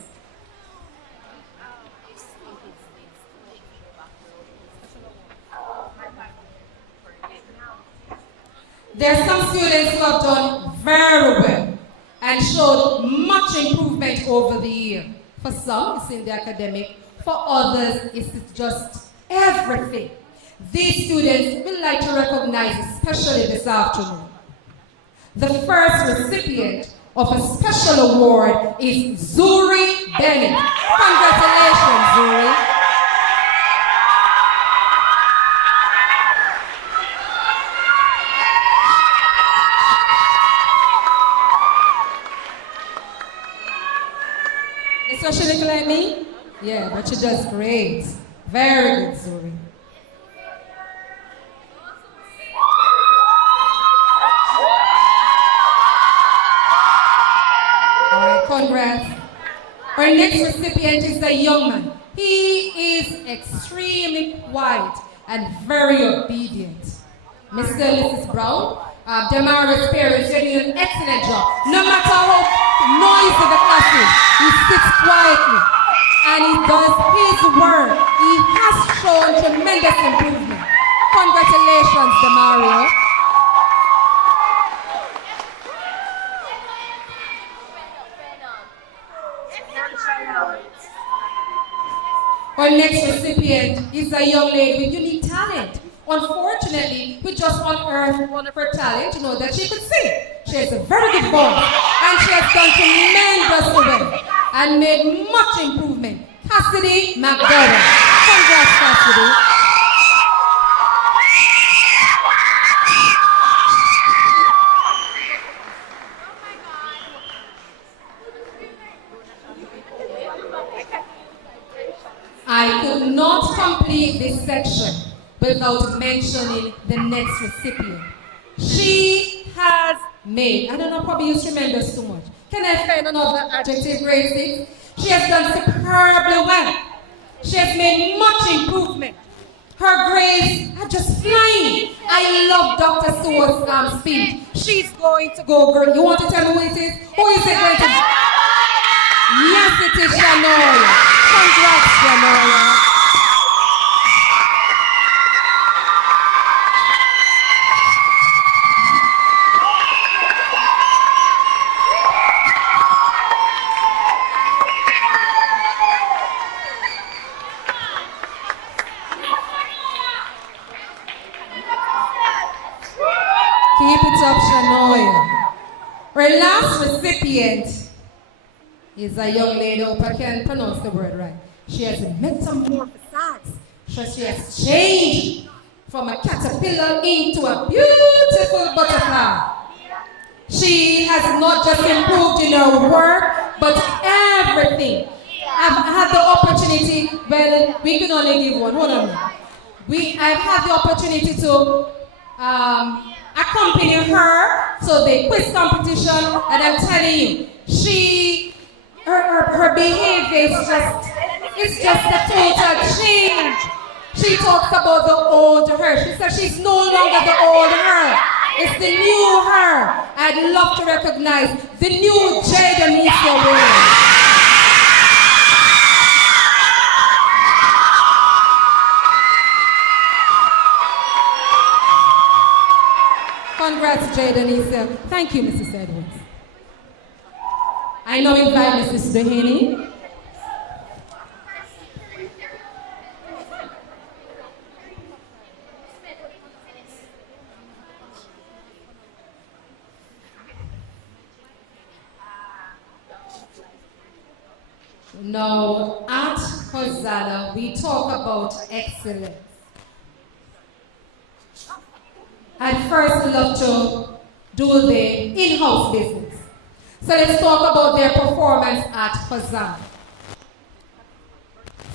There are some students who have done very well and showed much improvement over the year. For some, it's in the academic. For others, it's just everything. These students we'd like to recognize, especially this afternoon. The first recipient of a special award is Zuri Bennett. Congratulations, Zuri. So she look like me? Yeah, but she does great. Very good, Zuri. All right, congrats. Our next recipient is a young man. He is extremely quiet and very obedient. Mr. and Mrs. Brown, Demara's parents, you're doing an excellent job. No matter how noisy the class is, he sits quietly and he does his work. He has shown tremendous improvement. Congratulations, Demario. Our next recipient is a young lady with unique talent. Unfortunately, we just unearthed one of her talent, that she could sing. She has a very good voice, and she has done tremendously well and made much improvement. Cassidy McDowell. Congrats, Cassidy. I could not complete this section without mentioning the next recipient. She has made, I don't know, probably use tremendous too much. Can I find another adjective, grade 6? She has done superbly well. She has made much improvement. Her grades are just flying. I love Dr. Stewart's speech. She's going to go, girl. You want to tell me who it is? Who is it going to be? Yes, it is Shanoya. Congrats, Shanoya. Keep it up, Shanoya. Our last recipient is a young lady, I hope I can pronounce the word right. She has metamorphosed. So she has changed from a caterpillar into a beautiful butterfly. She has not just improved in her work, but everything. I've had the opportunity, well, we can only give one, hold on. I've had the opportunity to accompany her to the quiz competition, and I'm telling you, her behavior is just a total change. She talks about the old her. She says she's no longer the old her. It's the new her. I'd love to recognize the new Jada Nisia Williams. Congrats, Jada Nisia. Thank you, Mrs. Edwards. I now invite Mrs. Doheny. Now, at Hosanna, we talk about excellence. I'd first love to do the in-house business. So let's talk about their performance at Hosanna.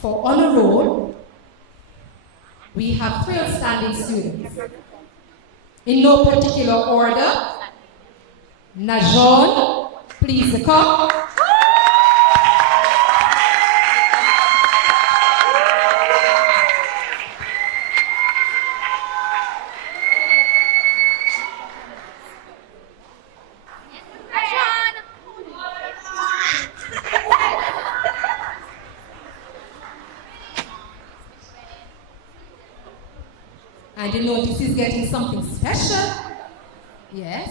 For honor roll, we have 3 outstanding students. In no particular order, Najon, please come. And you notice he's getting something special. Yes?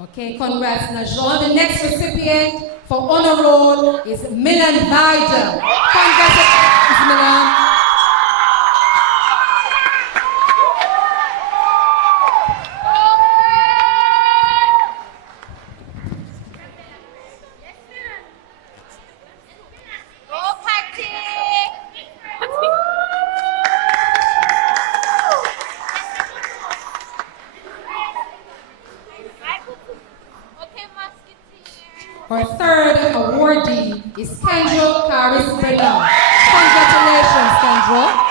Okay, congrats, Najon. The next recipient for honor roll is Milan Vida. Congratulations, Milan. Our third awardee is Kendra Paris Bernard. Congratulations, Kendra.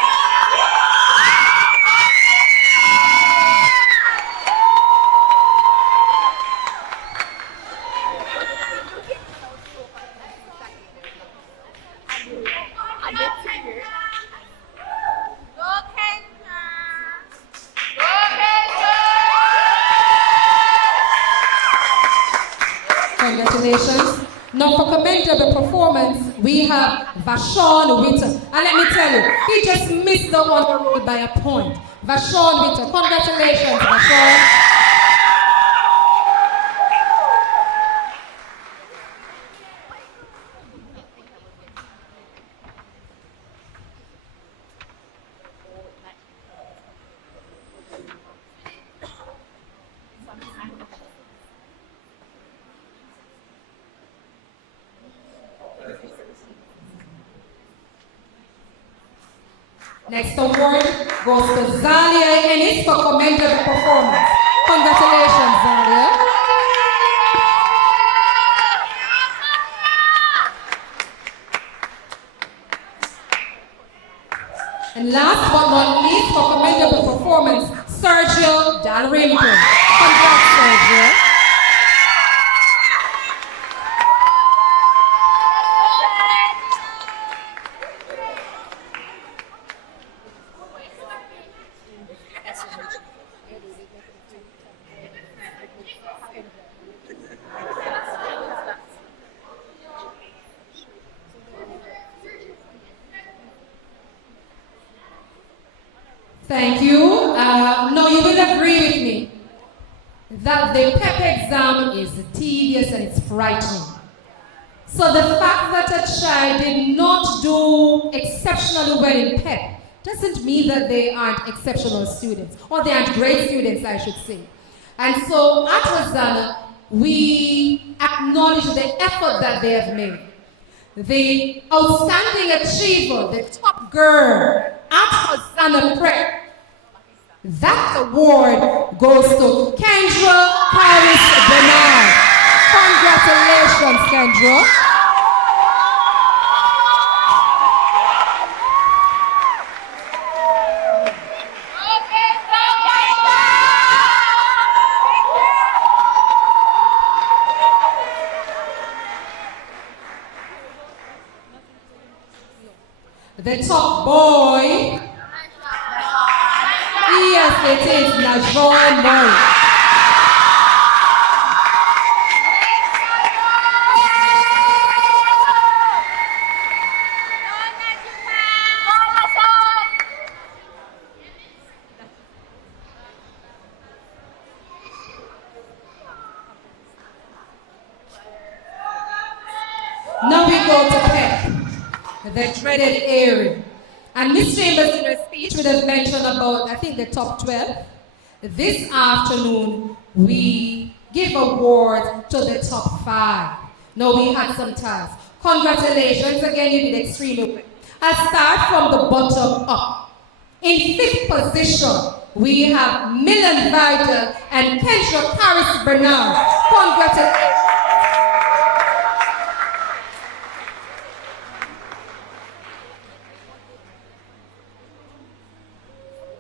Congratulations. Now for commendable performance, we have Vashon Witter. And let me tell you, he just missed the honor roll by a point. Vashon Witter. Congratulations, Vashon. Next award goes to Zalia Ennis for commendable performance. Congratulations, Zalia. And last but not least, for commendable performance, Sergio Dalrymple. Congrats, Sergio. Thank you. No, you will agree with me that the PEP exam is tedious and it's frightening. So the fact that a child did not do exceptionally well in PEP doesn't mean that they aren't exceptional students, or they aren't great students, I should say. And so at Hosanna, we acknowledge the effort that they have made. The outstanding achiever, the top girl at Hosanna Prep, that award goes to Kendra Paris Bernard. Congratulations, Kendra. The top boy, yes, it is Najon Murray. Now we go to PEP, the dreaded area. And Ms. Chambers in her speech would have mentioned about, I think, the top 12. This afternoon, we give awards to the top 5. Now we had some tasks. Congratulations, again, you did extremely well. I'll start from the bottom up. In 5th position, we have Milan Vidal and Kendra Paris Bernard. Congratulations.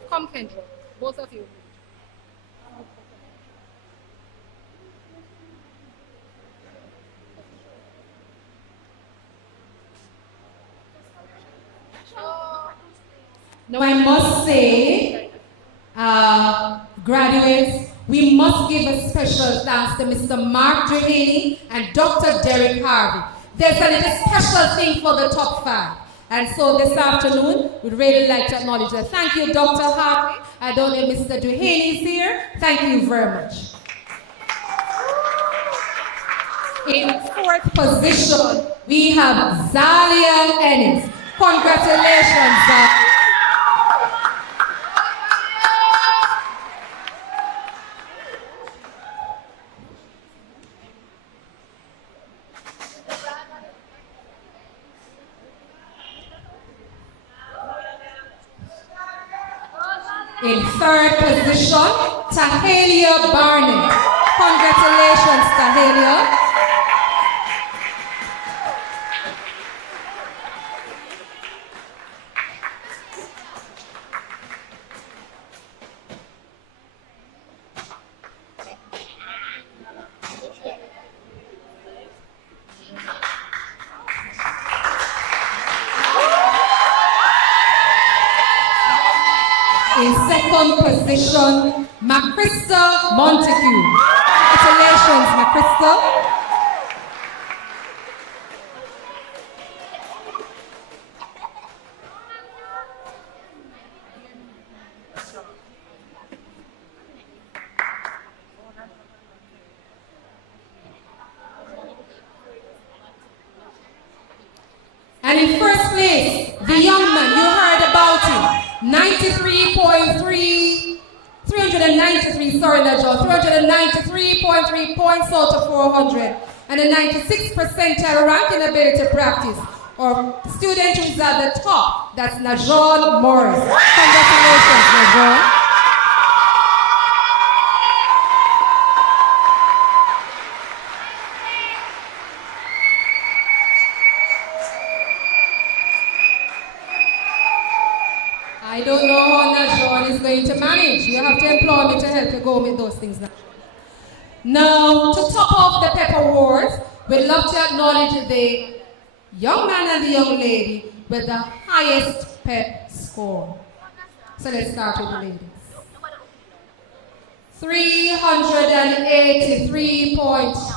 Come, Kendra, both of you. Now I must say, graduates, we must give a special thanks to Mr. Mark Dehaney and Dr. Derek Harvey. there's a little special thing for the top 5. And so this afternoon, we'd really like to acknowledge that. Thank you, Dr. Hartley. I don't know if Mr. Duhaney is here. Thank you very much. In 4th position, we have Zalia Ennis. Congratulations, Zalia. In 3rd position, Tahalia Barnett. Congratulations, Tahalia. In 2nd position, Macrista Montague. Congratulations, Macrista. And in 1st place, the young man, you heard about him. 393.3 points out of 400, and a 96th percentile rank in ability practice. Our student who is at the top, that's Najon Morris. Congratulations, Najon. I don't know how Najon is going to manage. You have to employ me to help you go with those things now. Now, to top off the PEP Awards, we'd love to acknowledge the young man and the young lady with the highest PEP score. So let's start with the ladies. 383 points.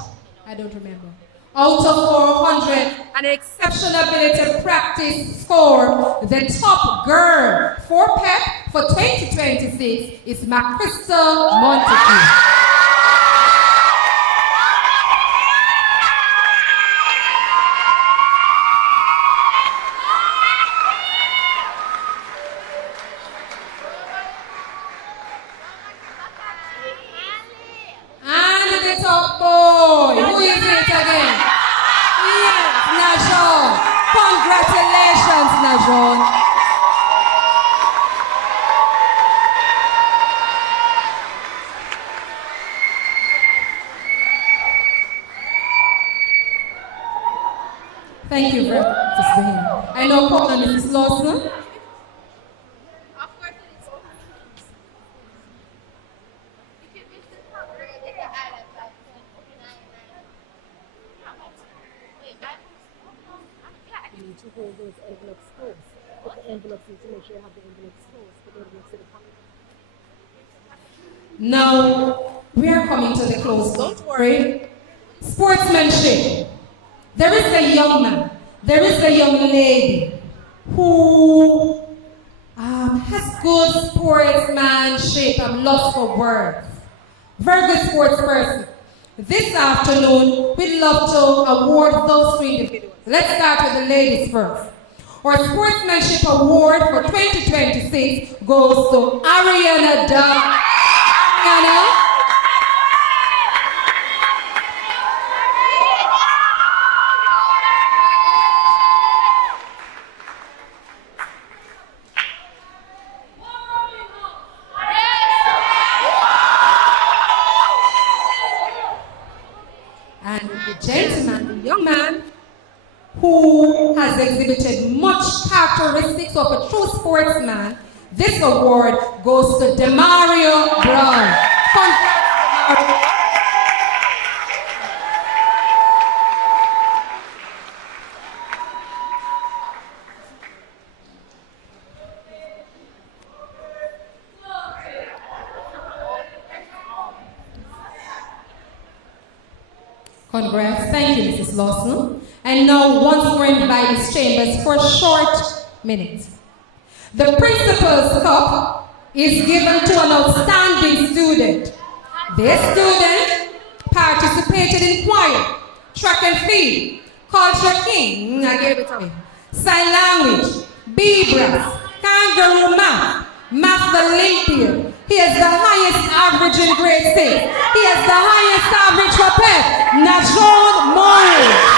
I don't remember. Out of 400, an exceptional ability practice score. The top girl for PEP for 2026 is Macrista Montague. And the top boy, who is it again? Yes, Najon. Congratulations, Najon. Thank you very much, Mrs. Bahim. I know call on Mrs. Lawson. You need to hold those envelopes close. Put the envelopes in to make sure you have the envelopes close. Put the envelopes in the pocket. Now, we are coming to the close. Don't worry. Sportsmanship. There is a young man, there is a young lady who has good sportsmanship. I'm lost for words. Very good sports person. This afternoon, we'd love to award those 3 individuals. Let's start with the ladies first. Our Sportsmanship Award for 2026 goes to Ariana Da. Ariana. And the gentleman, the young man, who has exhibited much characteristics of a true sportsman, this award goes to Demario Brown. Congrats, Demario. Congrats. Thank you, Mrs. Lawson. I now once more invite Ms. Chambers for a short minute. The Principal's Cup is given to an outstanding student. This student participated in choir, track and field, culture king, I gave it away, sign language, B-brass, kangaroo math Olympian. He has the highest average in grade 6. He has the highest average for PEP, Najon Morris.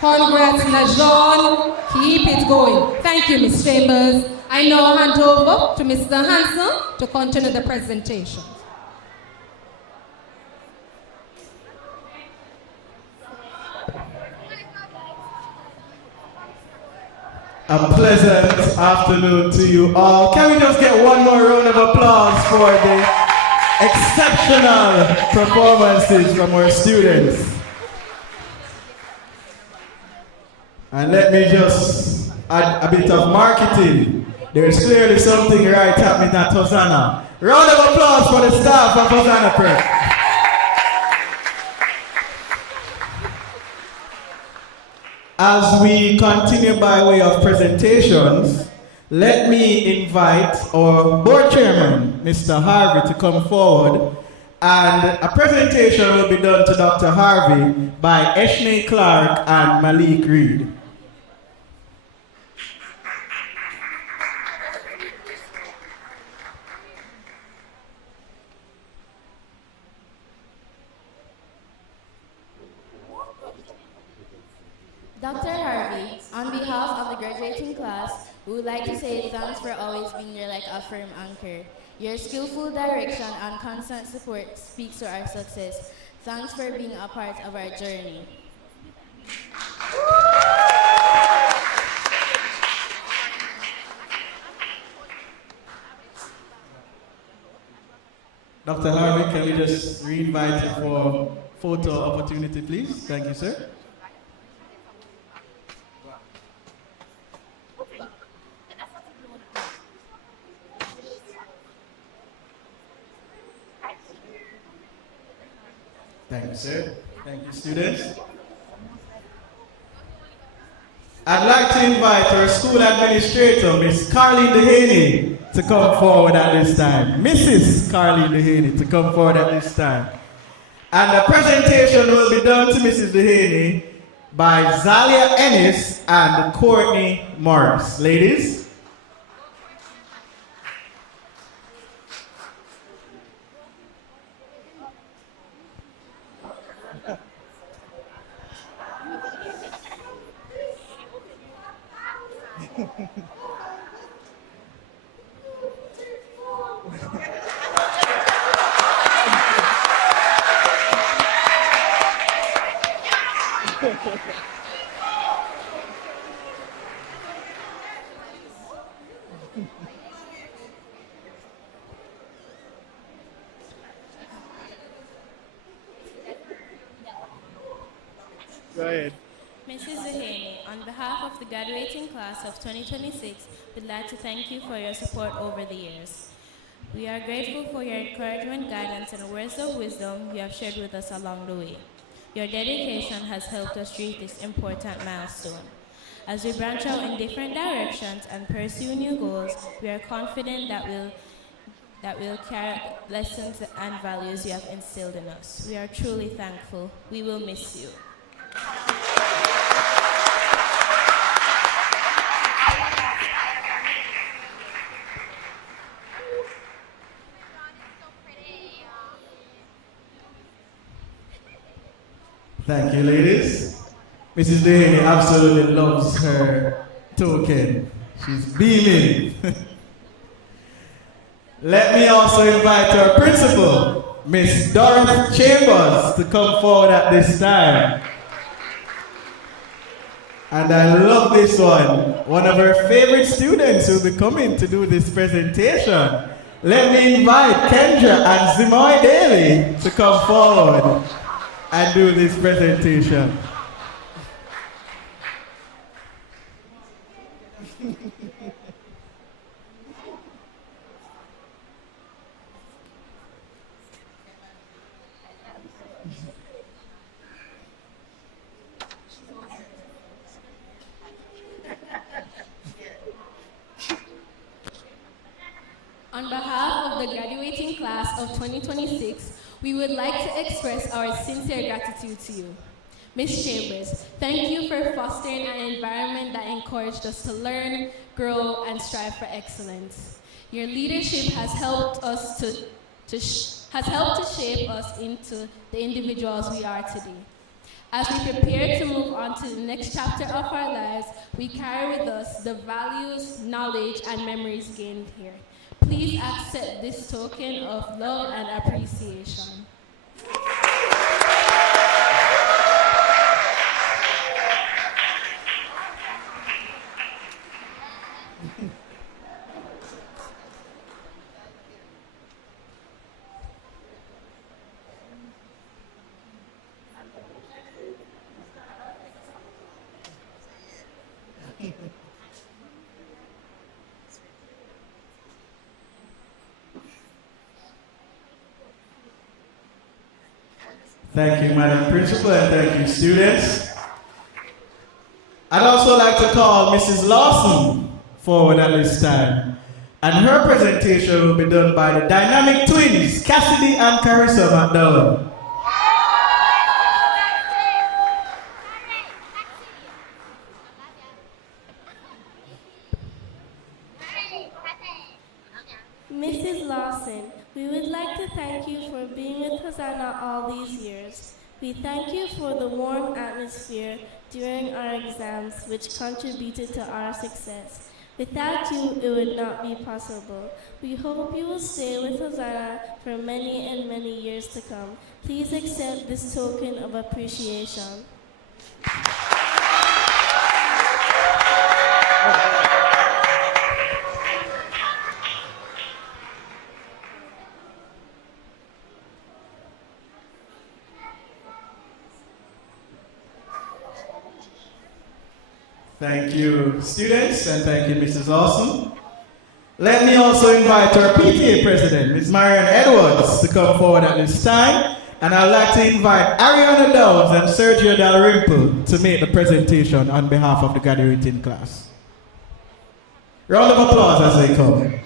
Congrats, Najon. Keep it going. Thank you, Ms. Chambers. I now hand over to Mr. Hanson to continue the presentation. A pleasant afternoon to you all. Can we just get one more round of applause for the exceptional performances from our students? And let me just add a bit of marketing. There's clearly something right happening at Hosanna. Round of applause for the staff of Hosanna Prep. As we continue by way of presentations, let me invite our board chairman, Mr. Harvey, to come forward. And a presentation will be done to Dr. Harvey by Eshney Clark and Malik Reed. Dr. Harvey, on behalf of the graduating class, we would like to say thanks for always being there like a firm anchor. Your skillful direction and constant support speaks to our success. Thanks for being a part of our journey. Dr. Harvey, can we just re-invite you for photo opportunity, please? Thank you, sir. Thank you, sir. Thank you, students. I'd like to invite our school administrator, Miss Carleen Dehaney, to come forward at this time. Mrs. Carleen Dehaney to come forward at this time. And the presentation will be done to Mrs. Dehaney by Zalia Ennis and Courtney Morris. Ladies. Go ahead. Mrs. Dehaney, on behalf of the graduating class of 2026, we'd like to thank you for your support over the years. We are grateful for your encouragement, guidance, and words of wisdom you have shared with us along the way. Your dedication has helped us reach this important milestone. As we branch out in different directions and pursue new goals, we are confident that we'll carry lessons and values you have instilled in us. We are truly thankful. We will miss you. Thank you, ladies. Mrs. Dehaney absolutely loves her token. She's beaming. Let me also invite our principal, Miss Doris Chambers, to come forward at this time. And I love this one. One of her favorite students will be coming to do this presentation. Let me invite Kendra and Zimoy Daly to come forward and do this presentation. On behalf of the graduating class of 2026, we would like to express our sincere gratitude to you. Ms. Chambers, thank you for fostering an environment that encouraged us to learn, grow, and strive for excellence. Your leadership has helped us to shape us into the individuals we are today. As we prepare to move on to the next chapter of our lives, we carry with us the values, knowledge, and memories gained here. Please accept this token of love and appreciation. Thank you, Madam Principal, and thank you, students. I'd also like to call Mrs. Lawson forward at this time. And her presentation will be done by the dynamic twins, Cassidy and Carissa McDowell. Mrs. Lawson, we would like to thank you for being with Hosanna all these years. We thank you for the warm atmosphere during our exams, which contributed to our success. Without you, it would not be possible. We hope you will stay with Hosanna for many and many years to come. Please accept this token of appreciation. Thank you, students, and thank you, Mrs. Lawson. Let me also invite our PTA president, Ms. Marianne Edwards, to come forward at this time. And I'd like to invite Ariana Downs and Sergio Dalrymple to make the presentation on behalf of the graduating class. Round of applause as they come.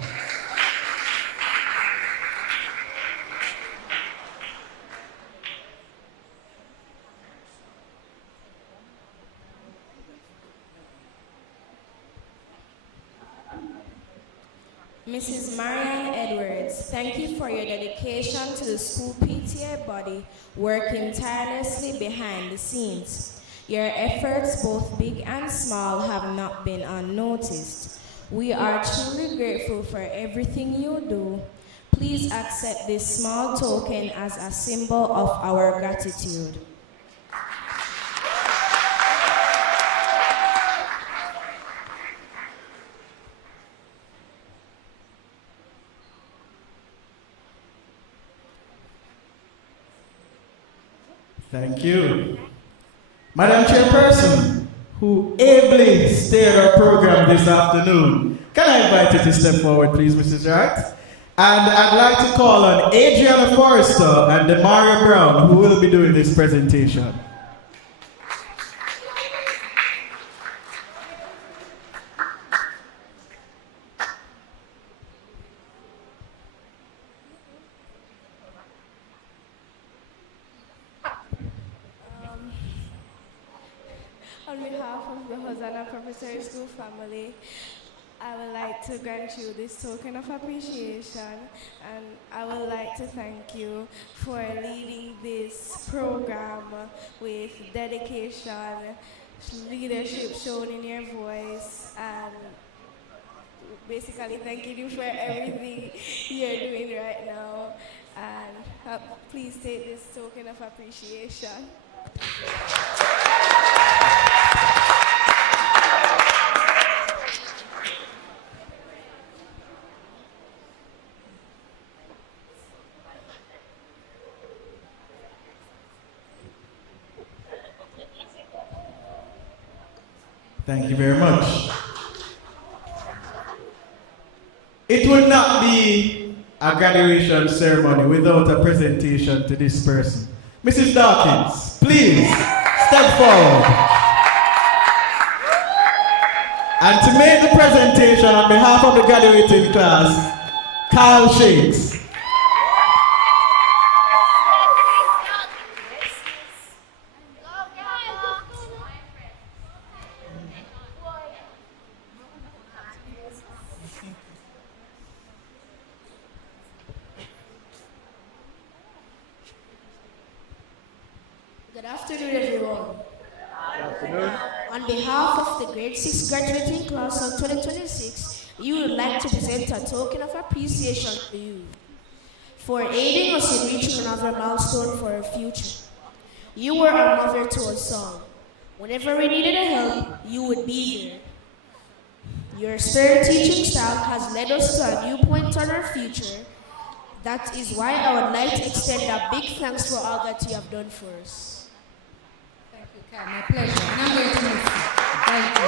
Mrs. Marianne Edwards, thank you for your dedication to the school PTA body, working tirelessly behind the scenes. Your efforts, both big and small, have not been unnoticed. We are truly grateful for everything you do. Please accept this small token as a symbol of our gratitude. Thank you. Madam Chairperson, who ably steered our program this afternoon, can I invite you to step forward, please, Mrs. Wright? And I'd like to call on Adriana Forrester and Demaria Brown, who will be doing this presentation. On behalf of the Hosanna Preparatory School family, I would like to grant you this token of appreciation, and I would like to thank you for leading this program with dedication, leadership shown in your voice, and basically thanking you for everything you're doing right now. And please take this token of appreciation. Thank you very much. It would not be a graduation ceremony without a presentation to this person. Mrs. Dawkins, please step forward. And to make the presentation on behalf of the graduating class, Carl Shakes. Good afternoon, everyone. Good afternoon. On behalf of the grade 6 graduating class of 2026, we would like to present a token of appreciation to you for aiding us in reaching another milestone for our future. You were our mother to us all. Whenever we needed help, you would be there. Your stern teaching style has led us to a new point on our future. That is why I would like to extend a big thanks for all that you have done for us. My pleasure. And I'm going to miss you. Thank you.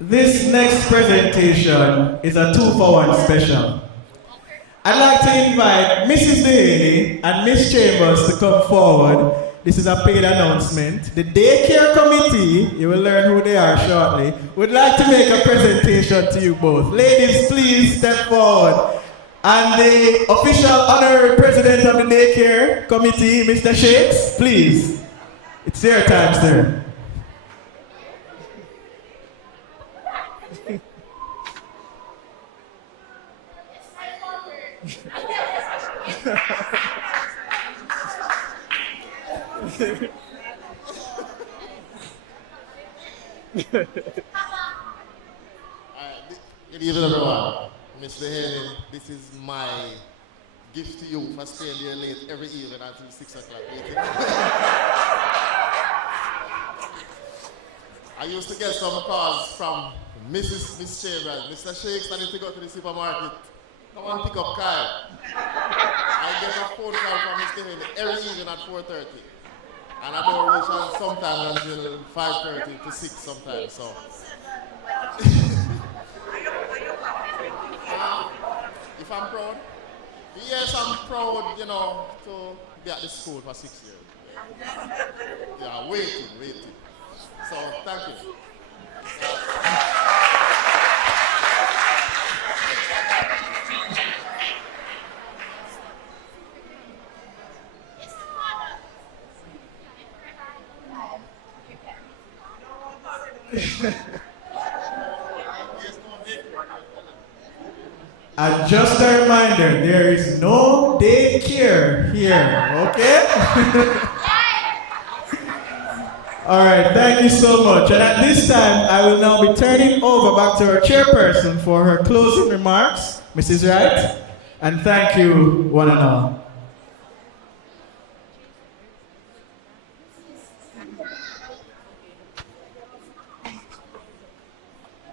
This next presentation is a 2-for-1 special. I'd like to invite Mrs. Dehaney and Miss Chambers to come forward. This is a paid announcement. The daycare committee, you will learn who they are shortly, would like to make a presentation to you both. Ladies, please step forward. And the official honorary president of the daycare committee, Mr. Shakes, please. It's your time, sir. Good evening, everyone. Mr. Henry, this is my gift to you for staying here late every evening until 6 o'clock. I used to get some calls from Miss Chambers. Mr. Shakes, I need to go to the supermarket. Come on, pick up Kyle. I get a phone call from Mr. Henry every evening at 4:30. And I don't reach on sometimes until 5:30 to 6 sometimes. So. If I'm proud? Yes, I'm proud, to be at the school for 6 years. Yeah, waiting. So, thank you. And just a reminder, there is no daycare here, okay? All right, thank you so much. And at this time, I will now be turning over back to our chairperson for her closing remarks, Mrs. Wright. And thank you, one and all.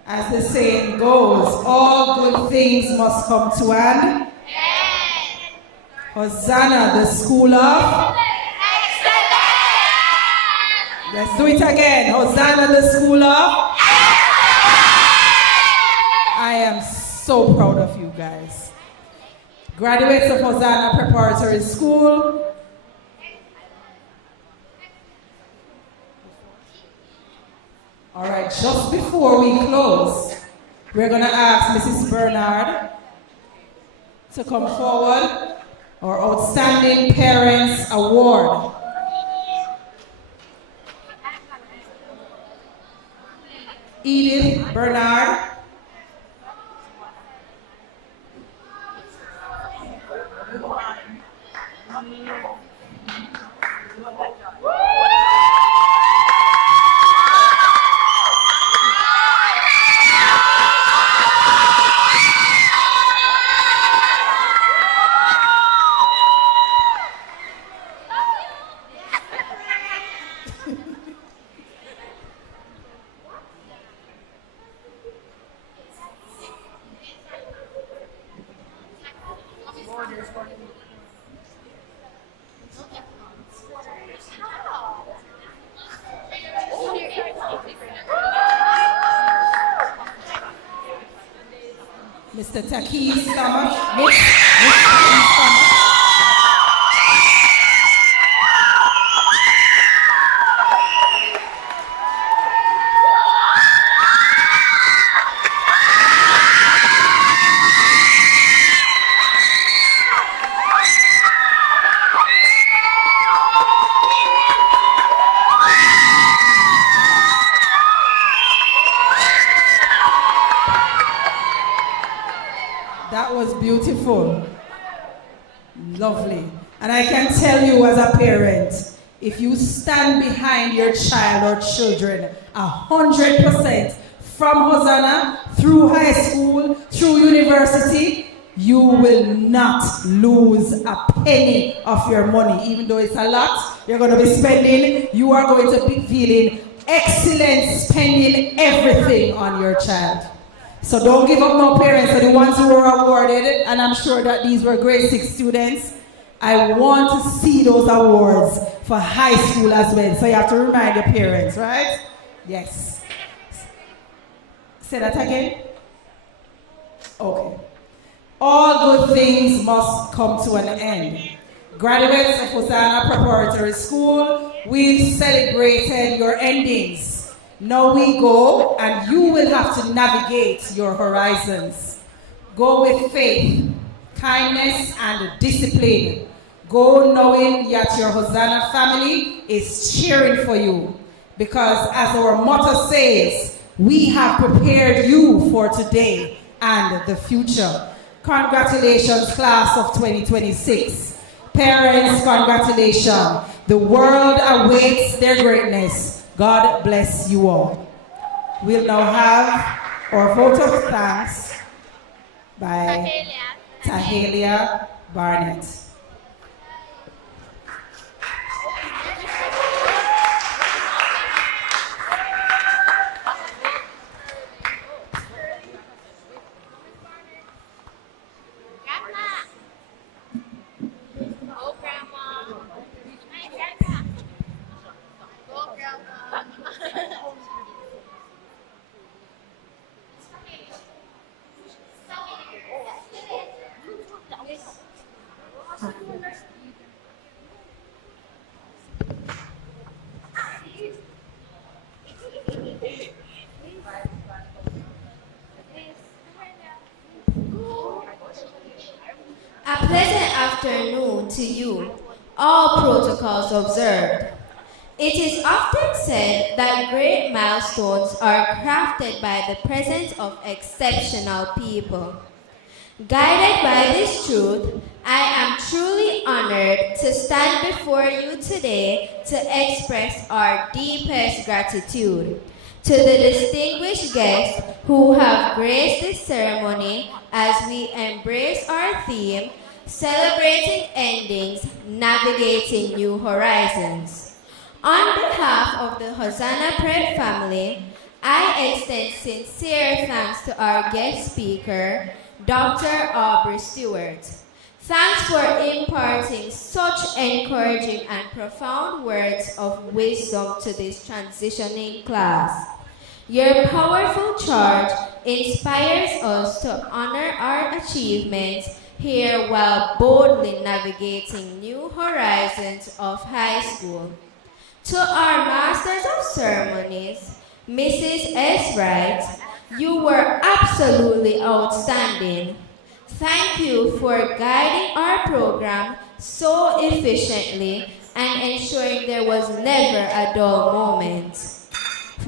As the saying goes, all good things must come to an end. Hosanna, the school of excellence. Let's do it again. Hosanna, the school of excellence. I am so proud of you guys. Graduates of Hosanna Preparatory School. All right, just before we close, we're going to ask Mrs. Bernard to come forward, our Outstanding Parents Award. Edith Bernard. Mr. Takis Thomas. Miss Takis Thomas. That was beautiful. Lovely. And I can tell you as a parent, if you stand behind your child or children 100% from Hosanna, through high school, through university, you will not lose a penny of your money. Even though it's a lot you're going to be spending, you are going to be feeling excellent spending everything on your child. So don't give up, no parents, are the ones who were awarded, and I'm sure that these were grade 6 students. I want to see those awards for high school as well. So you have to remind your parents, right? Yes. Say that again. Okay. All good things must come to an end. Graduates of Hosanna Preparatory School, we've celebrated your endings. Now we go, and you will have to navigate your horizons. Go with faith, kindness, and discipline. Go knowing that your Hosanna family is cheering for you. Because as our motto says, we have prepared you for today and the future. Congratulations, class of 2026. Parents, congratulations. The world awaits their greatness. God bless you all. We'll now have our vote of thanks by Tahalia Barnett. A pleasant afternoon to you, all protocols observed. It is often said that great milestones are crafted by the presence of exceptional people. Guided by this truth, I am truly honored to stand before you today to express our deepest gratitude to the distinguished guests who have graced this ceremony as we embrace our theme, Celebrating Endings, Navigating New Horizons. On behalf of the Hosanna Prep family, I extend sincere thanks to our guest speaker, Dr. Aubrey Stewart. Thanks for imparting such encouraging and profound words of wisdom to this transitioning class. Your powerful charge inspires us to honor our achievements here while boldly navigating new horizons of high school. To our Masters of Ceremonies, Mrs. S. Wright, you were absolutely outstanding. Thank you for guiding our program so efficiently and ensuring there was never a dull moment.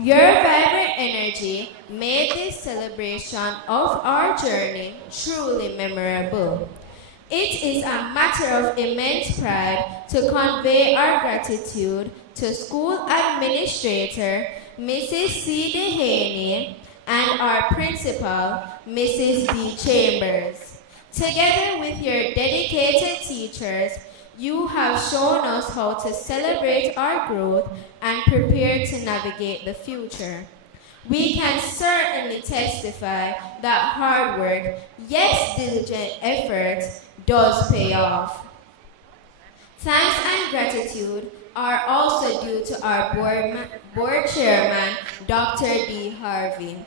Your vibrant energy made this celebration of our journey truly memorable. It is a matter of immense pride to convey our gratitude to School Administrator Mrs. C. Dehaney and our Principal Mrs. D. Chambers. Together with your dedicated teachers, you have shown us how to celebrate our growth and prepare to navigate the future. We can certainly testify that hard work, yes, diligent effort, does pay off. Thanks and gratitude are also due to our board chairman, Dr. D. Harvey,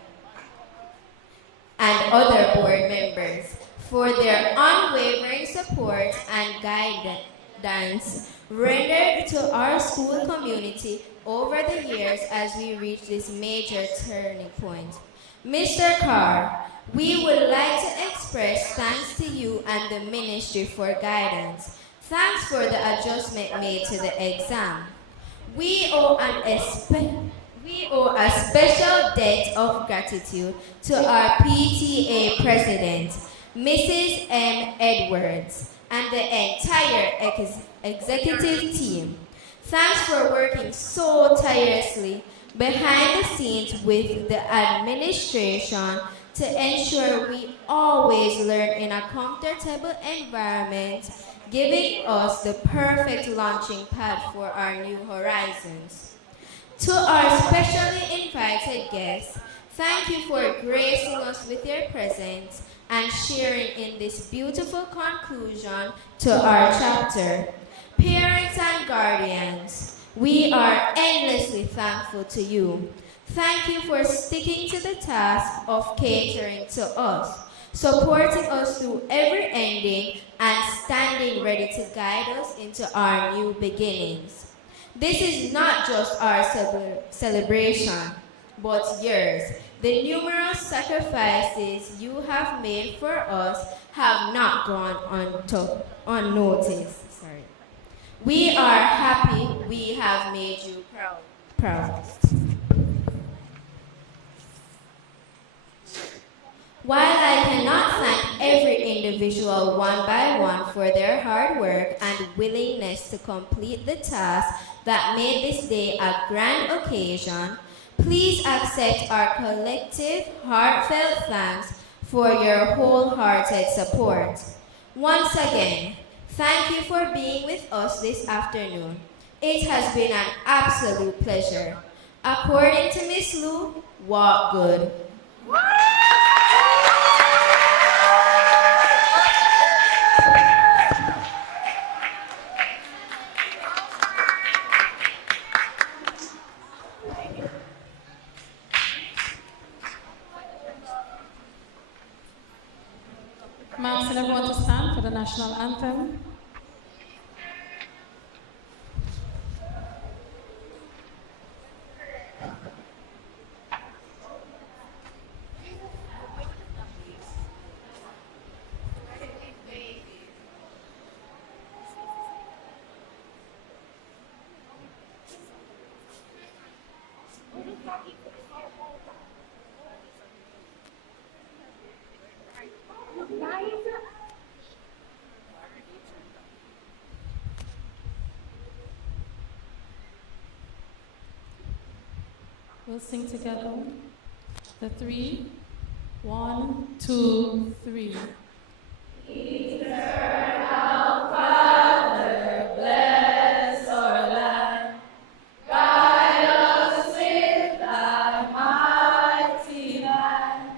and other board members for their unwavering support and guidance rendered to our school community over the years as we reach this major turning point. Mr. Carr, we would like to express thanks to you and the ministry for guidance. Thanks for the adjustment made to the exam. We owe a special debt of gratitude to our PTA president, Mrs. M. Edwards, and the entire executive team. Thanks for working so tirelessly behind the scenes with the administration to ensure we always learn in a comfortable environment, giving us the perfect launching pad for our new horizons. To our specially invited guests, thank you for gracing us with your presence and sharing in this beautiful conclusion to our chapter. Parents and guardians, we are endlessly thankful to you. Thank you for sticking to the task of catering to us, supporting us through every ending, and standing ready to guide us into our new beginnings. This is not just our celebration, but yours. The numerous sacrifices you have made for us have not gone unnoticed. We are happy we have made you proud. While I cannot thank every individual one by one for their hard work and willingness to complete the task that made this day a grand occasion, please accept our collective heartfelt thanks for your wholehearted support. Once again, thank you for being with us this afternoon. It has been an absolute pleasure. According to Miss Lou, walk good. I'm asking everyone to stand for the national anthem. We'll sing together. The 3, 1, 2, 3. Eternal Father, bless our land. Guide us with thy mighty hand.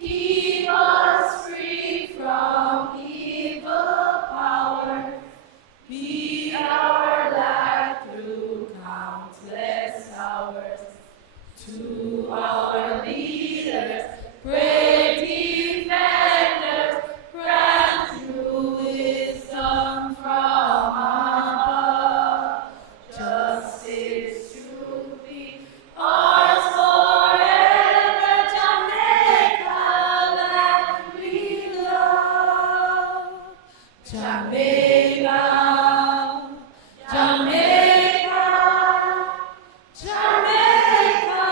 Keep us free from evil power. Be our light through countless hours. To our leaders, great defenders, grant through wisdom from above. Justice, truth be ours forever. Jamaica, land we love. Jamaica, Jamaica, Jamaica.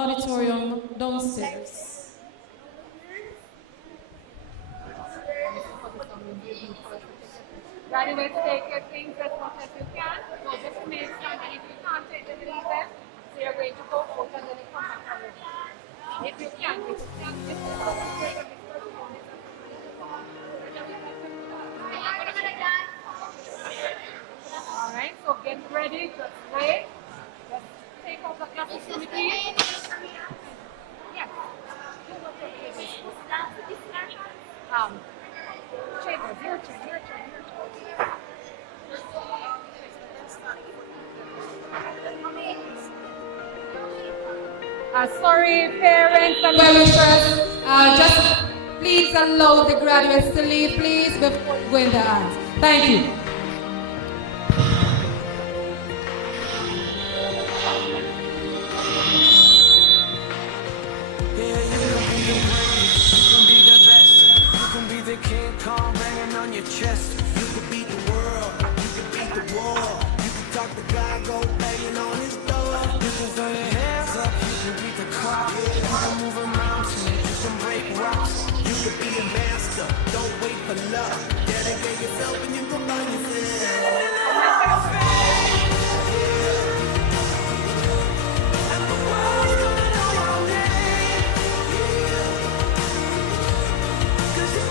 auditorium downstairs. Graduates, take your things as much as you can. So just make sure that if you can't take them, leave them. So you're going to go out and then you come back for it. If you can, this is all right, so get ready, just wait. Just take out the opportunity. Yeah. Chambers, your turn. Sorry, parents and well-wishers, just please allow the graduates to leave, please, before we go in the hands. Thank you. Come banging on your chest. You could beat the world, you could beat the war. You could talk the guy, go banging on his door. You can throw your hands up, you can beat the crowd. You can move a mountain, you can break rocks. You could be a master, don't wait for luck. Dedicate yourself and you can find yourself. And the world's gonna know your name. Cause you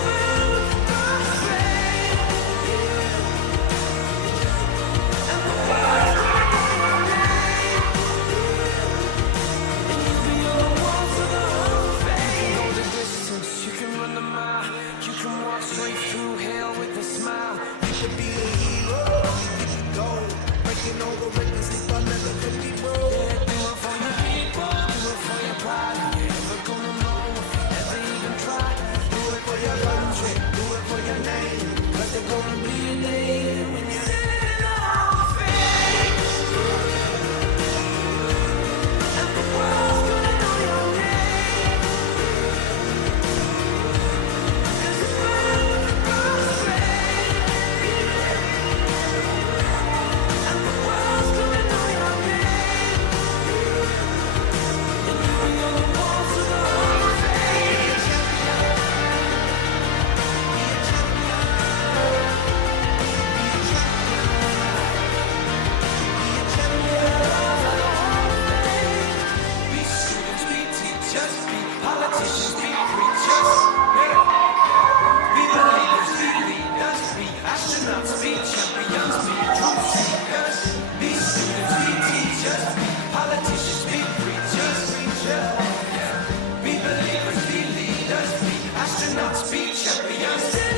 straight through hell with a smile. You could be a hero, you get the gold. Breaking all the records, sleep on never could be broke. Yeah, do it for your people, do it for your pride. You ain't never gonna know if you ever even try. Do it for your country, do it for your name. Cause there's gonna be a day when you're sitting in the Hall of Fame. And the world's gonna know your name. Cause it's be champions.